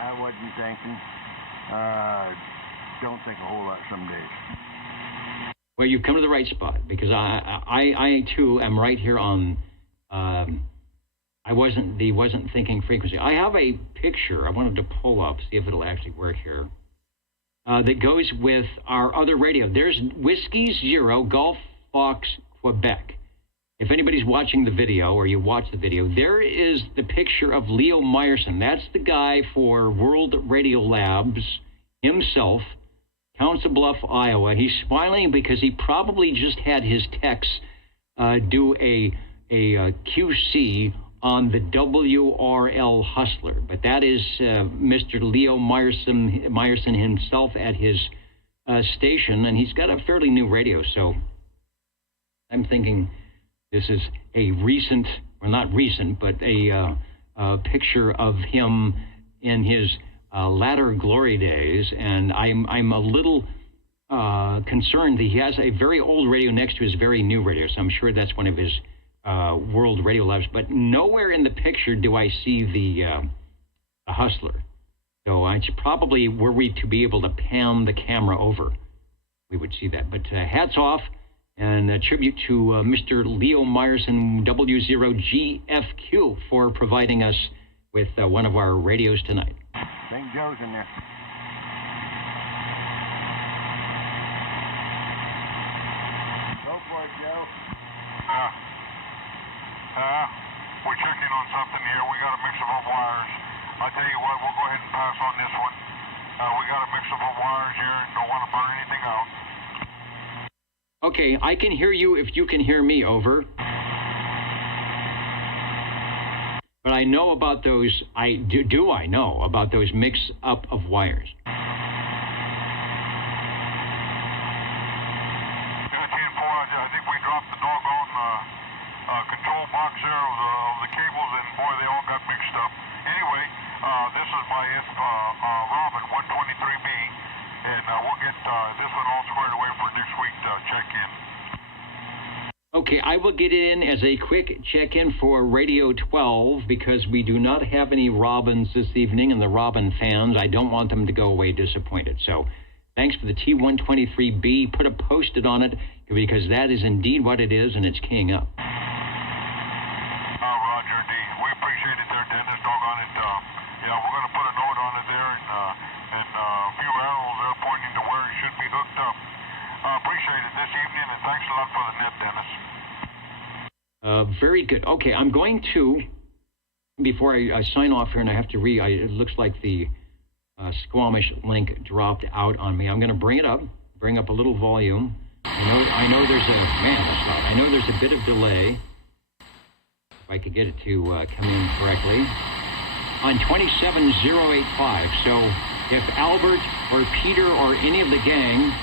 I wasn't thinking. Don't think a whole lot some days. Well, you've come to the right spot, because I too am right here on. I wasn't thinking frequency. I have a picture I wanted to pull up, see if it'll actually work here. That goes with our other radio. There's Whiskey Zero Golf Fox Quebec. If anybody's watching the video or you watch the video, there is the picture of Leo Meyerson. That's the guy for World Radio Labs himself, Council Bluff, Iowa. He's smiling because he probably just had his techs do a QC on the WRL Hustler. But that is Mr. Leo Meyerson himself at his station, and he's got a fairly new radio, so I'm thinking this is a recent, well, not recent, but a picture of him in his latter glory days, and I'm a little concerned that he has a very old radio next to his very new radio, so I'm sure that's one of his World Radio Labs, but nowhere in the picture do I see the Hustler. So it's probably, were we to be able to pan the camera over, we would see that. But hats off, and a tribute to Mr. Leo Meyerson, W0GFQ, for providing us with one of our radios tonight. St. Joe's in there. Go for it, Joe. We're checking on something here. We got a mix of our wires. I tell you what, we'll go ahead and pass on this one. We got a mix of our wires here and don't want to burn anything out. Okay, I can hear you if you can hear me, over. But I know about those, I know about those mix-up of wires. I think we dropped the doggone control box there of the cables, and boy, they all got mixed up. Anyway, this is my Robin 123B, and we'll get this one all squared away for next week check-in. Okay, I will get in as a quick check-in for Radio 12 because we do not have any Robins this evening, and the Robin fans, I don't want them to go away disappointed. So thanks for the T123B. Put a post-it on it because that is indeed what it is, and it's keying up. Roger, D. We appreciate it there, Dennis. Doggone it. Yeah, we're going to put a note on it there and a few arrows there pointing to where it should be hooked up. Appreciate it this evening, and thanks a lot for the net, Dennis. Very good. Okay, I'm going to, before I sign off here, and I have to it looks like the Squamish link dropped out on me. I'm going to bring up a little volume. I know there's that's loud. I know there's a bit of delay. If I could get it to come in correctly. On 27085. So if Albert or Peter or any of the gang,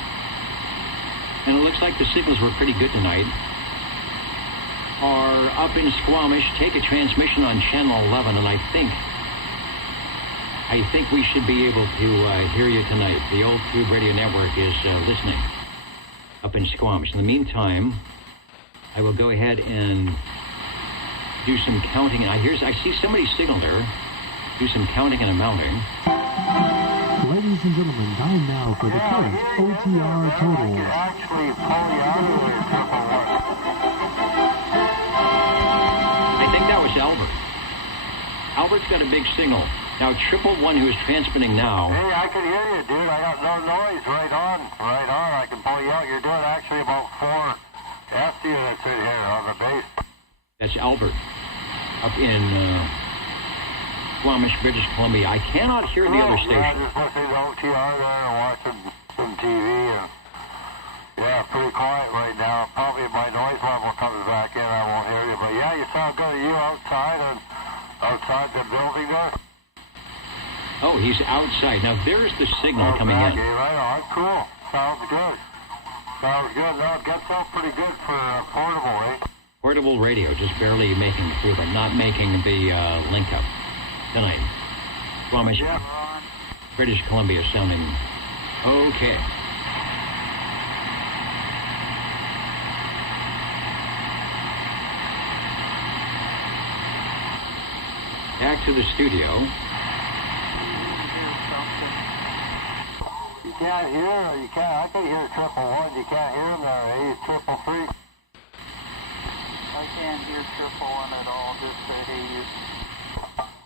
and it looks like the signals were pretty good tonight, are up in Squamish, take a transmission on channel 11, and I think we should be able to hear you tonight. The old Tube Radio Network is listening up in Squamish. In the meantime, I will go ahead and do some counting. I see somebody's signal there. Do some counting and amounting. Ladies and gentlemen, time now for the current OTR totals. I think that was Albert. Albert's got a big signal. Now, 111, who is transmitting now. Hey, I can hear you, dude. I got no noise. Right on. I can pull you out. You're doing actually about 4 F units in here on the base. That's Albert up in Squamish, British Columbia. I cannot hear the other station. Yeah, just listening to OTR there and watching some TV. And, yeah, pretty quiet right now. Probably my noise level comes back in. I won't hear you. But yeah, you sound good. Are you outside the building there? Oh, he's outside. Now, there's the signal coming in. Right on. Cool. Sounds good. No, it gets out pretty good for portable, right? Portable radio, just barely making it through, but not making the link up tonight. Squamish, British Columbia sounding okay. Back to the studio. You can't hear, I can hear 111. You can't hear him there, he's 333. I can't hear 111 at all, just say hey you.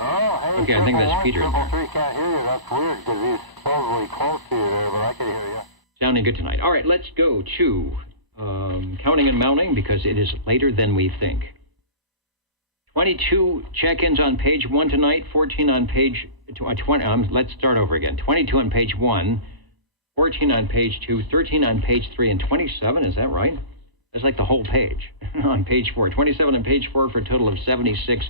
Oh, hey, okay, I think that's Peter. 333 can't hear you, that's weird, because he's supposedly close to you there, but I can hear you. Sounding good tonight. All right, let's go to counting and mounting, because it is later than we think. 22 check-ins on page 1 tonight, 14 on page 20. Let's start over again. 22 on page 1, 14 on page 2, 13 on page 3, and 27. Is that right? That's like the whole page on page 4. 27 on page 4 for a total of 76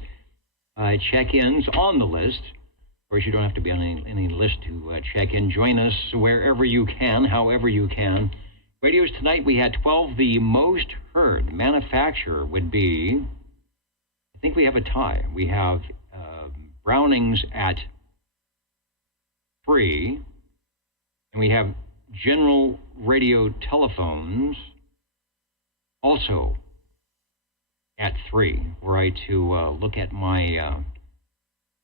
check-ins on the list. Of course, you don't have to be on any list to check in. Join us wherever you can, however you can. Radios tonight, we had 12. The most heard manufacturer would be, I think we have a tie. We have Brownings at 3, and we have General Radio Telephones also at 3, were I to look at my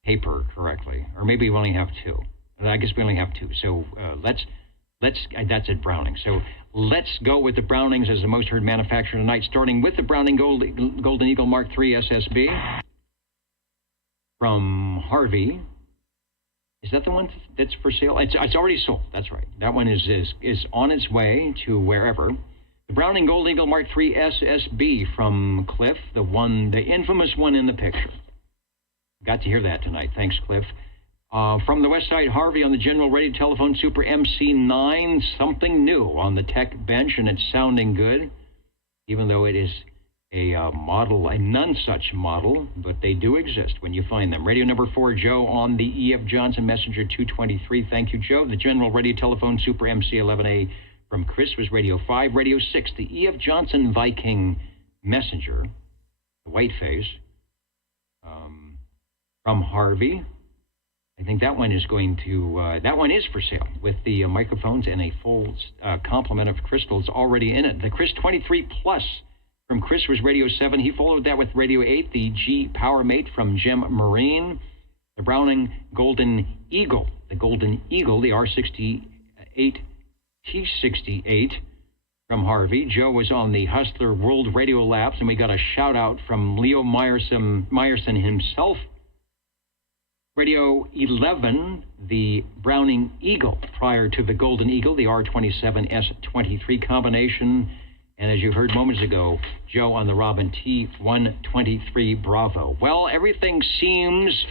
paper correctly. Or maybe we only have 2. I guess we only have 2. So let's that's at Browning. So let's go with the Brownings as the most heard manufacturer tonight, starting with the Browning Golden Eagle Mark III SSB from Harvey. Is that the one that's for sale? It's already sold. That's right. That one is on its way to wherever. The Browning Gold Eagle Mark III SSB from Cliff, the infamous one in the picture. Got to hear that tonight. Thanks, Cliff. From the west side, Harvey on the general radio telephone, Super MC9, something new on the tech bench, and it's sounding good, even though it is a model, a none-such model, but they do exist when you find them. Radio number 4, Joe on the E.F. Johnson Messenger 223. Thank you, Joe. The general radio telephone, Super MC11A from Chris was Radio 5. Radio 6, the E.F. Johnson Viking Messenger, the white face, from Harvey. I think that one is going to, that one is for sale with the microphones and a full complement of crystals already in it. The Chris 23 Plus from Chris was Radio 7. He followed that with Radio 8, the G Power Mate from Jim Marine, the Browning Golden Eagle, the R68 T68 from Harvey. Joe was on the Hustler World Radio Labs, and we got a shout out from Leo Meyerson himself. Radio 11, the Browning Eagle, prior to the Golden Eagle, the R27S23 combination. And as you heard moments ago, Joe on the Robin T123 Bravo. Well, everything seems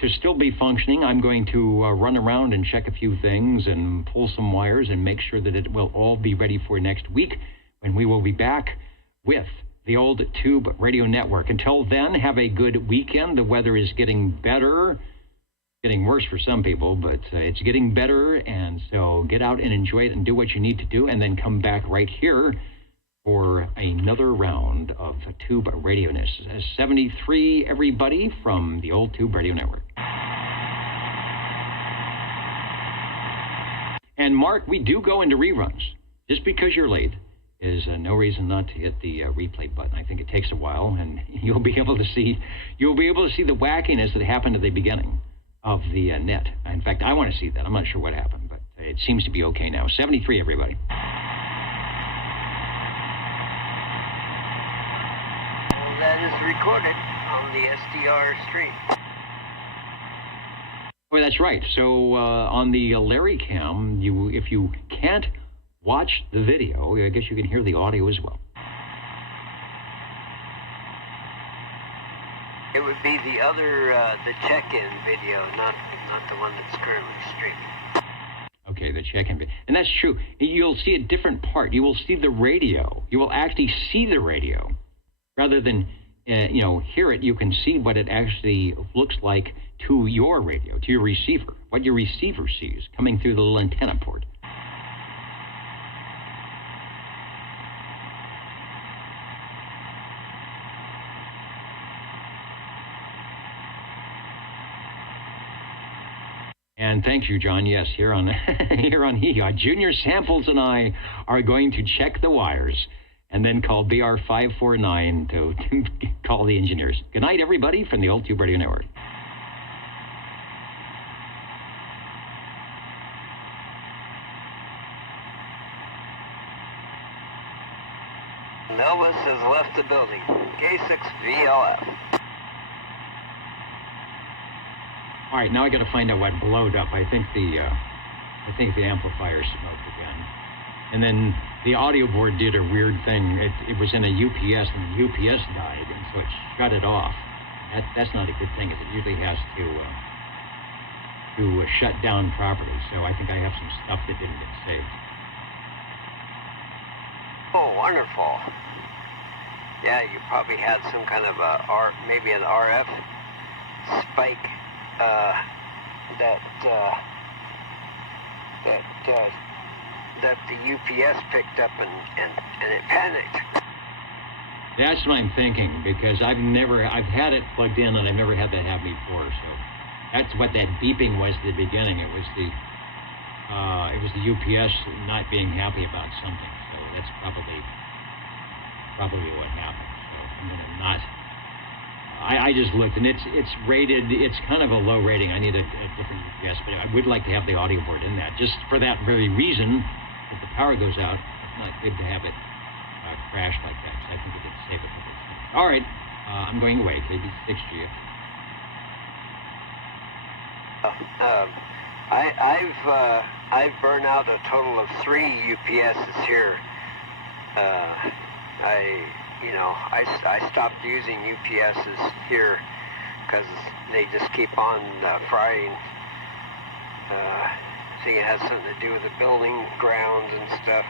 to still be functioning. I'm going to run around and check a few things and pull some wires and make sure that it will all be ready for next week when we will be back with the old Tube Radio Network. Until then, have a good weekend. The weather is getting better. Getting worse for some people, but it's getting better, and so get out and enjoy it and do what you need to do, and then come back right here for another round of Tube Radio-ness. 73, everybody, from the old Tube Radio Network. And Mark, we do go into reruns. Just because you're late is no reason not to hit the replay button. I think it takes a while, and you'll be able to see the wackiness that happened at the beginning of the net. In fact, I want to see that. I'm not sure what happened, but it seems to be okay now. 73, everybody. Well, that is recorded on the SDR stream. Oh, that's right. So on the Larry Cam, if you can't watch the video, I guess you can hear the audio as well. It would be the other, the check-in video, not the one that's currently streaming. Okay, the check-in video. And that's true. You'll see a different part. You will see the radio. You will actually see the radio. Rather than, hear it, you can see what it actually looks like to your radio, to your receiver, what your receiver sees coming through the little antenna port. And thank you, John. Yes, here on HEHA, Junior Samples and I are going to check the wires and then call BR549 to call the engineers. Good night, everybody, from the Old Tube Radio Network. Elvis has left the building. K6VLF. All right, now I got to find out what blowed up. I think the amplifier smoked again, and then the audio board did a weird thing. It was in a UPS, and the UPS died, and so it shut it off. That's not a good thing, because it usually has to shut down properly. So I think I have some stuff that didn't get saved. Oh, wonderful. Yeah, you probably had some kind of maybe an RF spike. That the UPS picked up and it panicked. That's what I'm thinking, because I've had it plugged in and I've never had that happen before. So that's what that beeping was at the beginning. It was the UPS not being happy about something. So that's probably what happened. So I'm gonna not. I just looked, and it's rated, it's kind of a low rating. I need a different UPS, but I would like to have the audio board in that, just for that very reason. If the power goes out, it's not good to have it crash like that, so I think we could save it. All right, I'm going away, KB6G. I've burned out a total of 3 UPSs here. I stopped using UPSs here because they just keep on frying See, it has something to do with the building grounds and stuff.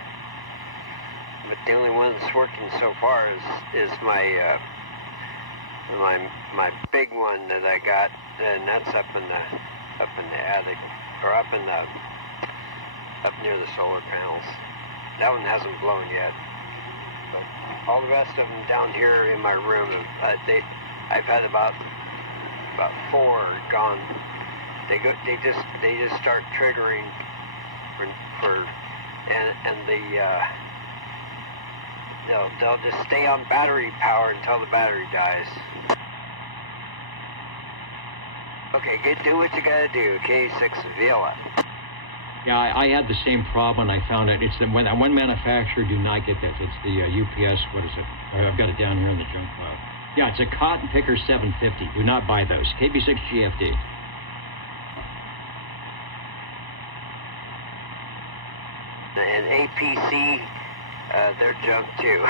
But the only one that's working so far is my big one that I got, and that's up in the attic, or up near the solar panels. That one hasn't blown yet. But all the rest of them down here in my room, I've had about 4 gone. They just start triggering they'll just stay on battery power until the battery dies. Okay, do what you gotta do. K6 Viola. Yeah, I had the same problem. I found it. It's when one manufacturer do not get that. It's the UPS. What is it? I've got it down here in the junk pile. Yeah, it's a Cotton Picker 750. Do not buy those. KB6 GFD. And APC, they're junk too.